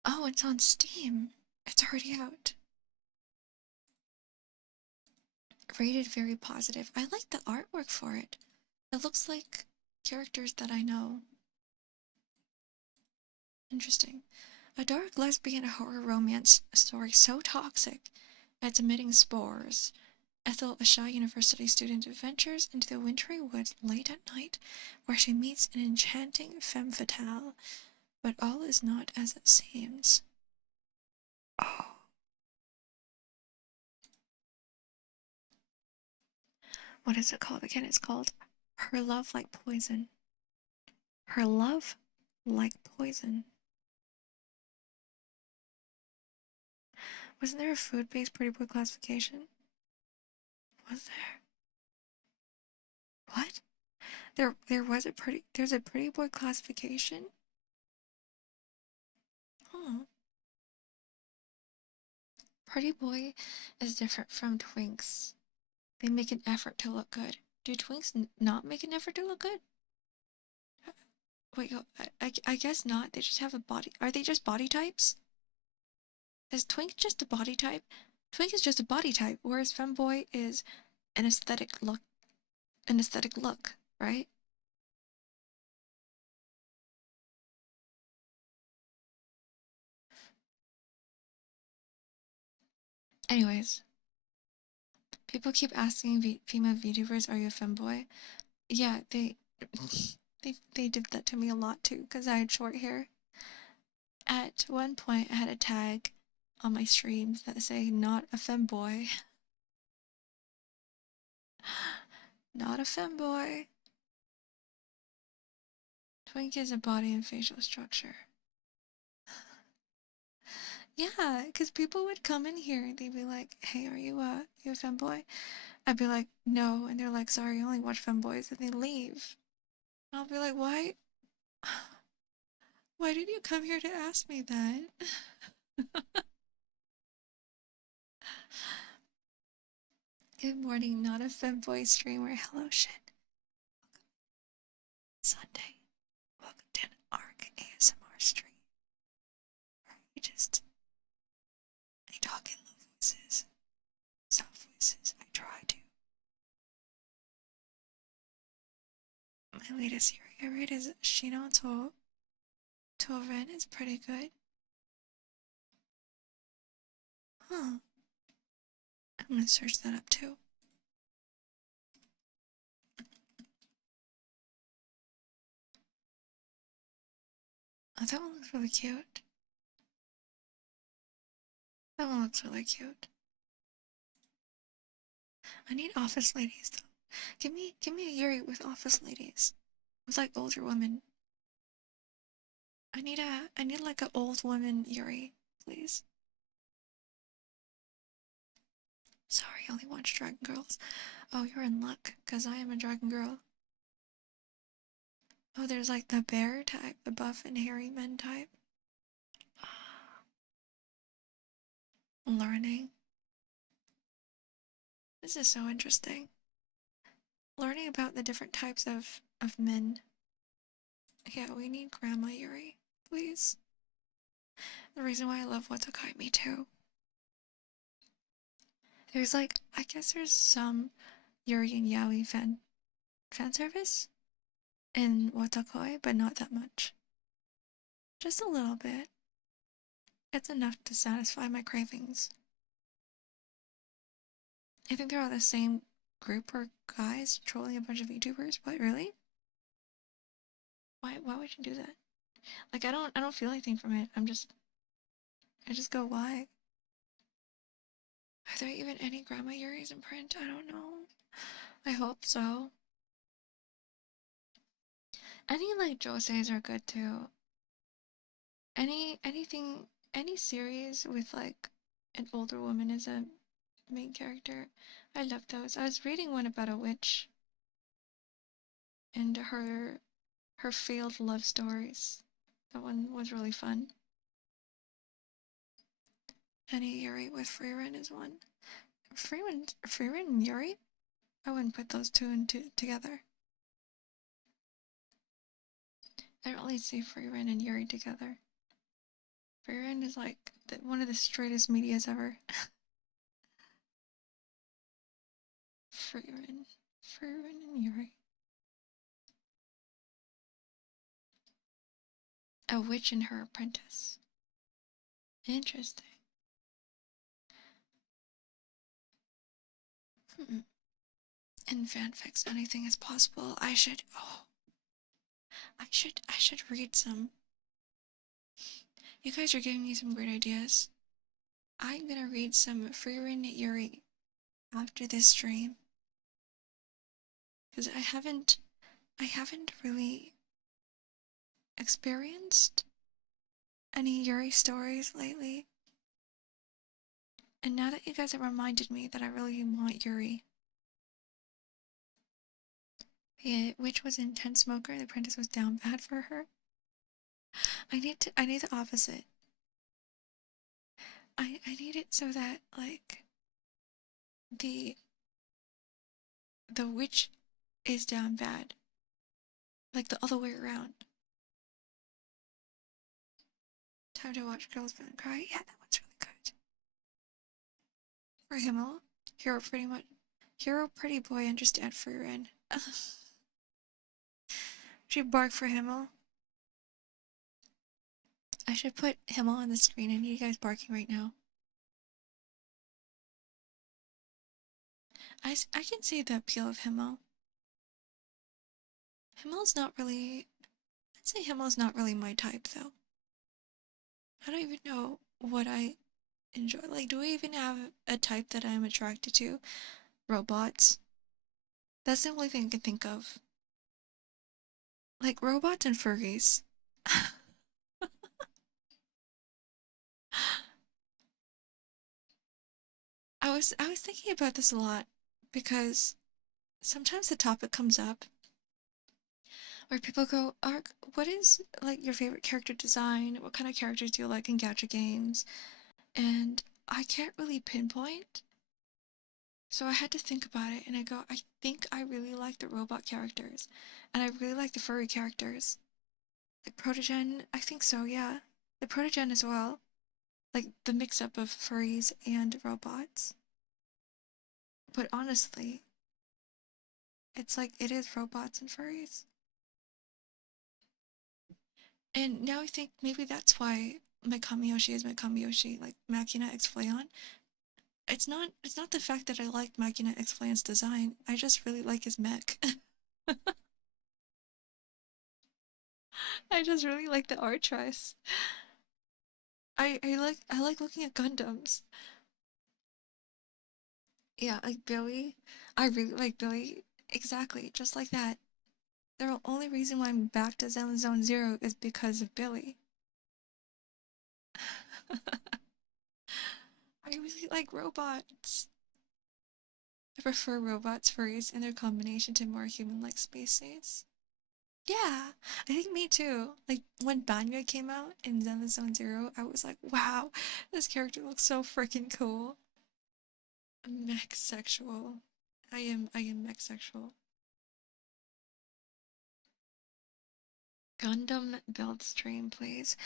Oh, it's on Steam. It's already out. Rated very positive. I like the artwork for it. It looks like characters that I know. Interesting. A dark lesbian horror romance story so toxic it's emitting spores. Ethel, a shy university student, ventures into the wintry woods late at night, where she meets an enchanting femme fatale. But all is not as it seems. Oh. What is it called again? It's called Her Love Like Poison. Her Love Like Poison. Wasn't there a food-based pretty boy classification? Was there? What? There's a pretty boy classification? Huh. Pretty boy is different from twinks. They make an effort to look good. Do twinks not make an effort to look good? Wait, I guess not. They just have a body. Are they just body types? Is twink just a body type? Twink is just a body type, whereas femboy is an aesthetic look. An aesthetic look, right? Anyways, people keep asking female VTubers, "Are you a femboy?" Yeah, they did that to me a lot too, because I had short hair. At one point, I had a tag on my streams that say, "Not a femboy." Not a femboy. Twink is a body and facial structure. Yeah, because people would come in here and they'd be like, "Hey, are you a femboy?" I'd be like, "No," and they're like, "Sorry, I only watch femboys," and they leave. I'll be like, "Why? Why did you come here to ask me that?" Good morning, not a femboy streamer. Hello, shit. Sunday. Welcome to an Ark ASMR stream. I talk in low voices, soft voices. I try to. My latest series I read is Shino to Ren is pretty good. Huh. I'm gonna search that up too. Oh, that one looks really cute. That one looks really cute. I need office ladies though. Give me a Yuri with office ladies. With like older women. I need like an old woman Yuri, please. Sorry, I only watch Dragon Girls. Oh, you're in luck, because I am a Dragon Girl. Oh, there's like the bear type, the buff and hairy men type. Learning. This is so interesting. Learning about the different types of men. Yeah, we need Grandma Yuri, please. The reason why I love Watakai, me too. There's like, I guess there's some Yuri and Yaoi fan service in Watakoi, but not that much. Just a little bit. It's enough to satisfy my cravings. I think they're all the same group or guys trolling a bunch of VTubers, but really? Why would you do that? Like I don't feel anything from it. I just go, why? Are there even any Grandma Yuris in print? I don't know. I hope so. Any like Joseis are good too. Any series with like an older woman as a main character. I love those. I was reading one about a witch and her failed love stories. That one was really fun. Any Yuri with Freerin is one. Freerin and Yuri? I wouldn't put those two together. I don't really see Freerin and Yuri together. Freerin is like one of the straightest medias ever. Freerin and Yuri. A witch and her apprentice. Interesting. in fanfics, anything is possible. I should read some. You guys are giving me some great ideas. I'm gonna read some Frieren Yuri after this stream. Because I haven't really experienced any Yuri stories lately. And now that you guys have reminded me that I really want Yuri. The witch was an intense smoker, the apprentice was down bad for her. I need the opposite. I need it so that, like, the witch is down bad. Like the other way around. Time to watch Girls Band Cry. Yeah, that one's really good. For Himmel, Hero Pretty Boy understand Frieren. Should bark for Himmel. I should put Himmel on the screen. I need you guys barking right now. I can see the appeal of Himmel. Himmel's not really... I'd say Himmel's not really my type, though. I don't even know what I enjoy. Like, do I even have a type that I'm attracted to? Robots. That's the only thing I can think of. Like, robots and furries. I was thinking about this a lot because sometimes the topic comes up where people go, Ark, what is like your favorite character design? What kind of characters do you like in gacha games? And I can't really pinpoint. So I had to think about it and I go, I think I really like the robot characters. And I really like the furry characters. Like Protogen, I think so, yeah. The Protogen as well. Like the mix up of furries and robots. But honestly, it's like it is robots and furries. And now I think maybe that's why my Kamiyoshi is my Kamiyoshi, like Machina X Fleon. It's not the fact that I like Machina X Fleon's design. I just really like his mech. I just really like the art choice. I like looking at Gundams. Yeah, like Billy. I really like Billy. Exactly, just like that. The only reason why I'm back to Zone Zero is because of Billy. I really like robots. I prefer robots, furries, and their combination to more human-like species. Yeah, I think me too. Like, when Banya came out in Zenless Zone Zero, I was like, wow, this character looks so freaking cool. Mech sexual. I am mech sexual. Gundam build stream, please.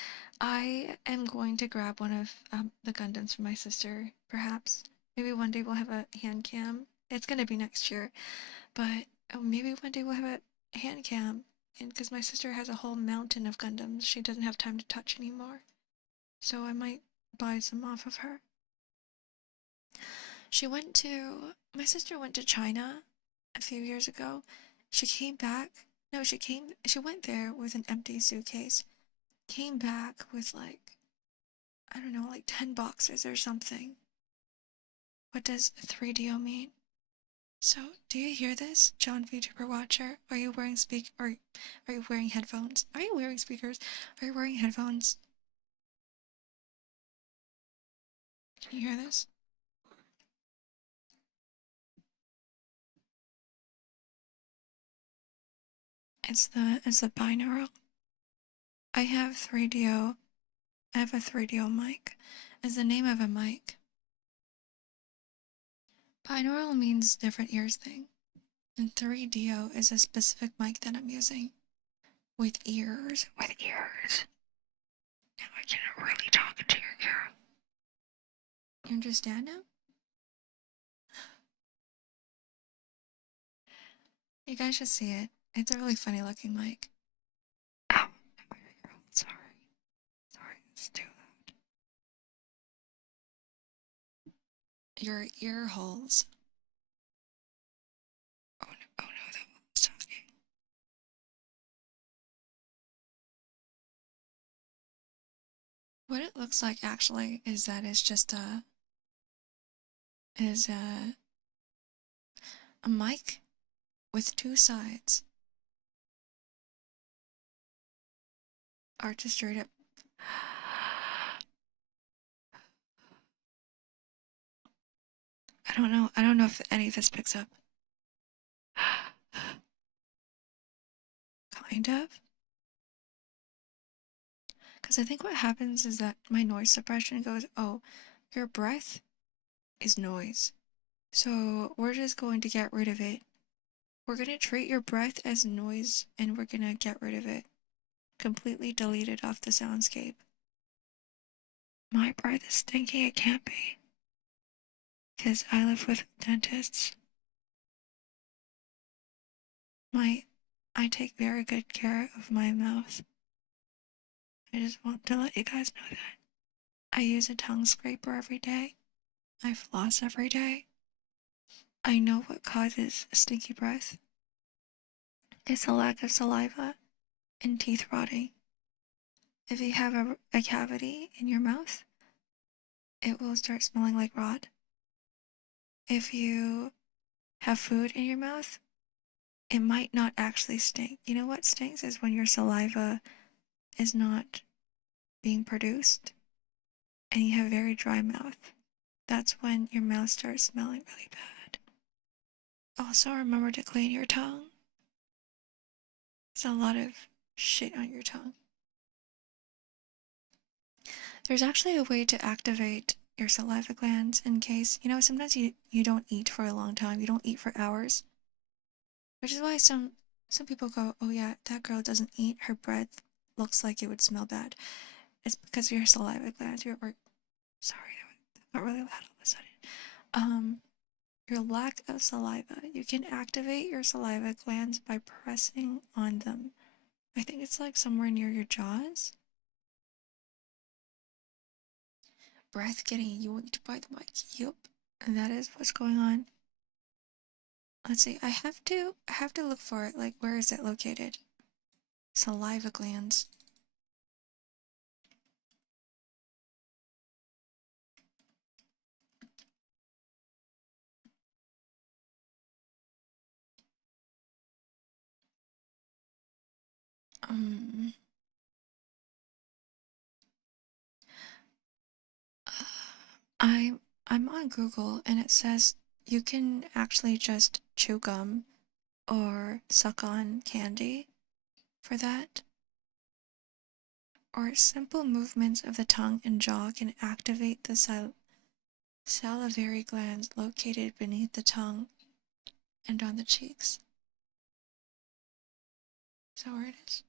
I am going to grab one of the Gundams for my sister, perhaps. Maybe one day we'll have a hand cam. It's gonna be next year, but maybe one day we'll have a hand cam. And because my sister has a whole mountain of Gundams, she doesn't have time to touch anymore. So I might buy some off of her. My sister went to China a few years ago. She came back. No, she went there with an empty suitcase. Came back with like, I don't know, like 10 boxes or something. What does 3DO mean? So, do you hear this, John VTuber Watcher? Are you wearing are you wearing headphones? Are you wearing speakers? Are you wearing headphones? Can you hear this? It's the binaural. I have 3DO. I have a 3DO mic. It's the name of a mic. Binaural means different ears thing. And 3DO is a specific mic that I'm using. With ears. With ears. Now I can really talk into your ear. You understand now? You guys should see it. It's a really funny looking mic. Oh, sorry. Sorry, it's too loud. Your ear holes What it looks like actually is that it's just a mic with two sides, or just straight up. I don't know. I don't know if any of this picks up. Kind of. Because I think what happens is that my noise suppression goes, oh, your breath is noise. So we're just going to get rid of it. We're going to treat your breath as noise and we're going to get rid of it. Completely delete it off the soundscape. My breath is stinky, it can't be. Because I live with dentists. I take very good care of my mouth. I just want to let you guys know that. I use a tongue scraper every day. I floss every day. I know what causes stinky breath. It's a lack of saliva and teeth rotting. If you have a cavity in your mouth, it will start smelling like rot. If you have food in your mouth, it might not actually stink. You know what stinks is when your saliva is not being produced and you have very dry mouth. That's when your mouth starts smelling really bad. Also, remember to clean your tongue. There's a lot of shit on your tongue. There's actually a way to activate your saliva glands in case, sometimes you don't eat for a long time. You don't eat for hours. Which is why some people go, oh yeah, that girl doesn't eat. Her breath looks like it would smell bad. It's because your saliva glands, sorry, that got really loud all of a sudden. Your lack of saliva. You can activate your saliva glands by pressing on them. I think it's like somewhere near your jaws. Breath getting yoinked by the mic. Yup, and that is what's going on. Let's see. I have to look for it. Like, where is it located? Saliva glands. I'm on Google and it says you can actually just chew gum or suck on candy for that. Or simple movements of the tongue and jaw can activate the salivary glands located beneath the tongue and on the cheeks. So where it is.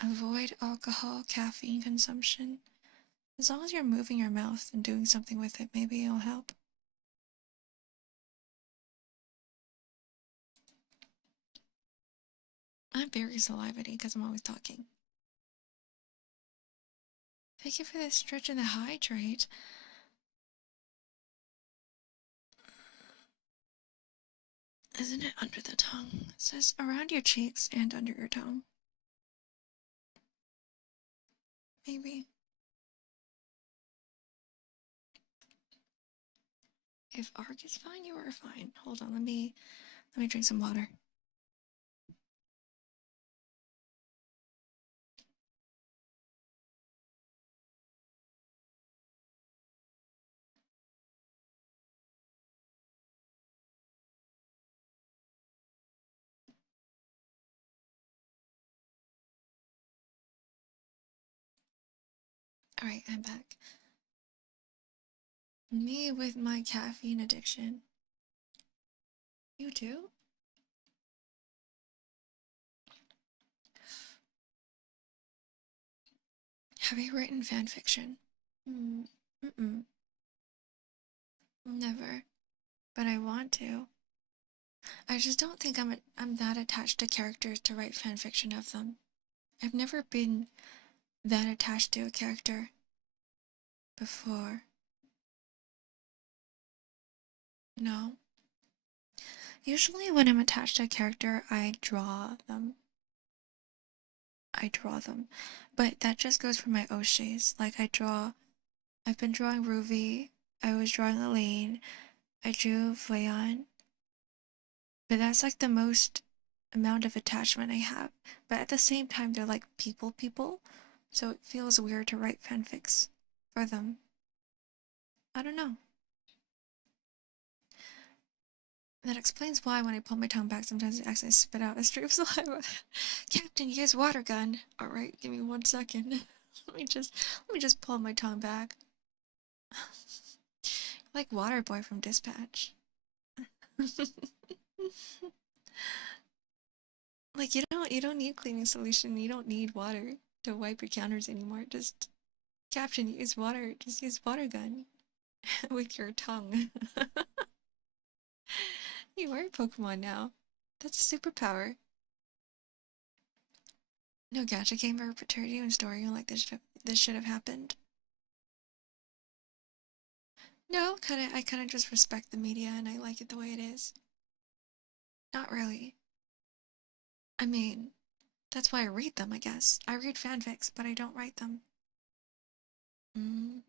Avoid alcohol, caffeine consumption. As long as you're moving your mouth and doing something with it, maybe it'll help. I'm very salivary because I'm always talking. Thank you for the stretch and the hydrate. Isn't it under the tongue? It says around your cheeks and under your tongue. Maybe. If Ark is fine, you are fine. Hold on, let me drink some water. Alright, I'm back. Me with my caffeine addiction. You too? Have you written fanfiction? Never. But I want to. I just don't think I'm that attached to characters to write fanfiction of them. I've never been that attached to a character before. No. Usually when I'm attached to a character, I draw them. But that just goes for my O'Sheas. Like I've been drawing Ruby, I was drawing Elaine, I drew Fleon, but that's like the most amount of attachment I have. But at the same time, they're like people, so it feels weird to write fanfics for them. I don't know. That explains why when I pull my tongue back, sometimes I accidentally spit out a stream of saliva. Captain, use water gun. All right, give me 1 second. let me just pull my tongue back. Like Water Boy from Dispatch. Like you don't need cleaning solution. You don't need water to wipe your counters anymore. Just Captain, use water. Just use water gun with your tongue. You are a Pokemon now. That's a superpower. No gacha game or paternity and story like this should have happened. No, I kinda just respect the media and I like it the way it is. Not really. I mean, that's why I read them, I guess. I read fanfics, but I don't write them. Mm.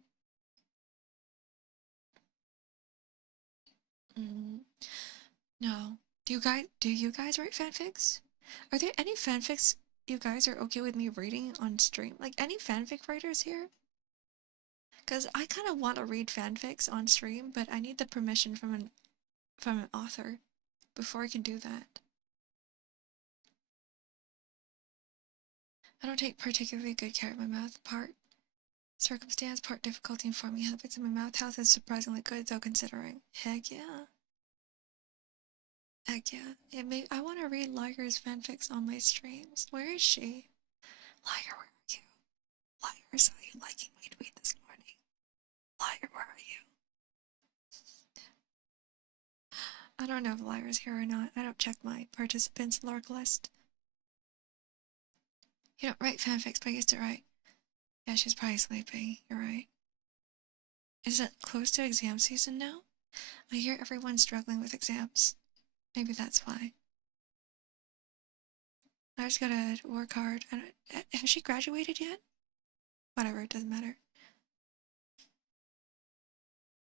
Mm. No. Do you guys write fanfics? Are there any fanfics you guys are okay with me reading on stream? Like any fanfic writers here? Because I kind of want to read fanfics on stream, but I need the permission from an author before I can do that. I don't take particularly good care of my mouth. Part circumstance, part difficulty in forming habits, and my mouth health is surprisingly good, though, considering. Heck yeah. Heck yeah. I want to read Liger's fanfics on my streams. Where is she? Liger, where are you? Liger, saw you liking my tweet this morning. Liger, where are you? I don't know if Lyra's here or not. I don't check my participants lurk list. You don't write fanfics, but I used to write. Yeah, she's probably sleeping. You're right. Is it close to exam season now? I hear everyone's struggling with exams. Maybe that's why. I just gotta work hard. Has she graduated yet? Whatever, it doesn't matter.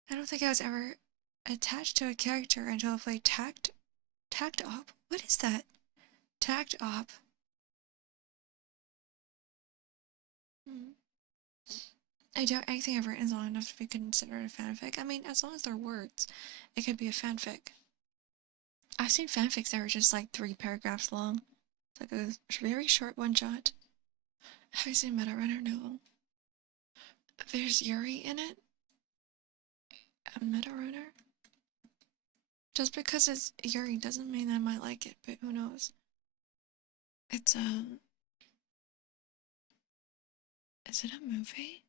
I don't think I was ever attached to a character until I played Tact Op. What is that? Tact Op. I doubt anything I've written is long enough to be considered a fanfic. I mean, as long as they're words, it could be a fanfic. I've seen fanfics that were just like 3 paragraphs long. It's like a very short one shot. Have you seen Meta Runner? No. There's Yuri in it. A Meta Runner? Just because it's Yuri doesn't mean I might like it, but who knows? It's is it a movie?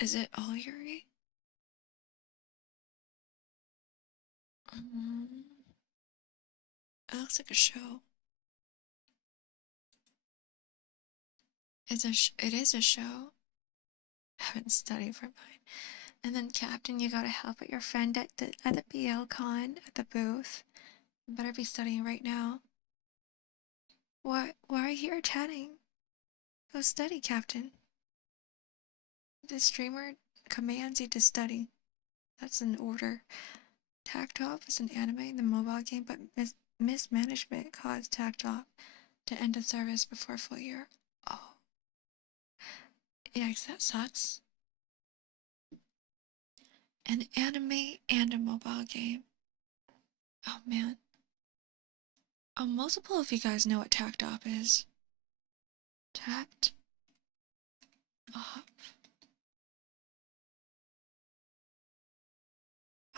Is it all Yuri? It looks like a show. It is a show. I haven't studied for mine. And then Captain, you gotta help out your friend at the BL con at the booth. You better be studying right now. Why are you here chatting? Go study, Captain. The streamer commands you to study. That's an order. Tactop is an anime, the mobile game, but mismanagement caused Tactop to end of service before full year. Oh. Yikes, that sucks. An anime and a mobile game. Oh man. Multiple of you guys know what Tactop is. Tact Op.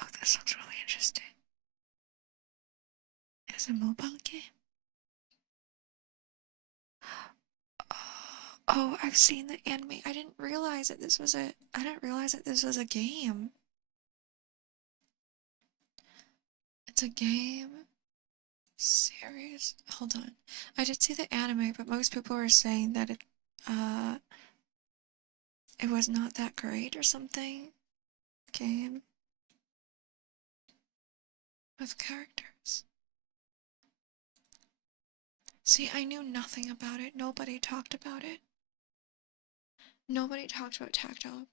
Oh, this looks really interesting. It's a mobile game. Oh, I've seen the anime. I didn't realize that this was a game. It's a game series. Hold on. I did see the anime, but most people were saying that it was not that great or something. Game. with characters. See, I knew nothing about it. Nobody talked about it. Nobody talked about Tactile.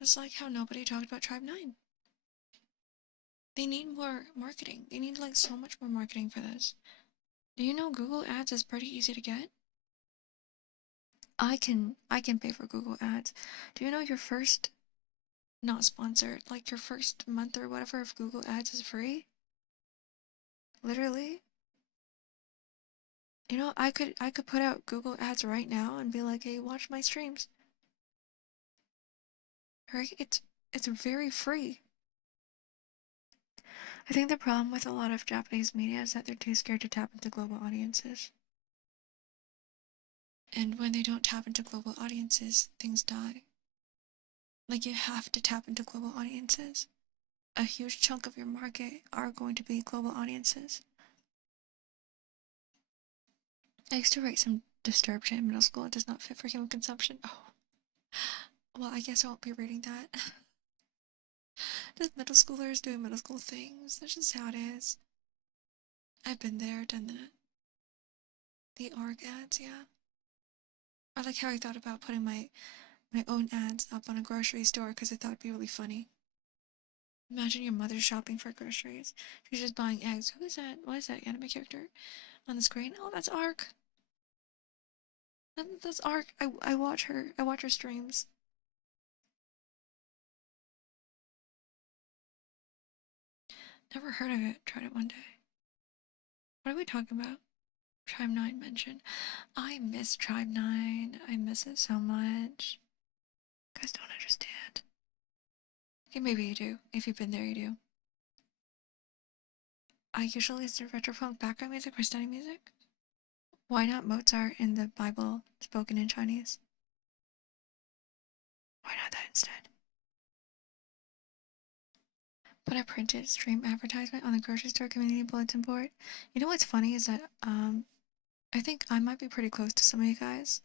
Just like how nobody talked about Tribe 9. They need more marketing. They need like so much more marketing for this. Do you know Google Ads is pretty easy to get? I can pay for Google Ads. Do you know your first, not sponsored, like your first month or whatever of Google Ads is free? Literally. You know, I could put out Google Ads right now and be like, hey, watch my streams. Right? It's very free. I think the problem with a lot of Japanese media is that they're too scared to tap into global audiences. And when they don't tap into global audiences, things die. Like, you have to tap into global audiences. A huge chunk of your market are going to be global audiences. I used to write some disturbed shit in middle school. It does not fit for human consumption. Oh. Well, I guess I won't be reading that. Just middle schoolers doing middle school things. That's just how it is. I've been there, done that. The Ark ads, yeah. I like how I thought about putting my own ads up on a grocery store because I thought it'd be really funny. Imagine your mother shopping for groceries. She's just buying eggs. Who is that? What is that anime character on the screen? Oh, that's Ark. That's Ark. I watch her. I watch her streams. Never heard of it. Tried it one day. What are we talking about? Tribe 9 mention. I miss Tribe 9. I miss it so much. You guys don't understand. Okay, maybe you do. If you've been there, you do. I usually listen to retro-punk background music for study music. Why not Mozart in the Bible spoken in Chinese? Why not that instead? Put a printed stream advertisement on the grocery store community bulletin board. You know what's funny is that I think I might be pretty close to some of you guys.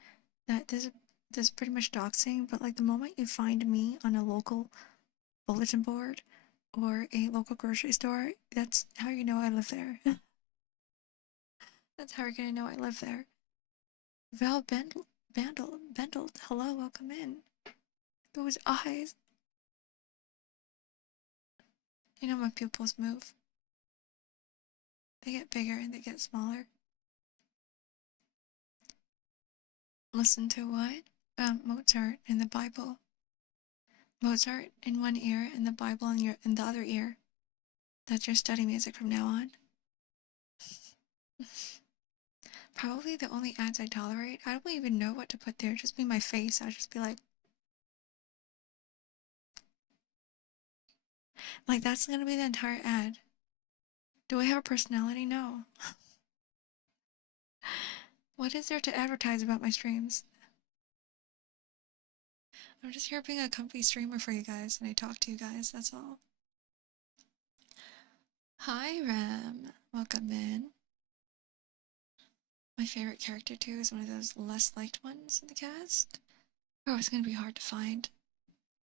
That this is pretty much doxing, but like the moment you find me on a local bulletin board or a local grocery store, that's how you know I live there. That's how you're gonna know I live there. Val Bendel, hello, welcome in. Those eyes. You know my pupils move. They get bigger and they get smaller. Listen to what? Mozart in the Bible. Mozart in one ear and the Bible in the other ear. That's your study music from now on. Probably the only ads I tolerate. I don't even know what to put there. Just be my face. I'll just be like that's gonna be the entire ad. Do I have a personality? No. What is there to advertise about my streams? I'm just here being a comfy streamer for you guys, and I talk to you guys, that's all. Hi, Ram. Welcome in. My favorite character, too, is one of those less liked ones in the cast. Oh, it's gonna be hard to find.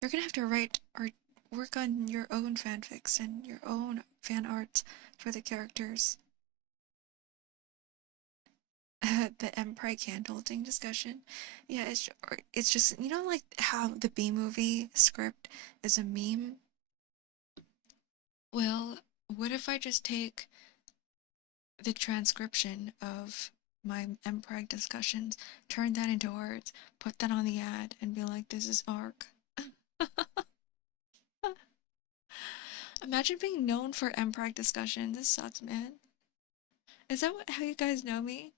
You're gonna have to write or work on your own fanfics and your own fan arts for the characters. The Empire candle-holding discussion. Yeah, it's just, you know, like how the B-movie script is a meme? Well, what if I just take the transcription of my Empire discussions, turn that into words, put that on the ad, and be like, this is Ark. Imagine being known for Empire discussion. This sucks, man. Is that how you guys know me?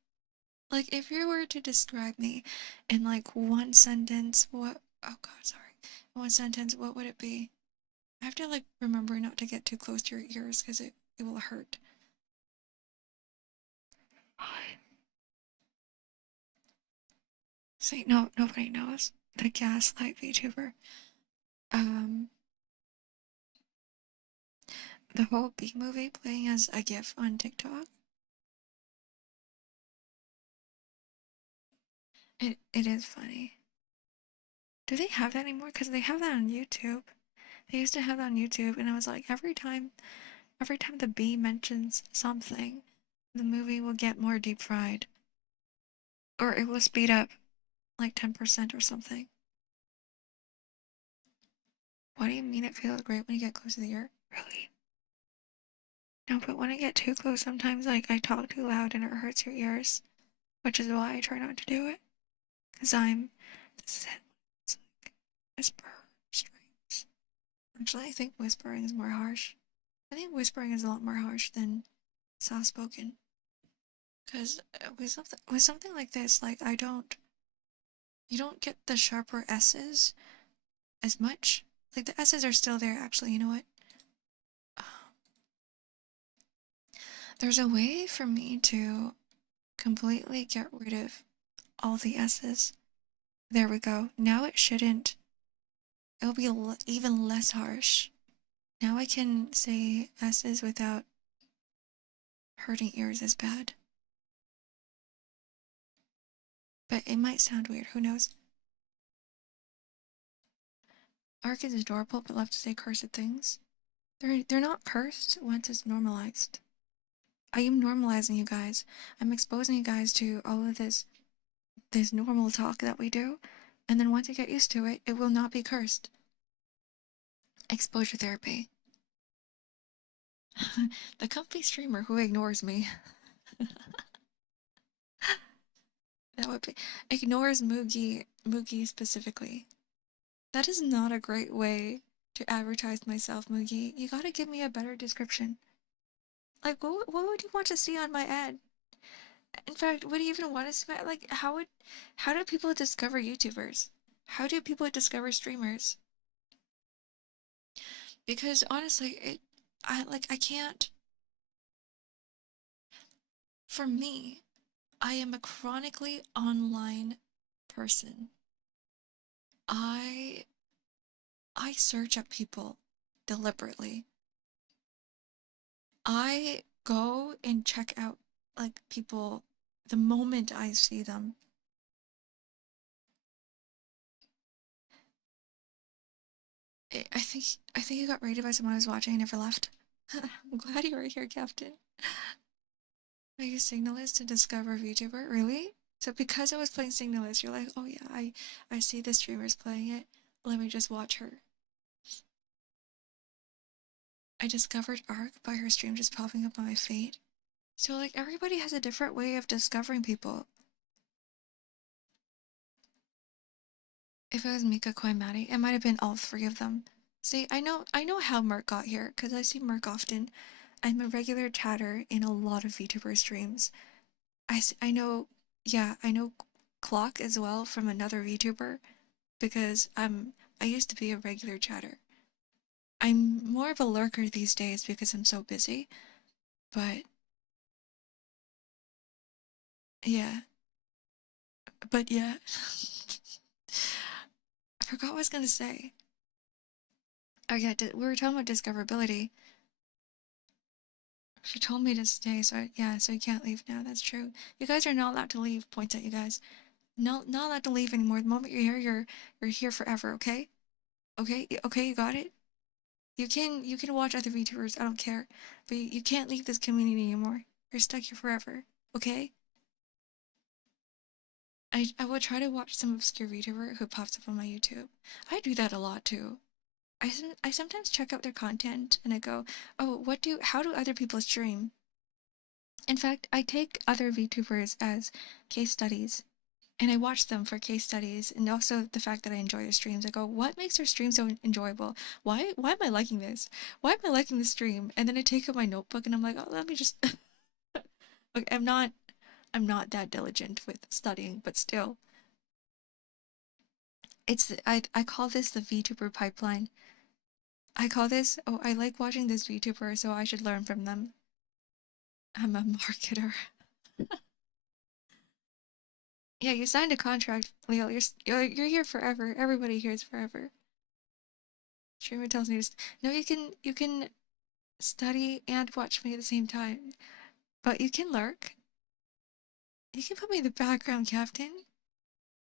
Like, if you were to describe me in like one sentence, what? Oh God, sorry. One sentence, what would it be? I have to like remember not to get too close to your ears because it will hurt. See, no, nobody knows the gaslight VTuber. The whole B movie playing as a GIF on TikTok. It is funny. Do they have that anymore? Because they have that on YouTube. They used to have that on YouTube, and I was like, every time the bee mentions something, the movie will get more deep fried, or it will speed up like 10% or something. What do you mean it feels great when you get close to the ear? Really? No, but when I get too close, sometimes like I talk too loud and it hurts your ears, which is why I try not to do it. Cause this is it. It's like whisper streams. Actually, I think whispering is more harsh. I think whispering is a lot more harsh than soft spoken. Cause with something like this, like you don't get the sharper S's as much. Like the S's are still there. Actually, you know what? There's a way for me to completely get rid of all the S's. There we go. Now it shouldn't. It'll be even less harsh. Now I can say S's without hurting ears as bad. But it might sound weird. Who knows? Ark is adorable, but love to say cursed things. They're not cursed once it's normalized. I am normalizing you guys. I'm exposing you guys to all of this normal talk that we do, and then once you get used to it, it will not be cursed. Exposure therapy. The comfy streamer who ignores me. That would be ignores Moogie specifically. That is not a great way to advertise myself, Moogie. You gotta give me a better description. Like, what would you want to see on my ad? In fact, would you even want to see my, like, how do people discover YouTubers? How do people discover streamers? Because honestly, I can't. For me, I am a chronically online person. I search up people deliberately. I go and check out like people the moment I see them. I think you got raided by someone I was watching and never left. I'm glad you were here, Captain. I use Signalist to discover VTuber. Really? So because I was playing Signalist, you're like, oh yeah, I see the streamers playing it. Let me just watch her. I discovered Ark by her stream just popping up on my feed. So like everybody has a different way of discovering people. If it was Mika, Koi, Maddie, it might have been all three of them. See, I know how Merc got here, because I see Merc often. I'm a regular chatter in a lot of VTuber streams. I know, yeah, I know Clock as well from another VTuber, because I used to be a regular chatter. I'm more of a lurker these days because I'm so busy, but yeah, but yeah. I forgot what I was gonna say. Oh yeah, we were talking about discoverability. She told me to stay, so yeah, so you can't leave now. That's true. You guys are not allowed to leave. Points at you guys. No, not allowed to leave anymore. The moment you're here, you're here forever. Okay, okay, you got it. You can watch other VTubers. I don't care, but you can't leave this community anymore. You're stuck here forever. Okay. I will try to watch some obscure VTuber who pops up on my YouTube. I do that a lot too. I sometimes check out their content and I go, oh, how do other people stream? In fact, I take other VTubers as case studies and I watch them for case studies and also the fact that I enjoy their streams. I go, what makes their stream so enjoyable? Why am I liking this? Why am I liking this stream? And then I take out my notebook and I'm like, oh, let me just okay, I'm not that diligent with studying, but still. I call this the VTuber pipeline. I call this, oh, I like watching this VTuber, so I should learn from them. I'm a marketer. Yeah, you signed a contract, Leo. You're here forever. Everybody here is forever. Streamer tells me to no. You can study and watch me at the same time, but you can lurk. You can put me in the background, Captain.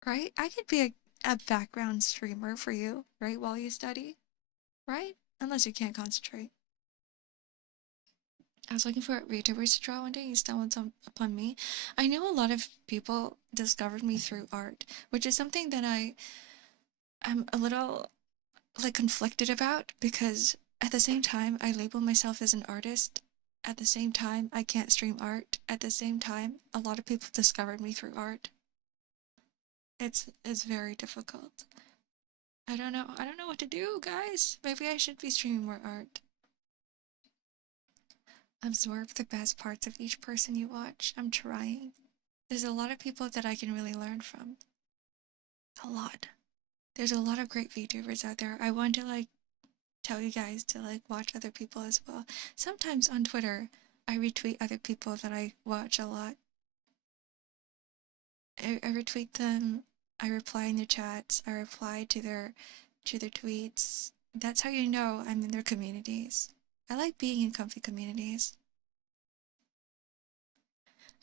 Right? I could be a background streamer for you, right? While you study. right? Unless you can't concentrate. I was looking for VTubers to draw one day. You stumbled upon me. I know a lot of people discovered me through art, which is something that I'm a little like conflicted about because at the same time I label myself as an artist. At the same time, I can't stream art. At the same time, a lot of people discovered me through art. It's very difficult. I don't know. I don't know what to do, guys. Maybe I should be streaming more art. Absorb the best parts of each person you watch. I'm trying. There's a lot of people that I can really learn from. A lot. There's a lot of great VTubers out there. I want to like tell you guys to like watch other people as well. Sometimes on Twitter, I retweet other people that I watch a lot. I retweet them. I reply in their chats. I reply to their tweets. That's how you know I'm in their communities. I like being in comfy communities.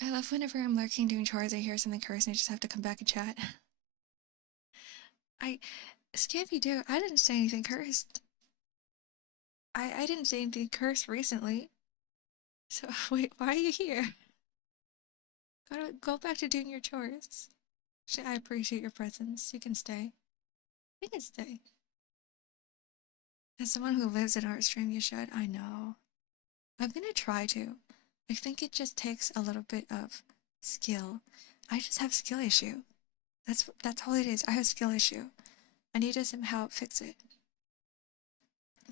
I love whenever I'm lurking doing chores, I hear something curse and I just have to come back and chat. Scampy dude, I didn't say anything cursed. I didn't say anything cursed recently. So wait, why are you here? Go back to doing your chores. I appreciate your presence. You can stay. You can stay. As someone who lives in art stream, you should. I know. I'm gonna try to. I think it just takes a little bit of skill. I just have skill issue. That's all it is. I have skill issue. I need to somehow fix it.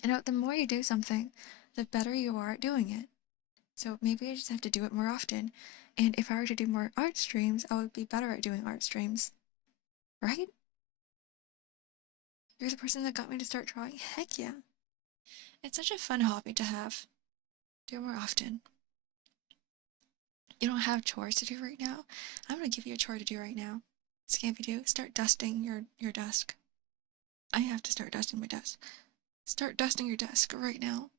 You know, the more you do something, the better you are at doing it. So maybe I just have to do it more often. And if I were to do more art streams, I would be better at doing art streams. Right? You're the person that got me to start drawing? Heck yeah. It's such a fun hobby to have. Do it more often. You don't have chores to do right now? I'm gonna give you a chore to do right now. Scampy Doo, start dusting your desk. I have to start dusting my desk. Start dusting your desk right now.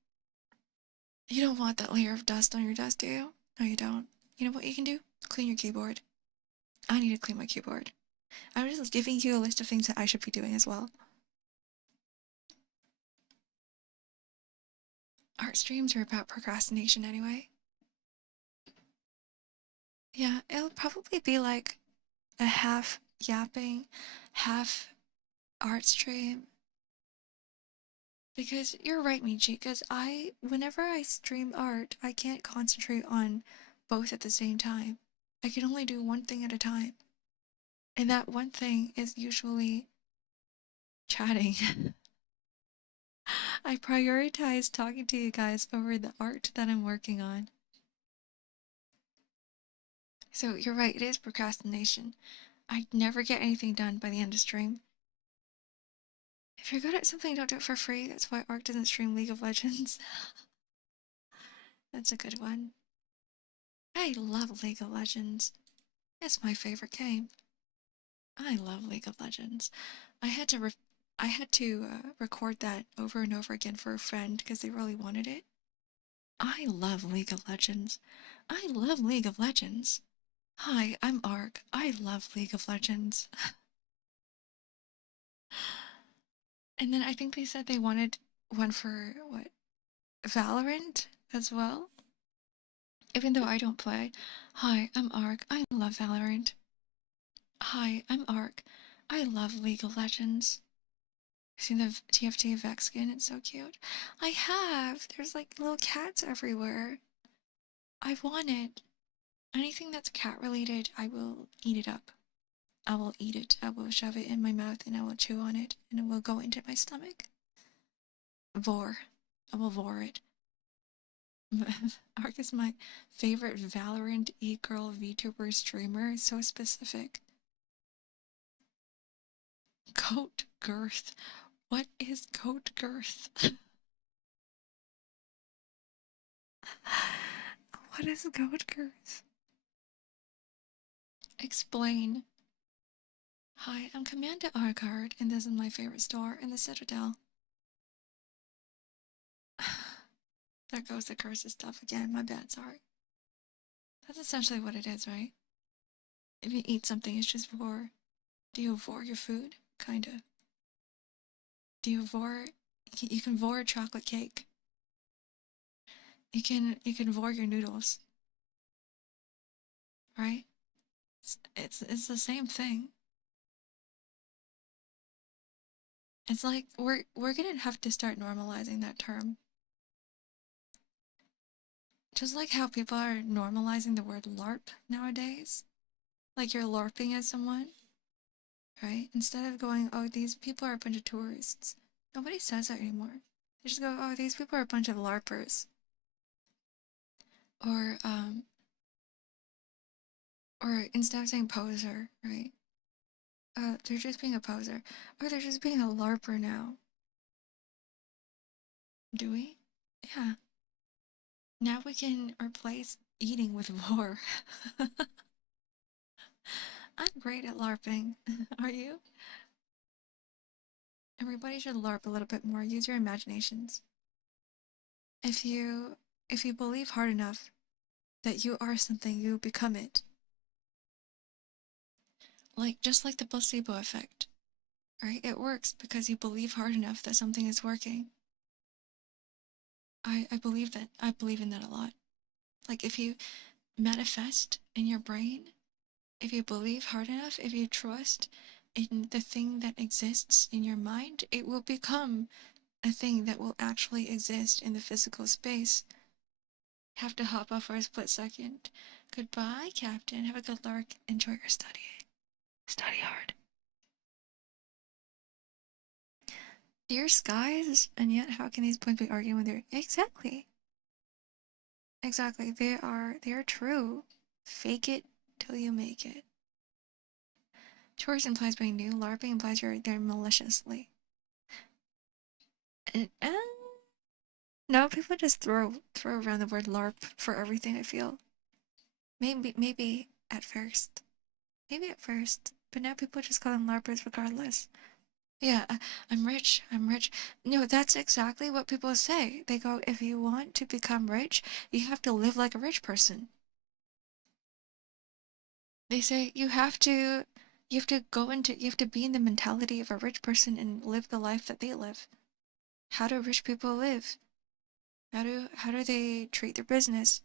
You don't want that layer of dust on your desk, do you? No, you don't. You know what you can do? Clean your keyboard. I need to clean my keyboard. I'm just giving you a list of things that I should be doing as well. Art streams are about procrastination anyway. Yeah, it'll probably be like a half yapping, half art stream. Because you're right, Michi, because whenever I stream art, I can't concentrate on both at the same time. I can only do one thing at a time. And that one thing is usually chatting. I prioritize talking to you guys over the art that I'm working on. So you're right, it is procrastination. I never get anything done by the end of stream. If you're good at something, don't do it for free. That's why Ark doesn't stream League of Legends. That's a good one. I love League of Legends. It's my favorite game. I love League of Legends. I had to record that over and over again for a friend because they really wanted it. I love League of Legends. I love League of Legends. Hi, I'm Ark. I love League of Legends. And then I think they said they wanted one for, what, Valorant as well? Even though I don't play. Hi, I'm Ark. I love Valorant. Hi, I'm Ark. I love League of Legends. Seen the TFT Vex skin? It's so cute. I have. There's like little cats everywhere. I want it. Anything that's cat related, I will eat it up. I will eat it. I will shove it in my mouth and I will chew on it and it will go into my stomach. Vor. I will vor it. Ark is my favorite Valorant e-girl VTuber streamer. So specific. Goat girth. What is goat girth? What is goat girth? Explain. Hi, I'm Commander Arkard, and this is my favorite store in the Citadel. There goes the curses stuff again. My bad, sorry. That's essentially what it is, right? If you eat something, it's just vor. Do you vor your food? Kinda. Do you vor You can vor chocolate cake. You can vor your noodles, right? It's the same thing. It's like we're gonna have to start normalizing that term. Just like how people are normalizing the word LARP nowadays. Like you're LARPing at someone, right? Instead of going, oh, these people are a bunch of tourists. Nobody says that anymore. They just go, oh, these people are a bunch of LARPers. Or instead of saying poser, right? They're just being a poser. Or they're just being a LARPer now. Do we? Yeah. Now we can replace eating with vor. I'm great at LARPing. Are you? Everybody should LARP a little bit more. Use your imaginations. If you believe hard enough that you are something, you become it. Just like the placebo effect, right? It works because you believe hard enough that something is working. I believe that. I believe in that a lot. Like if you manifest in your brain, if you believe hard enough, if you trust in the thing that exists in your mind, it will become a thing that will actually exist in the physical space. Have to hop off for a split second. Goodbye, Captain. Have a good lark. Enjoy your studying. Study hard. Dear skies, and yet how can these points be arguing when they're exactly? Exactly. They are true. Fake it till you make it. Tourist implies being new. LARPing implies you're there maliciously. And, no, people just throw around the word LARP for everything, I feel. Maybe at first. Maybe at first. But now people just call them LARPers regardless. Yeah, I'm rich. No, that's exactly what people say. They go, if you want to become rich, you have to live like a rich person. They say you have to be in the mentality of a rich person and live the life that they live. How do rich people live? How do they treat their business?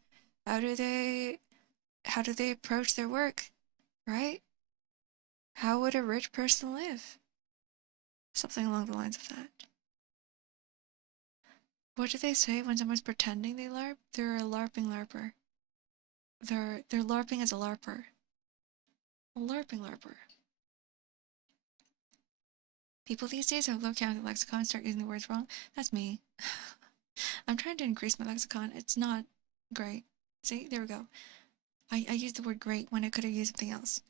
How do they approach their work? Right? How would a rich person live? Something along the lines of that. What do they say when someone's pretending they LARP? They're a LARPing LARPer. They're LARPing as a LARPer. A LARPing LARPer. People these days have low count the lexicon and start using the words wrong. That's me. I'm trying to increase my lexicon. It's not great. See, there we go. I used the word great when I could have used something else.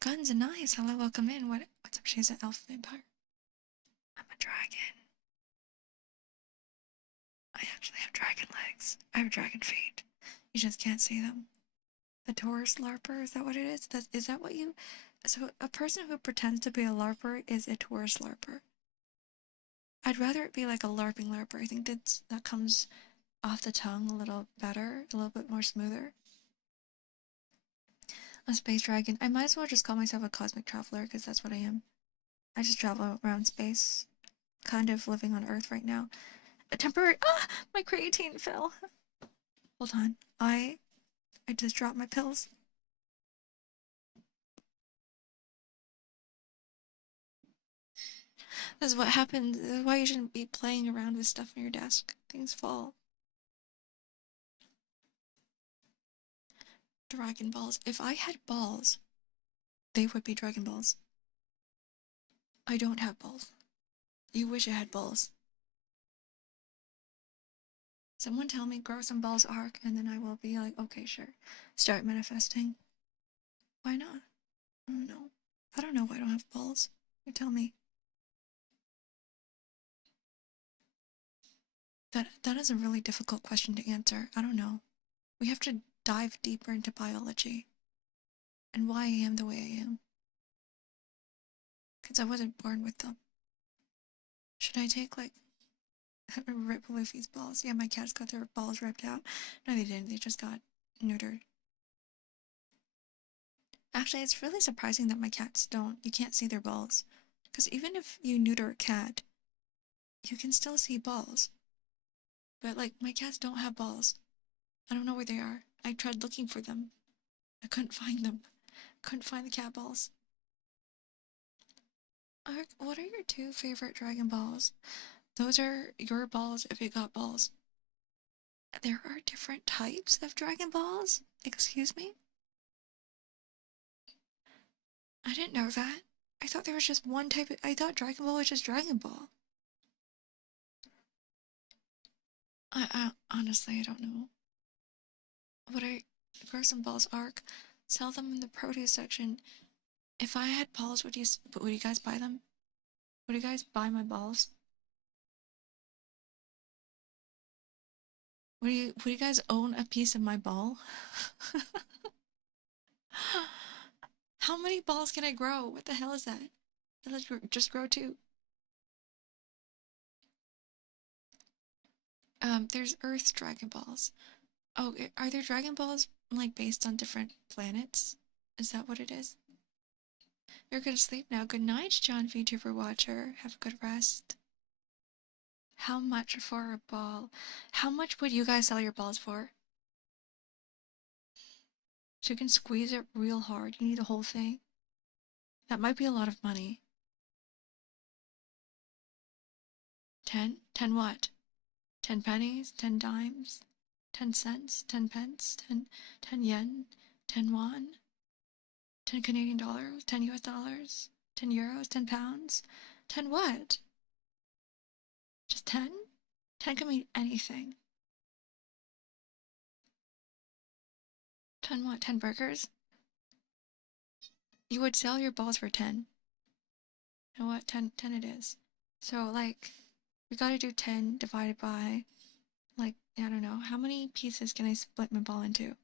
Guns and knives. Hello, welcome in. What's up? She's an elf vampire. I'm a dragon. I actually have dragon legs. I have dragon feet. You just can't see them. The tourist LARPer, is that what it is? Is that what you... So a person who pretends to be a LARPer is a tourist LARPer. I'd rather it be like a LARPing LARPer. I think that comes off the tongue a little better, a little bit more smoother. A space dragon. I might as well just call myself a cosmic traveler because that's what I am. I just travel around space, kind of living on Earth right now. A temporary... Ah! My creatine fell. Hold on. I just dropped my pills. This is what happens. This is why you shouldn't be playing around with stuff on your desk. Things fall. Dragon balls. If I had balls, they would be Dragon balls. I don't have balls. You wish I had balls. Someone tell me grow some balls, Ark, and then I will be like, okay, sure. Start manifesting. Why not? I don't know. I don't know why I don't have balls. You tell me. That is a really difficult question to answer. I don't know. We have to dive deeper into biology and why I am the way I am. Because I wasn't born with them. Should I take, like, rip Luffy's balls? Yeah, my cats got their balls ripped out. No, they didn't. They just got neutered. Actually, it's really surprising that my cats don't. You can't see their balls. Because even if you neuter a cat, you can still see balls. But like, my cats don't have balls. I don't know where they are. I tried looking for them. I couldn't find them. Couldn't find the cat balls. Ark, what are your 2 favorite Dragon Balls? Those are your balls if you got balls. There are different types of Dragon Balls? Excuse me? I didn't know that. I thought there was just one type of... I thought Dragon Ball was just Dragon Ball. Honestly, I don't know. Would I grow some balls, Ark? Sell them in the produce section. If I had balls, would you guys buy them? Would you guys buy my balls? Would you guys own a piece of my ball? How many balls can I grow? What the hell is that? Let's just grow 2. There's Earth Dragon Balls. Oh, are there Dragon Balls, like, based on different planets? Is that what it is? You're gonna sleep now. Good night, John VTuber Watcher. Have a good rest. How much for a ball? How much would you guys sell your balls for? So you can squeeze it real hard. You need the whole thing. That might be a lot of money. 10? 10 what? 10 pennies? 10 dimes? 10 cents? 10 pence? 10 yen? 10 won? 10 Canadian dollars? 10 US dollars? 10 euros? 10 pounds? 10 what? Just 10? 10 can mean anything. 10 what? 10 burgers? You would sell your balls for 10. You know what? 10 it is. So, like, we gotta do 10 divided by, like, I don't know. How many pieces can I split my ball into?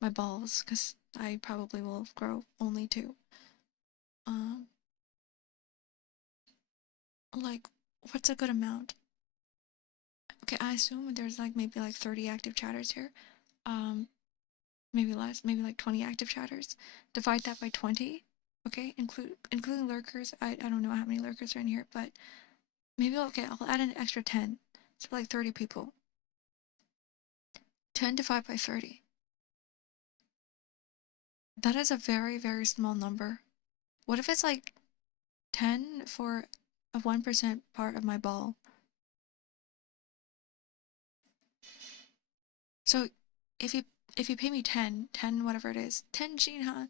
My balls, because I probably will grow only 2. Like, what's a good amount? Okay, I assume there's, like, maybe, like, 30 active chatters here. Maybe less, maybe, like, 20 active chatters. Divide that by 20, okay? Including lurkers. I don't know how many lurkers are in here, but maybe, okay, I'll add an extra 10. So, like, 30 people. 10 divided by 30. That is a very, very small number. What if it's, like, 10 for a 1% part of my ball? So, if you pay me 10 whatever it is, 10 Jinha.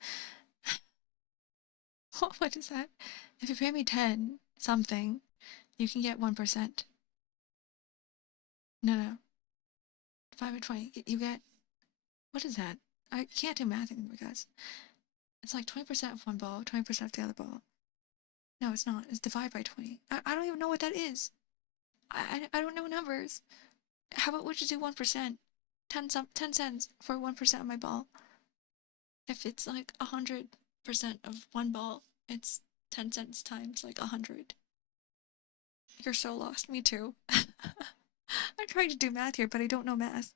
What is that? If you pay me 10 something, you can get 1%. No. 5 and 20. You get... What is that? I can't do math anymore, guys. It's like 20% of one ball, 20% of the other ball. No, it's not. It's divide by 20. I don't even know what that is. I don't know numbers. How about we just do 1%? 10 cents for 1% of my ball. If it's like 100% of one ball, it's 10 cents times like 100. You're so lost. Me too. I'm trying to do math here, but I don't know math.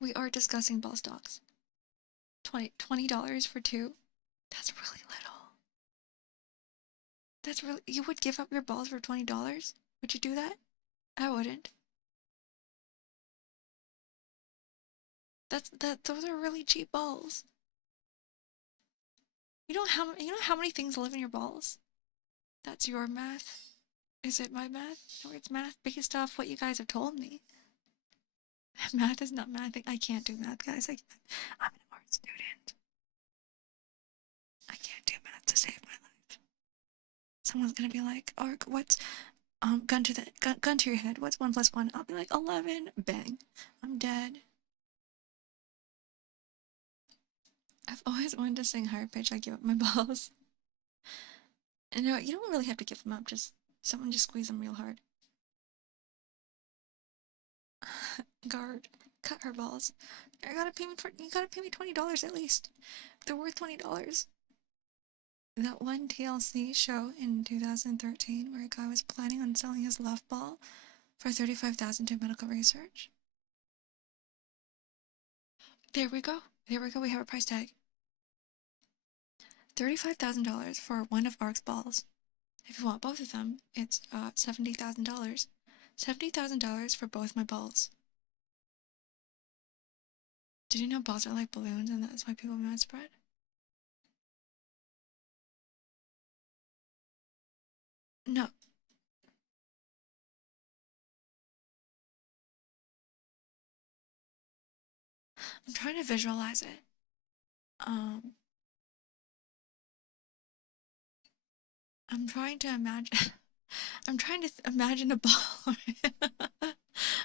We are discussing ball stocks. $20 for 2? That's really little. That's really... You would give up your balls for $20? Would you do that? I wouldn't. Those are really cheap balls. You know how many things live in your balls? That's your math. Is it my math? Or it's math based off what you guys have told me. Math is not math. I can't do math, guys. I'm an art student. I can't do math to save my life. Someone's gonna be like, Ark, what's gun to your head, what's 1 plus 1? I'll be like 11. Bang. I'm dead. I've always wanted to sing higher pitch. I give up my balls. And no, you don't really have to give them up. Someone just squeeze them real hard. Guard, cut her balls. You gotta pay me $20 at least. They're worth $20. That one TLC show in 2013 where a guy was planning on selling his love ball for $35,000 to medical research. There we go. We have a price tag. $35,000 for one of Ark's balls. If you want both of them, it's $70,000. $70,000 for both my balls. Did you know balls are like balloons and that's why people mad spread? No. I'm trying to visualize it. I'm trying to imagine. I'm trying to imagine a ball.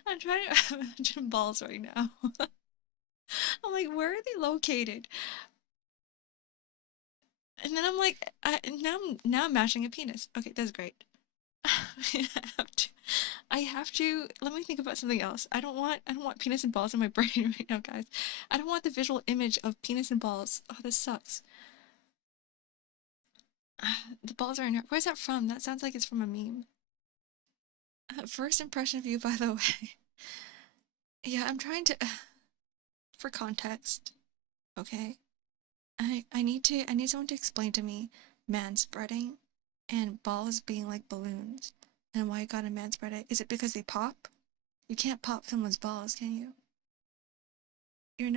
I'm trying to imagine balls right now. I'm like, where are they located? And then I'm like, now I'm imagining a penis. Okay, that's great. I have to. Let me think about something else. I don't want penis and balls in my brain right now, guys. I don't want the visual image of penis and balls. Oh, this sucks. The balls are in here. Where's that from? That sounds like it's from a meme. First impression of you, by the way. Yeah, I'm trying to. For context, okay. I need someone to explain to me man spreading and balls being like balloons and why you gotta man spread it. Is it because they pop? You can't pop someone's balls, can you? You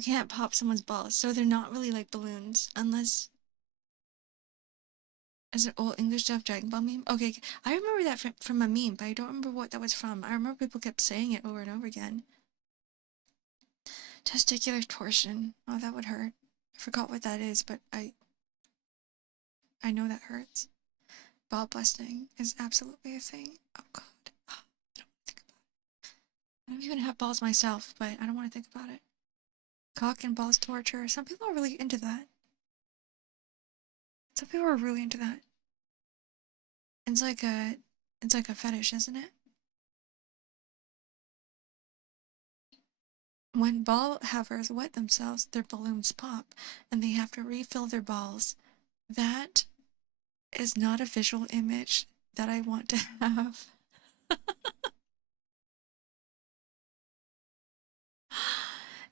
can't pop someone's balls, so they're not really like balloons unless as an old English Jeff Dragon Ball meme. Okay, I remember that from a meme, but I don't remember what that was from. I remember people kept saying it over and over again. Testicular torsion. Oh, that would hurt. I forgot what that is, but I know that hurts. Ball busting is absolutely a thing. Oh god. Oh, I don't want to think about it. I don't even have balls myself, but I don't want to think about it. Cock and balls torture. Some people are really into that. Some people are really into that. It's like a fetish, isn't it? When ball havers wet themselves, their balloons pop, and they have to refill their balls. That is not a visual image that I want to have.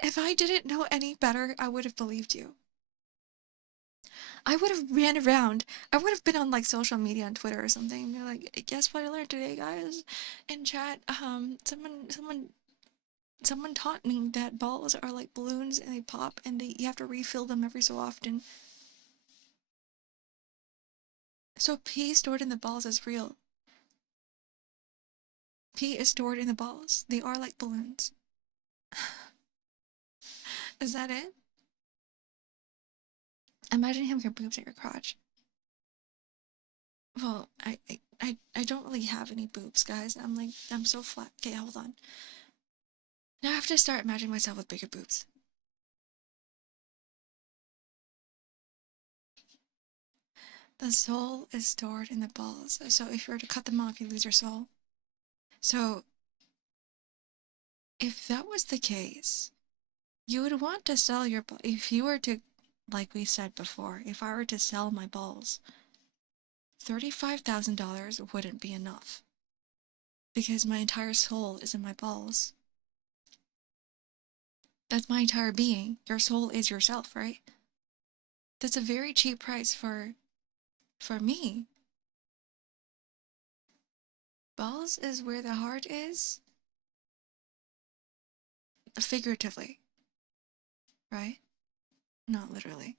If I didn't know any better, I would have believed you. I would have ran around. I would have been on like social media on Twitter or something. Be like, guess what I learned today, guys? In chat, someone taught me that balls are like balloons and they pop and you have to refill them every so often. So pee stored in the balls is real. Pee is stored in the balls. They are like balloons. Is that it? Imagine having your boobs at your crotch. Well, I don't really have any boobs, guys. I'm so flat. Okay, hold on. Now I have to start imagining myself with bigger boobs. The soul is stored in the balls. So if you were to cut them off, you lose your soul. So if that was the case, you would want to sell your balls. If you were to, like we said before, if I were to sell my balls, $35,000 wouldn't be enough. Because my entire soul is in my balls. That's my entire being. Your soul is yourself, right? That's a very cheap price for me. Balls is where the heart is. Figuratively. Right? Not literally.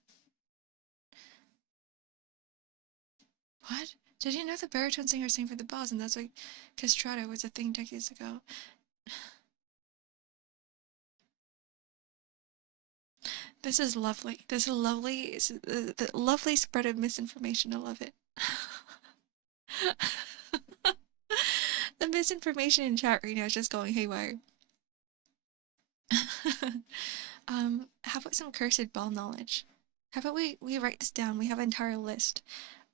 What? Did you know the baritone singers sing for the balls and that's why castrato was a thing decades ago? This is lovely. This is lovely. The lovely spread of misinformation. I love it. The misinformation in chat right now is just going haywire. How about some cursed ball knowledge? How about we write this down? We have an entire list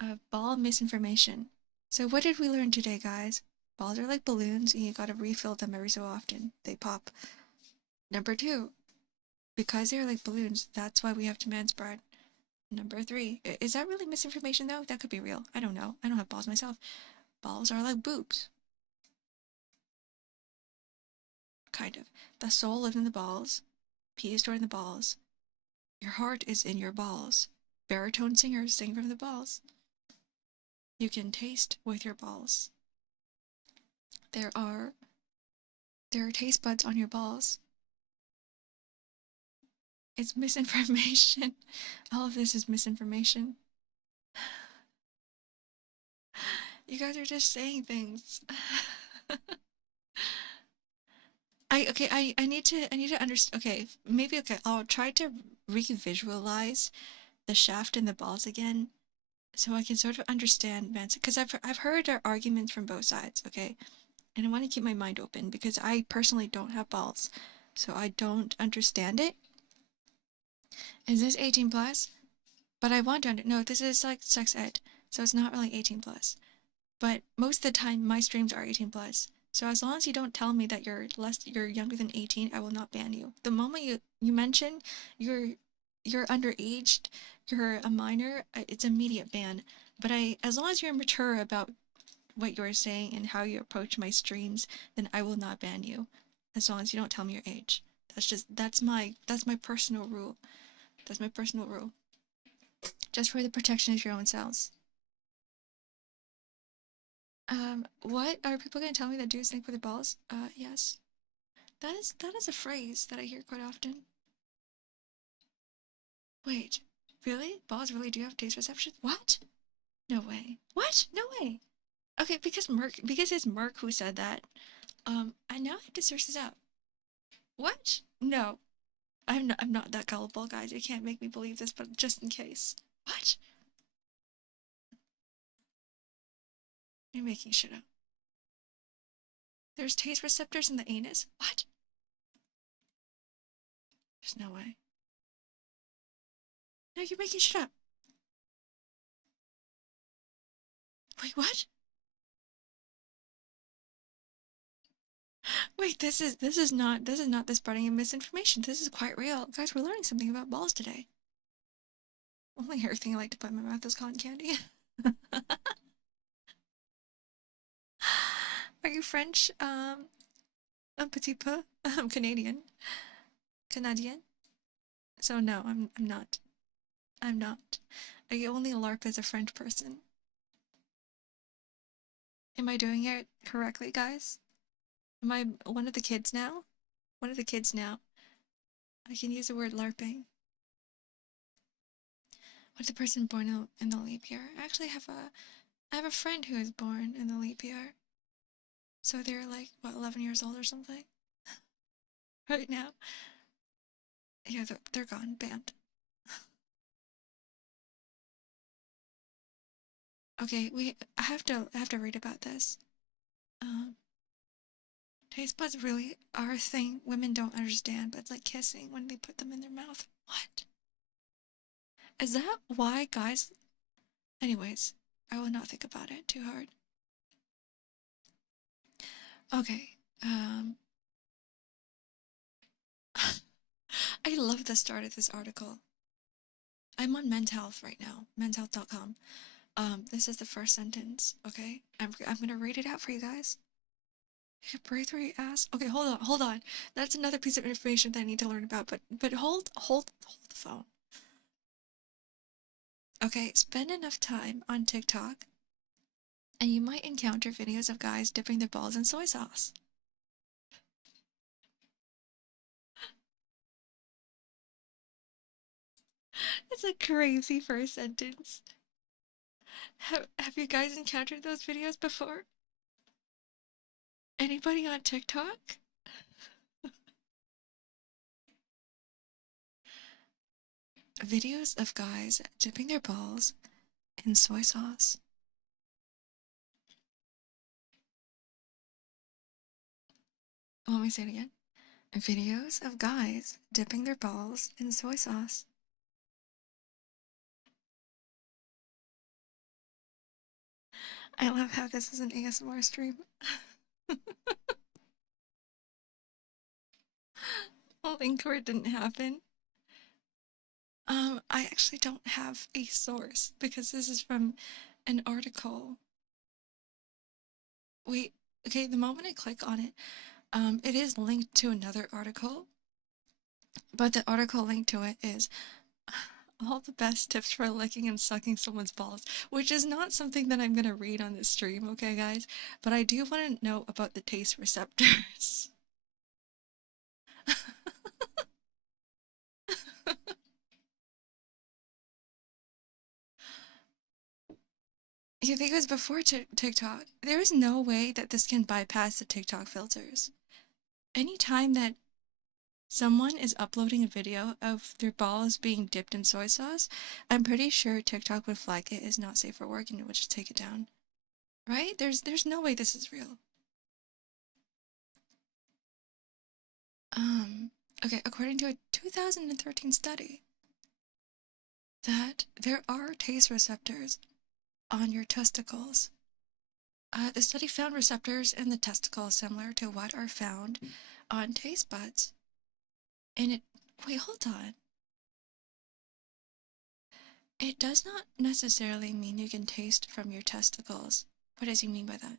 of ball misinformation. So what did we learn today, guys? Balls are like balloons and you gotta refill them every so often. They pop. Number 2, because they're like balloons, that's why we have to manspread. Number 3, is that really misinformation though? That could be real. I don't know. I don't have balls myself. Balls are like boobs. Kind of. The soul lives in the balls. Pee is stored in the balls. Your heart is in your balls. Baritone singers sing from the balls. You can taste with your balls. There are taste buds on your balls. It's misinformation. All of this is misinformation. You guys are just saying things. I need to understand. Okay, maybe I'll try to re-visualize the shaft and the balls again, so I can sort of understand Manson. Because I've heard our arguments from both sides. Okay, and I want to keep my mind open because I personally don't have balls, so I don't understand it. Is this 18 plus? But I want to no. This is like sex ed, so it's not really 18 plus. But most of the time, my streams are 18 plus. So as long as you don't tell me that you're younger than 18, I will not ban you. The moment you mention you're underaged, you're a minor, it's immediate ban. But as long as you're mature about what you're saying and how you approach my streams, then I will not ban you. As long as you don't tell me your age. That's my personal rule. That's my personal rule. Just for the protection of your own selves. What are people gonna tell me that dudes think with their balls? Yes. That is a phrase that I hear quite often. Wait, really? Balls really do have taste perception? What? No way. What? No way. Okay, because it's Merc who said that. I now have to search this up. What? No. I'm not that gullible, guys. You can't make me believe this, but just in case. What? You're making shit up. There's taste receptors in the anus? What? There's no way. No, you're making shit up. Wait, what? Wait, this is not the spreading of misinformation. This is quite real. Guys, we're learning something about balls today. Only everything I like to put in my mouth is cotton candy. Are you French? Un petit peu. I'm Canadian. Canadian. So no, I'm not. I'm not. I only LARP as a French person. Am I doing it correctly, guys? Am I one of the kids now? One of the kids now. I can use the word LARPing. What's the person born in the leap year? I actually have a friend who is born in the leap year. So they're like, what, 11 years old or something? Right now. Yeah, they're gone, banned. Okay, I have to read about this. Taste buds really are a thing women don't understand, but it's like kissing when they put them in their mouth. What? Is that why guys? Anyways, I will not think about it too hard. Okay, I love the start of this article. I'm on Men's Health right now, menshealth.com. This is the first sentence, okay? I'm gonna read it out for you guys. You breathe through your ass. Okay, hold on. That's another piece of information that I need to learn about, but hold the phone. Okay, spend enough time on TikTok, and you might encounter videos of guys dipping their balls in soy sauce. It's a crazy first sentence. Have you guys encountered those videos before? Anybody on TikTok? Videos of guys dipping their balls in soy sauce. Let me say it again. Videos of guys dipping their balls in soy sauce. I love how this is an ASMR stream. Link where it didn't happen. I actually don't have a source because this is from an article. Wait, okay, the moment I click on it, it is linked to another article, but the article linked to it is All the best tips for licking and sucking someone's balls, which is not something that I'm gonna read on this stream, okay, guys? But I do want to know about the taste receptors. You think it was before TikTok? There is no way that this can bypass the TikTok filters. Anytime that someone is uploading a video of their balls being dipped in soy sauce, I'm pretty sure TikTok would flag it as not safe for work and it would just take it down. Right? There's no way this is real. Okay, according to a 2013 study, that there are taste receptors on your testicles. The study found receptors in the testicles similar to what are found on taste buds. And wait, hold on. It does not necessarily mean you can taste from your testicles. What does he mean by that?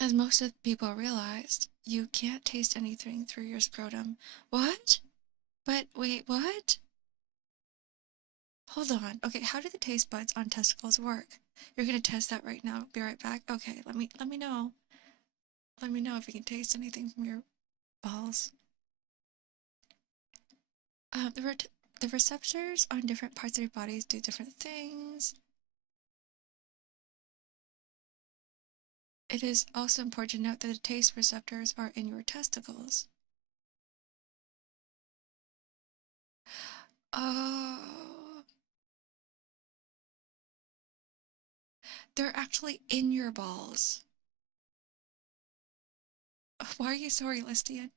As most of the people realized, you can't taste anything through your scrotum. What? But wait, what? Hold on. Okay, how do the taste buds on testicles work? You're gonna test that right now. Be right back. Okay, let me know. Let me know if you can taste anything from your balls. The receptors on different parts of your bodies do different things. It is also important to note that the taste receptors are in your testicles. Oh. They're actually in your balls. Why are you so realistic?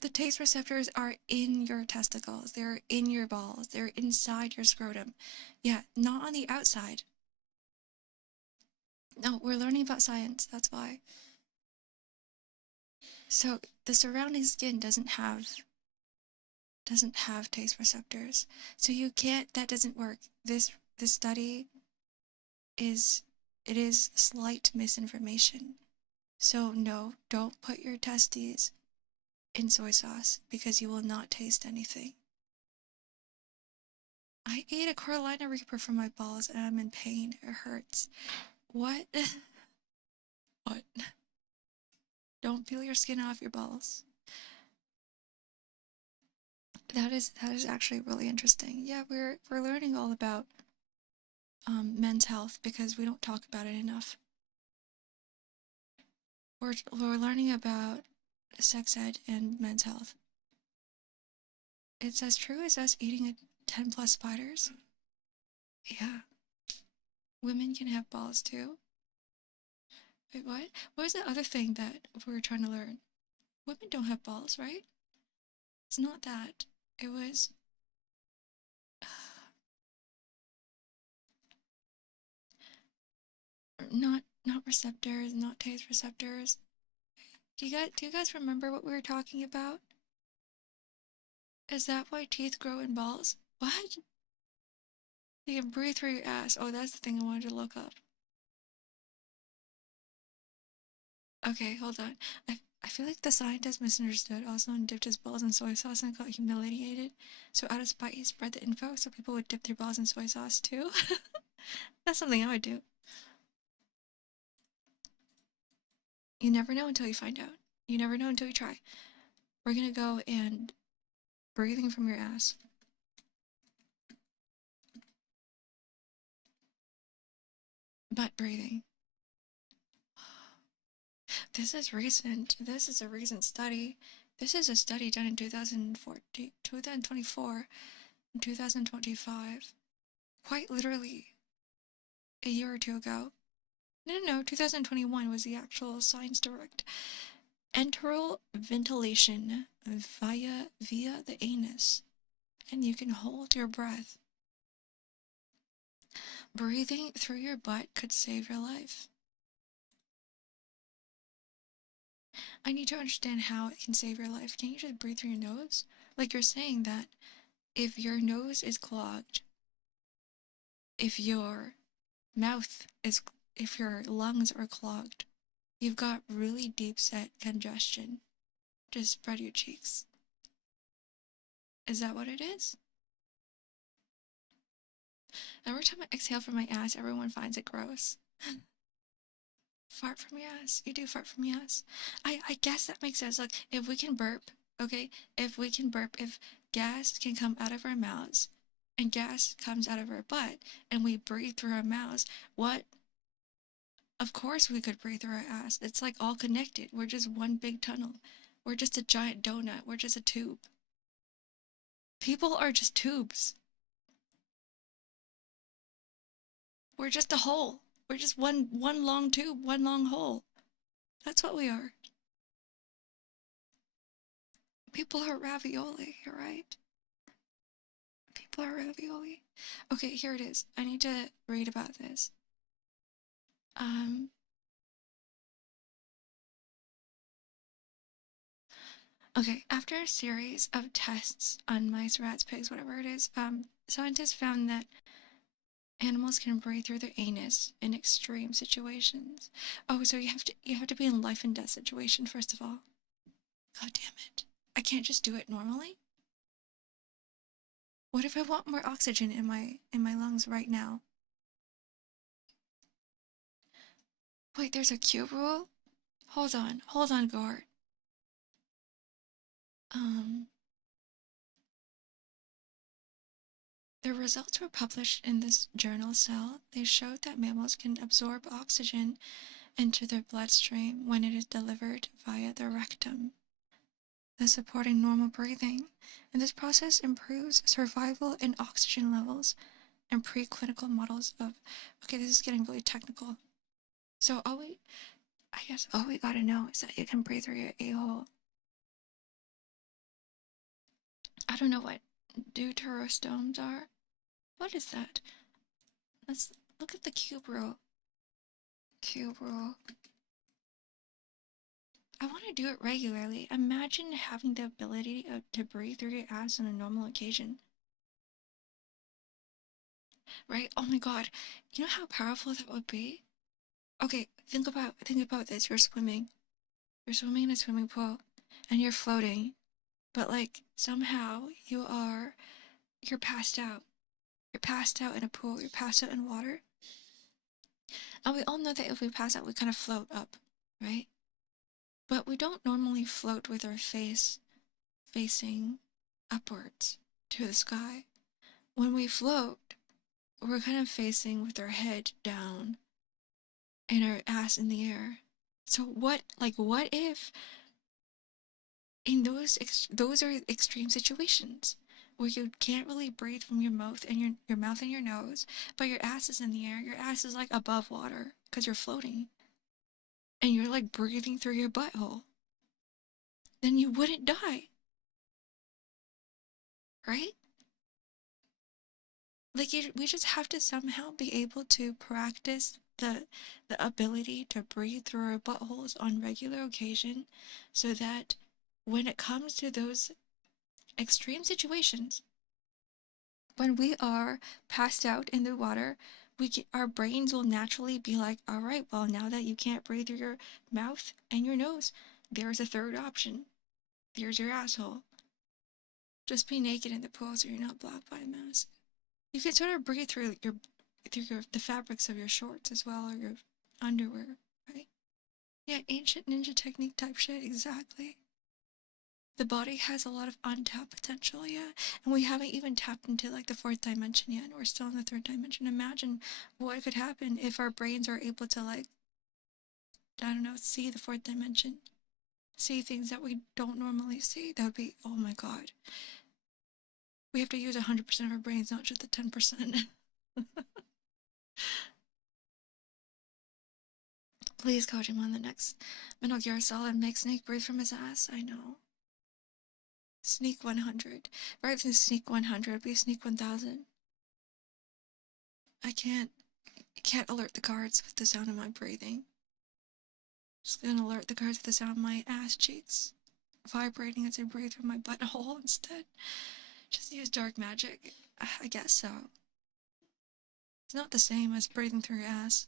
The taste receptors are in your testicles. They're in your balls. They're inside your scrotum. Yeah, not on the outside. No, we're learning about science, that's why. So the surrounding skin doesn't have taste receptors. So you can't, that doesn't work. This study is slight misinformation. So no, don't put your testes in soy sauce because you will not taste anything. I ate a Carolina Reaper for my balls and I'm in pain. It hurts. What? What? Don't peel your skin off your balls. That is actually really interesting. Yeah, we're learning all about men's health because we don't talk about it enough. We're learning about sex ed and men's health. It's as true as us eating 10 plus spiders. Yeah. Women can have balls too. Wait, what? What was the other thing that we were trying to learn? Women don't have balls, right? It's not that. It was not receptors, not taste receptors. Do you guys remember what we were talking about? Is that why teeth grow in balls? What? You can breathe through your ass. Oh, that's the thing I wanted to look up. Okay, hold on. I feel like the scientist misunderstood also and dipped his balls in soy sauce and got humiliated. So out of spite, he spread the info so people would dip their balls in soy sauce too. That's something I would do. You never know until you find out. You never know until you try. We're gonna go and breathing from your ass. Butt breathing. This is recent. This is a recent study. This is a study done in 2014, 2024, and 2025. Quite literally a year or two ago. No, 2021 was the actual science direct. Enteral ventilation via the anus. And you can hold your breath. Breathing through your butt could save your life. I need to understand how it can save your life. Can't you just breathe through your nose? Like you're saying that if your nose is clogged, if your if your lungs are clogged, you've got really deep set congestion. Just spread your cheeks. Is that what it is? Every time I exhale from my ass, everyone finds it gross. Fart from your ass. You do fart from your ass. I guess that makes sense. Like, if we can burp, okay? If we can burp, if gas can come out of our mouths, and gas comes out of our butt, and we breathe through our mouths, what? Of course we could breathe through our ass. It's like all connected. We're just one big tunnel. We're just a giant donut. We're just a tube. People are just tubes. We're just a hole. We're just one long tube, one long hole. That's what we are. People are ravioli, you're right. People are ravioli. Okay, here it is. I need to read about this. Okay, after a series of tests on mice, rats, pigs, whatever it is, scientists found that animals can breathe through their anus in extreme situations. Oh, so you have to be in life and death situation first of all. God damn it. I can't just do it normally? What if I want more oxygen in my lungs right now? Wait, there's a cube rule? Hold on, Gort. The results were published in this journal Cell. They showed that mammals can absorb oxygen into their bloodstream when it is delivered via the rectum, thus supporting normal breathing. And this process improves survival and oxygen levels in preclinical models of... Okay, this is getting really technical. So all we gotta know is that you can breathe through your a-hole. I don't know what deuterostomes are. What is that? Let's look at the cube rule. Cube rule. I want to do it regularly. Imagine having the ability to breathe through your ass on a normal occasion. Right? Oh my god. You know how powerful that would be? Okay, think about this. You're swimming. You're swimming in a swimming pool and you're floating. But like somehow you're passed out. You're passed out in a pool, you're passed out in water. And we all know that if we pass out, we kind of float up, right? But we don't normally float with our face facing upwards to the sky. When we float, we're kind of facing with our head down and our ass in the air. So what if in those are extreme situations where you can't really breathe from your mouth and your mouth and your nose, but your ass is in the air. Your ass is like above water because you're floating, and you're like breathing through your butthole. Then you wouldn't die, right? Like we just have to somehow be able to practice the ability to breathe through our buttholes on regular occasion, so that when it comes to those extreme situations, when we are passed out in the water, our brains will naturally be like, all right, well, now that you can't breathe through your mouth and your nose, there's a third option. There's your asshole. Just be naked in the pool so you're not blocked by a mask. You can sort of breathe through the fabrics of your shorts as well, or your underwear, right? Yeah, ancient ninja technique type shit, exactly. The body has a lot of untapped potential, yeah. And we haven't even tapped into like the fourth dimension yet. We're still in the third dimension. Imagine what could happen if our brains are able to, like, I don't know, see the fourth dimension. See things that we don't normally see. That would be, oh my god. We have to use 100% of our brains, not just the 10%. Please coach him on the next Metal Gear Solid. Make Snake breathe from his ass. I know. Sneak 100. Rather than Sneak 100, be Sneak 1000. I can't alert the guards with the sound of my breathing. Just gonna alert the guards with the sound of my ass cheeks vibrating as I breathe through my butthole instead. Just use dark magic. I guess so. It's not the same as breathing through your ass.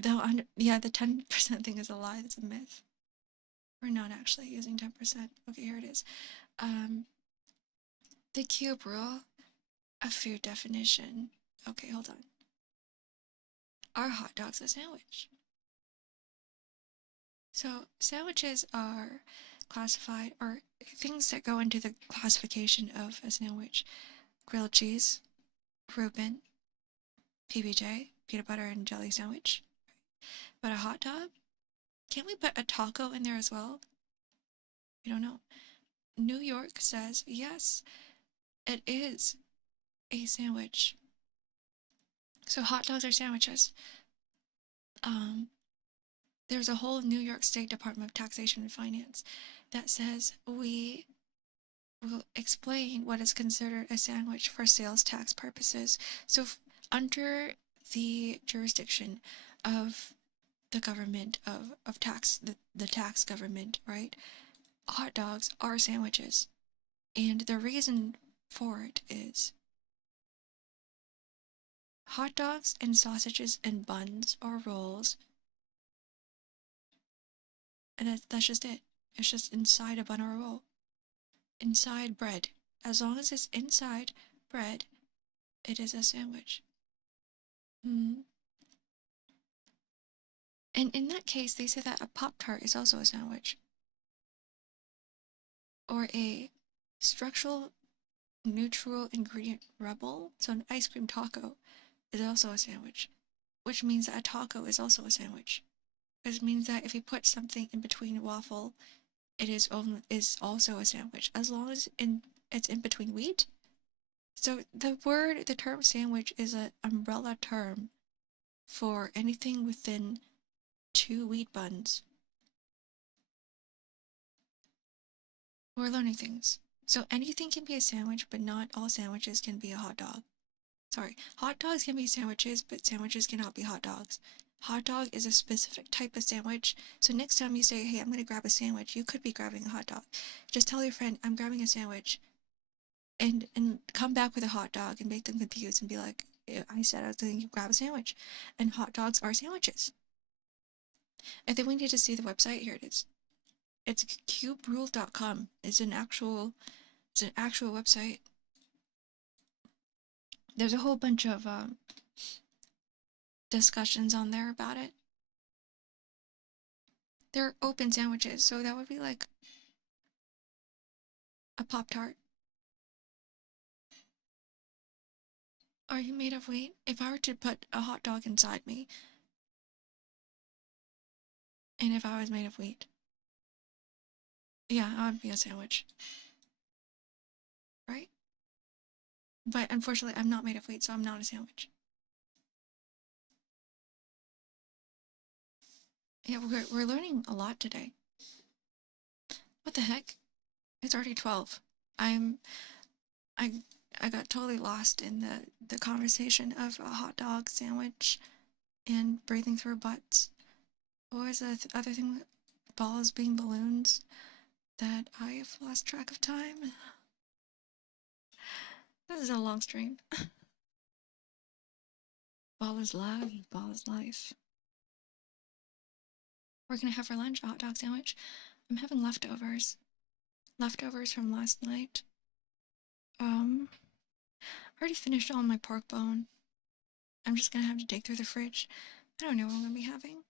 Though, yeah, the 10% thing is a lie. That's a myth. We're not actually using 10%. Okay, here it is. The cube rule of food definition. Okay, hold on. Are hot dogs a sandwich? So sandwiches are classified, or things that go into the classification of a sandwich: grilled cheese, Reuben, PBJ, peanut butter and jelly sandwich. But a hot dog? Can't we put a taco in there as well? We don't know. New York says yes, it is a sandwich. So hot dogs are sandwiches. There's a whole New York State Department of Taxation and Finance that says we will explain what is considered a sandwich for sales tax purposes. So under the jurisdiction of the government of tax, the tax government, right? Hot dogs are sandwiches. And the reason for it is hot dogs and sausages and buns or rolls, and that's just it. It's just inside a bun or a roll. Inside bread. As long as it's inside bread, it is a sandwich. And in that case, they say that a Pop-Tart is also a sandwich. Or a structural neutral ingredient rebel. So an ice cream taco is also a sandwich. Which means that a taco is also a sandwich. Which means that if you put something in between waffle, it is also a sandwich. As long as it's in between wheat. So the term sandwich is an umbrella term for anything within 2 wheat buns. We're learning things. So anything can be a sandwich, but not all sandwiches can be a hot dog. Sorry, hot dogs can be sandwiches, but sandwiches cannot be hot dogs. Hot dog is a specific type of sandwich. So next time you say, hey, I'm going to grab a sandwich, you could be grabbing a hot dog. Just tell your friend, I'm grabbing a sandwich. And come back with a hot dog and make them confused and be like, I said I was going to grab a sandwich. And hot dogs are sandwiches. I think we need to see the website. Here it is. It's cuberule.com. It's an actual website. There's a whole bunch of discussions on there about it. They're open sandwiches, so that would be like a Pop-Tart. Are you made of wheat? If I were to put a hot dog inside me, and if I was made of wheat, yeah, I would be a sandwich. Right? But unfortunately, I'm not made of wheat, so I'm not a sandwich. Yeah, we're learning a lot today. What the heck? It's already 12. I got totally lost in the conversation of a hot dog sandwich and breathing through butts. What was the other thing? Balls being balloons? That I've lost track of time. This is a long stream. Ball is love, ball is life. We're gonna have for lunch a hot dog sandwich. I'm having leftovers. Leftovers from last night. I already finished all my pork bone. I'm just gonna have to dig through the fridge. I don't know what I'm gonna be having.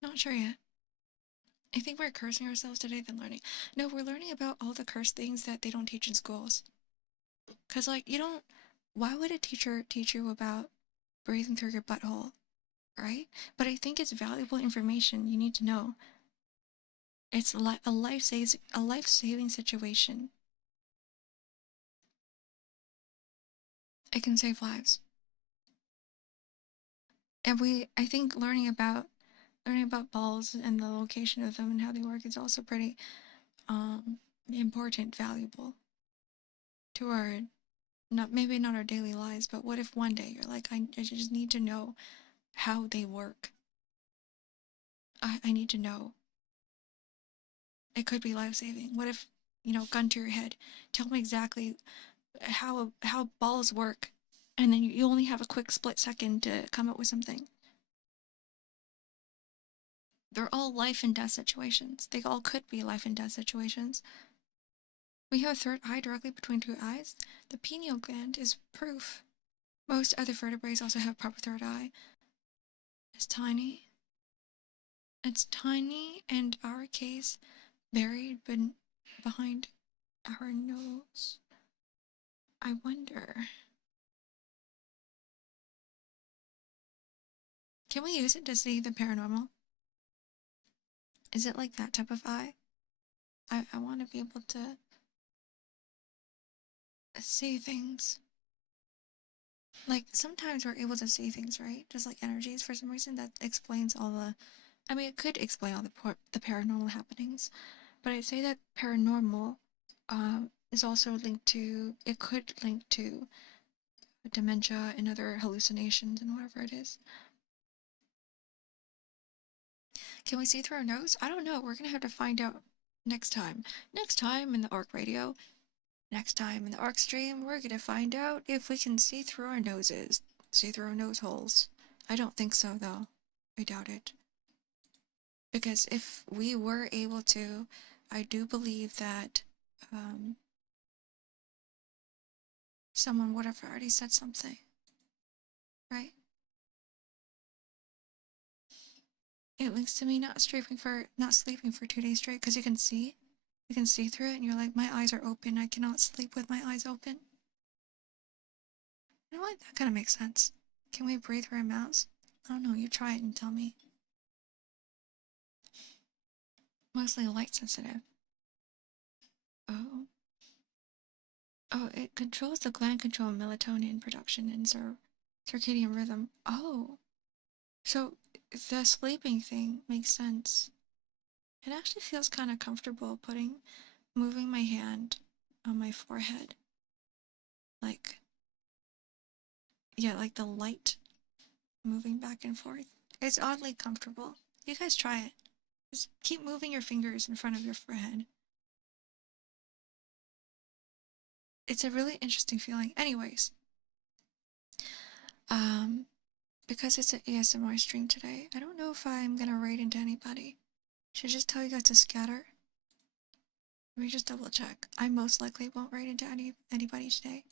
Not sure yet. I think we're cursing ourselves today than learning. No, we're learning about all the curse things that they don't teach in schools. Cause like, why would a teacher teach you about breathing through your butthole? Right? But I think it's valuable information you need to know. It's a life-saving situation. It can save lives. And I think learning about balls and the location of them and how they work is also pretty important, valuable to our, maybe not our daily lives, but what if one day you're like, I just need to know how they work. I need to know. It could be life-saving. What if, gun to your head, tell me exactly how balls work, and then you only have a quick split second to come up with something. They're all life and death situations. They all could be life and death situations. We have a third eye directly between two eyes. The pineal gland is proof. Most other vertebrates also have a proper third eye. It's tiny. It's tiny, and our case buried behind our nose. I wonder. Can we use it to see the paranormal? Is it like that type of eye? I want to be able to see things. Like, sometimes we're able to see things, right? Just like energies for some reason. That explains all the... I mean, it could explain all the paranormal happenings. But I'd say that paranormal is also linked to... It could link to dementia and other hallucinations and whatever it is. Can we see through our nose? I don't know. We're gonna have to find out next time. Next time in the Ark Radio. Next time in the Ark stream, we're gonna find out if we can see through our noses. See through our nose holes. I don't think so, though. I doubt it. Because if we were able to, I do believe that someone would have already said something. Right? It links to me not sleeping for 2 days straight, because you can see through it, and you're like, my eyes are open, I cannot sleep with my eyes open. You know what? That kind of makes sense. Can we breathe through our mouths? I don't know, you try it and tell me. Mostly light sensitive. Oh, it controls the gland control melatonin production and circadian rhythm. Oh, so the sleeping thing makes sense. It actually feels kind of comfortable moving my hand on my forehead. Like, yeah, like the light moving back and forth. It's oddly comfortable. You guys try it. Just keep moving your fingers in front of your forehead. It's a really interesting feeling. Anyways, because it's an ASMR stream today, I don't know if I'm gonna raid into anybody. Should I just tell you guys to scatter? Let me just double check. I most likely won't raid into anybody today.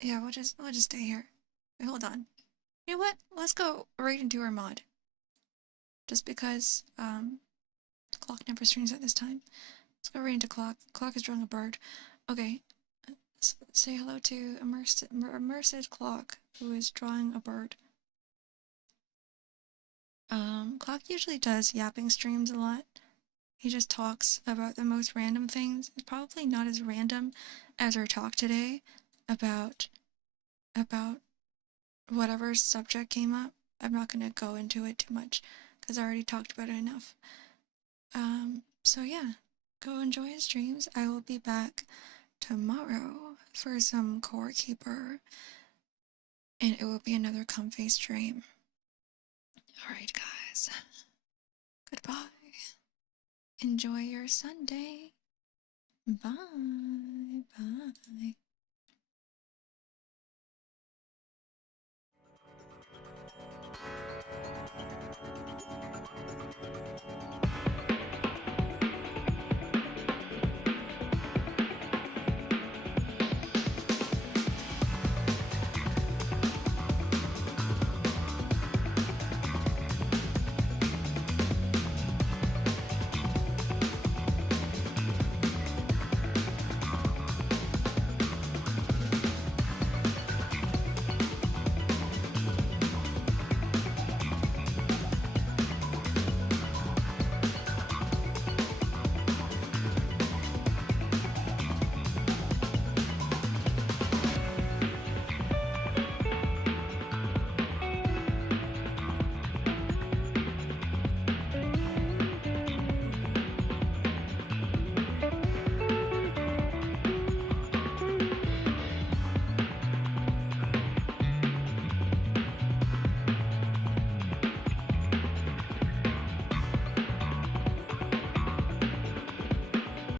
Yeah, we'll just stay here. Wait, hold on. You know what? Let's go right into our mod. Just because Clock never streams at this time. Let's go right into Clock. Clock is drawing a bird. Okay. Say hello to Immersive Clock, who is drawing a bird. Clock usually does yapping streams a lot. He just talks about the most random things. It's probably not as random as our talk today about whatever subject came up. I'm not gonna go into it too much because I already talked about it enough. So yeah, go enjoy his streams. I will be back tomorrow for some Core Keeper, and it will be another comfy stream. Alright, guys. Goodbye. Enjoy your Sunday. Bye. Bye.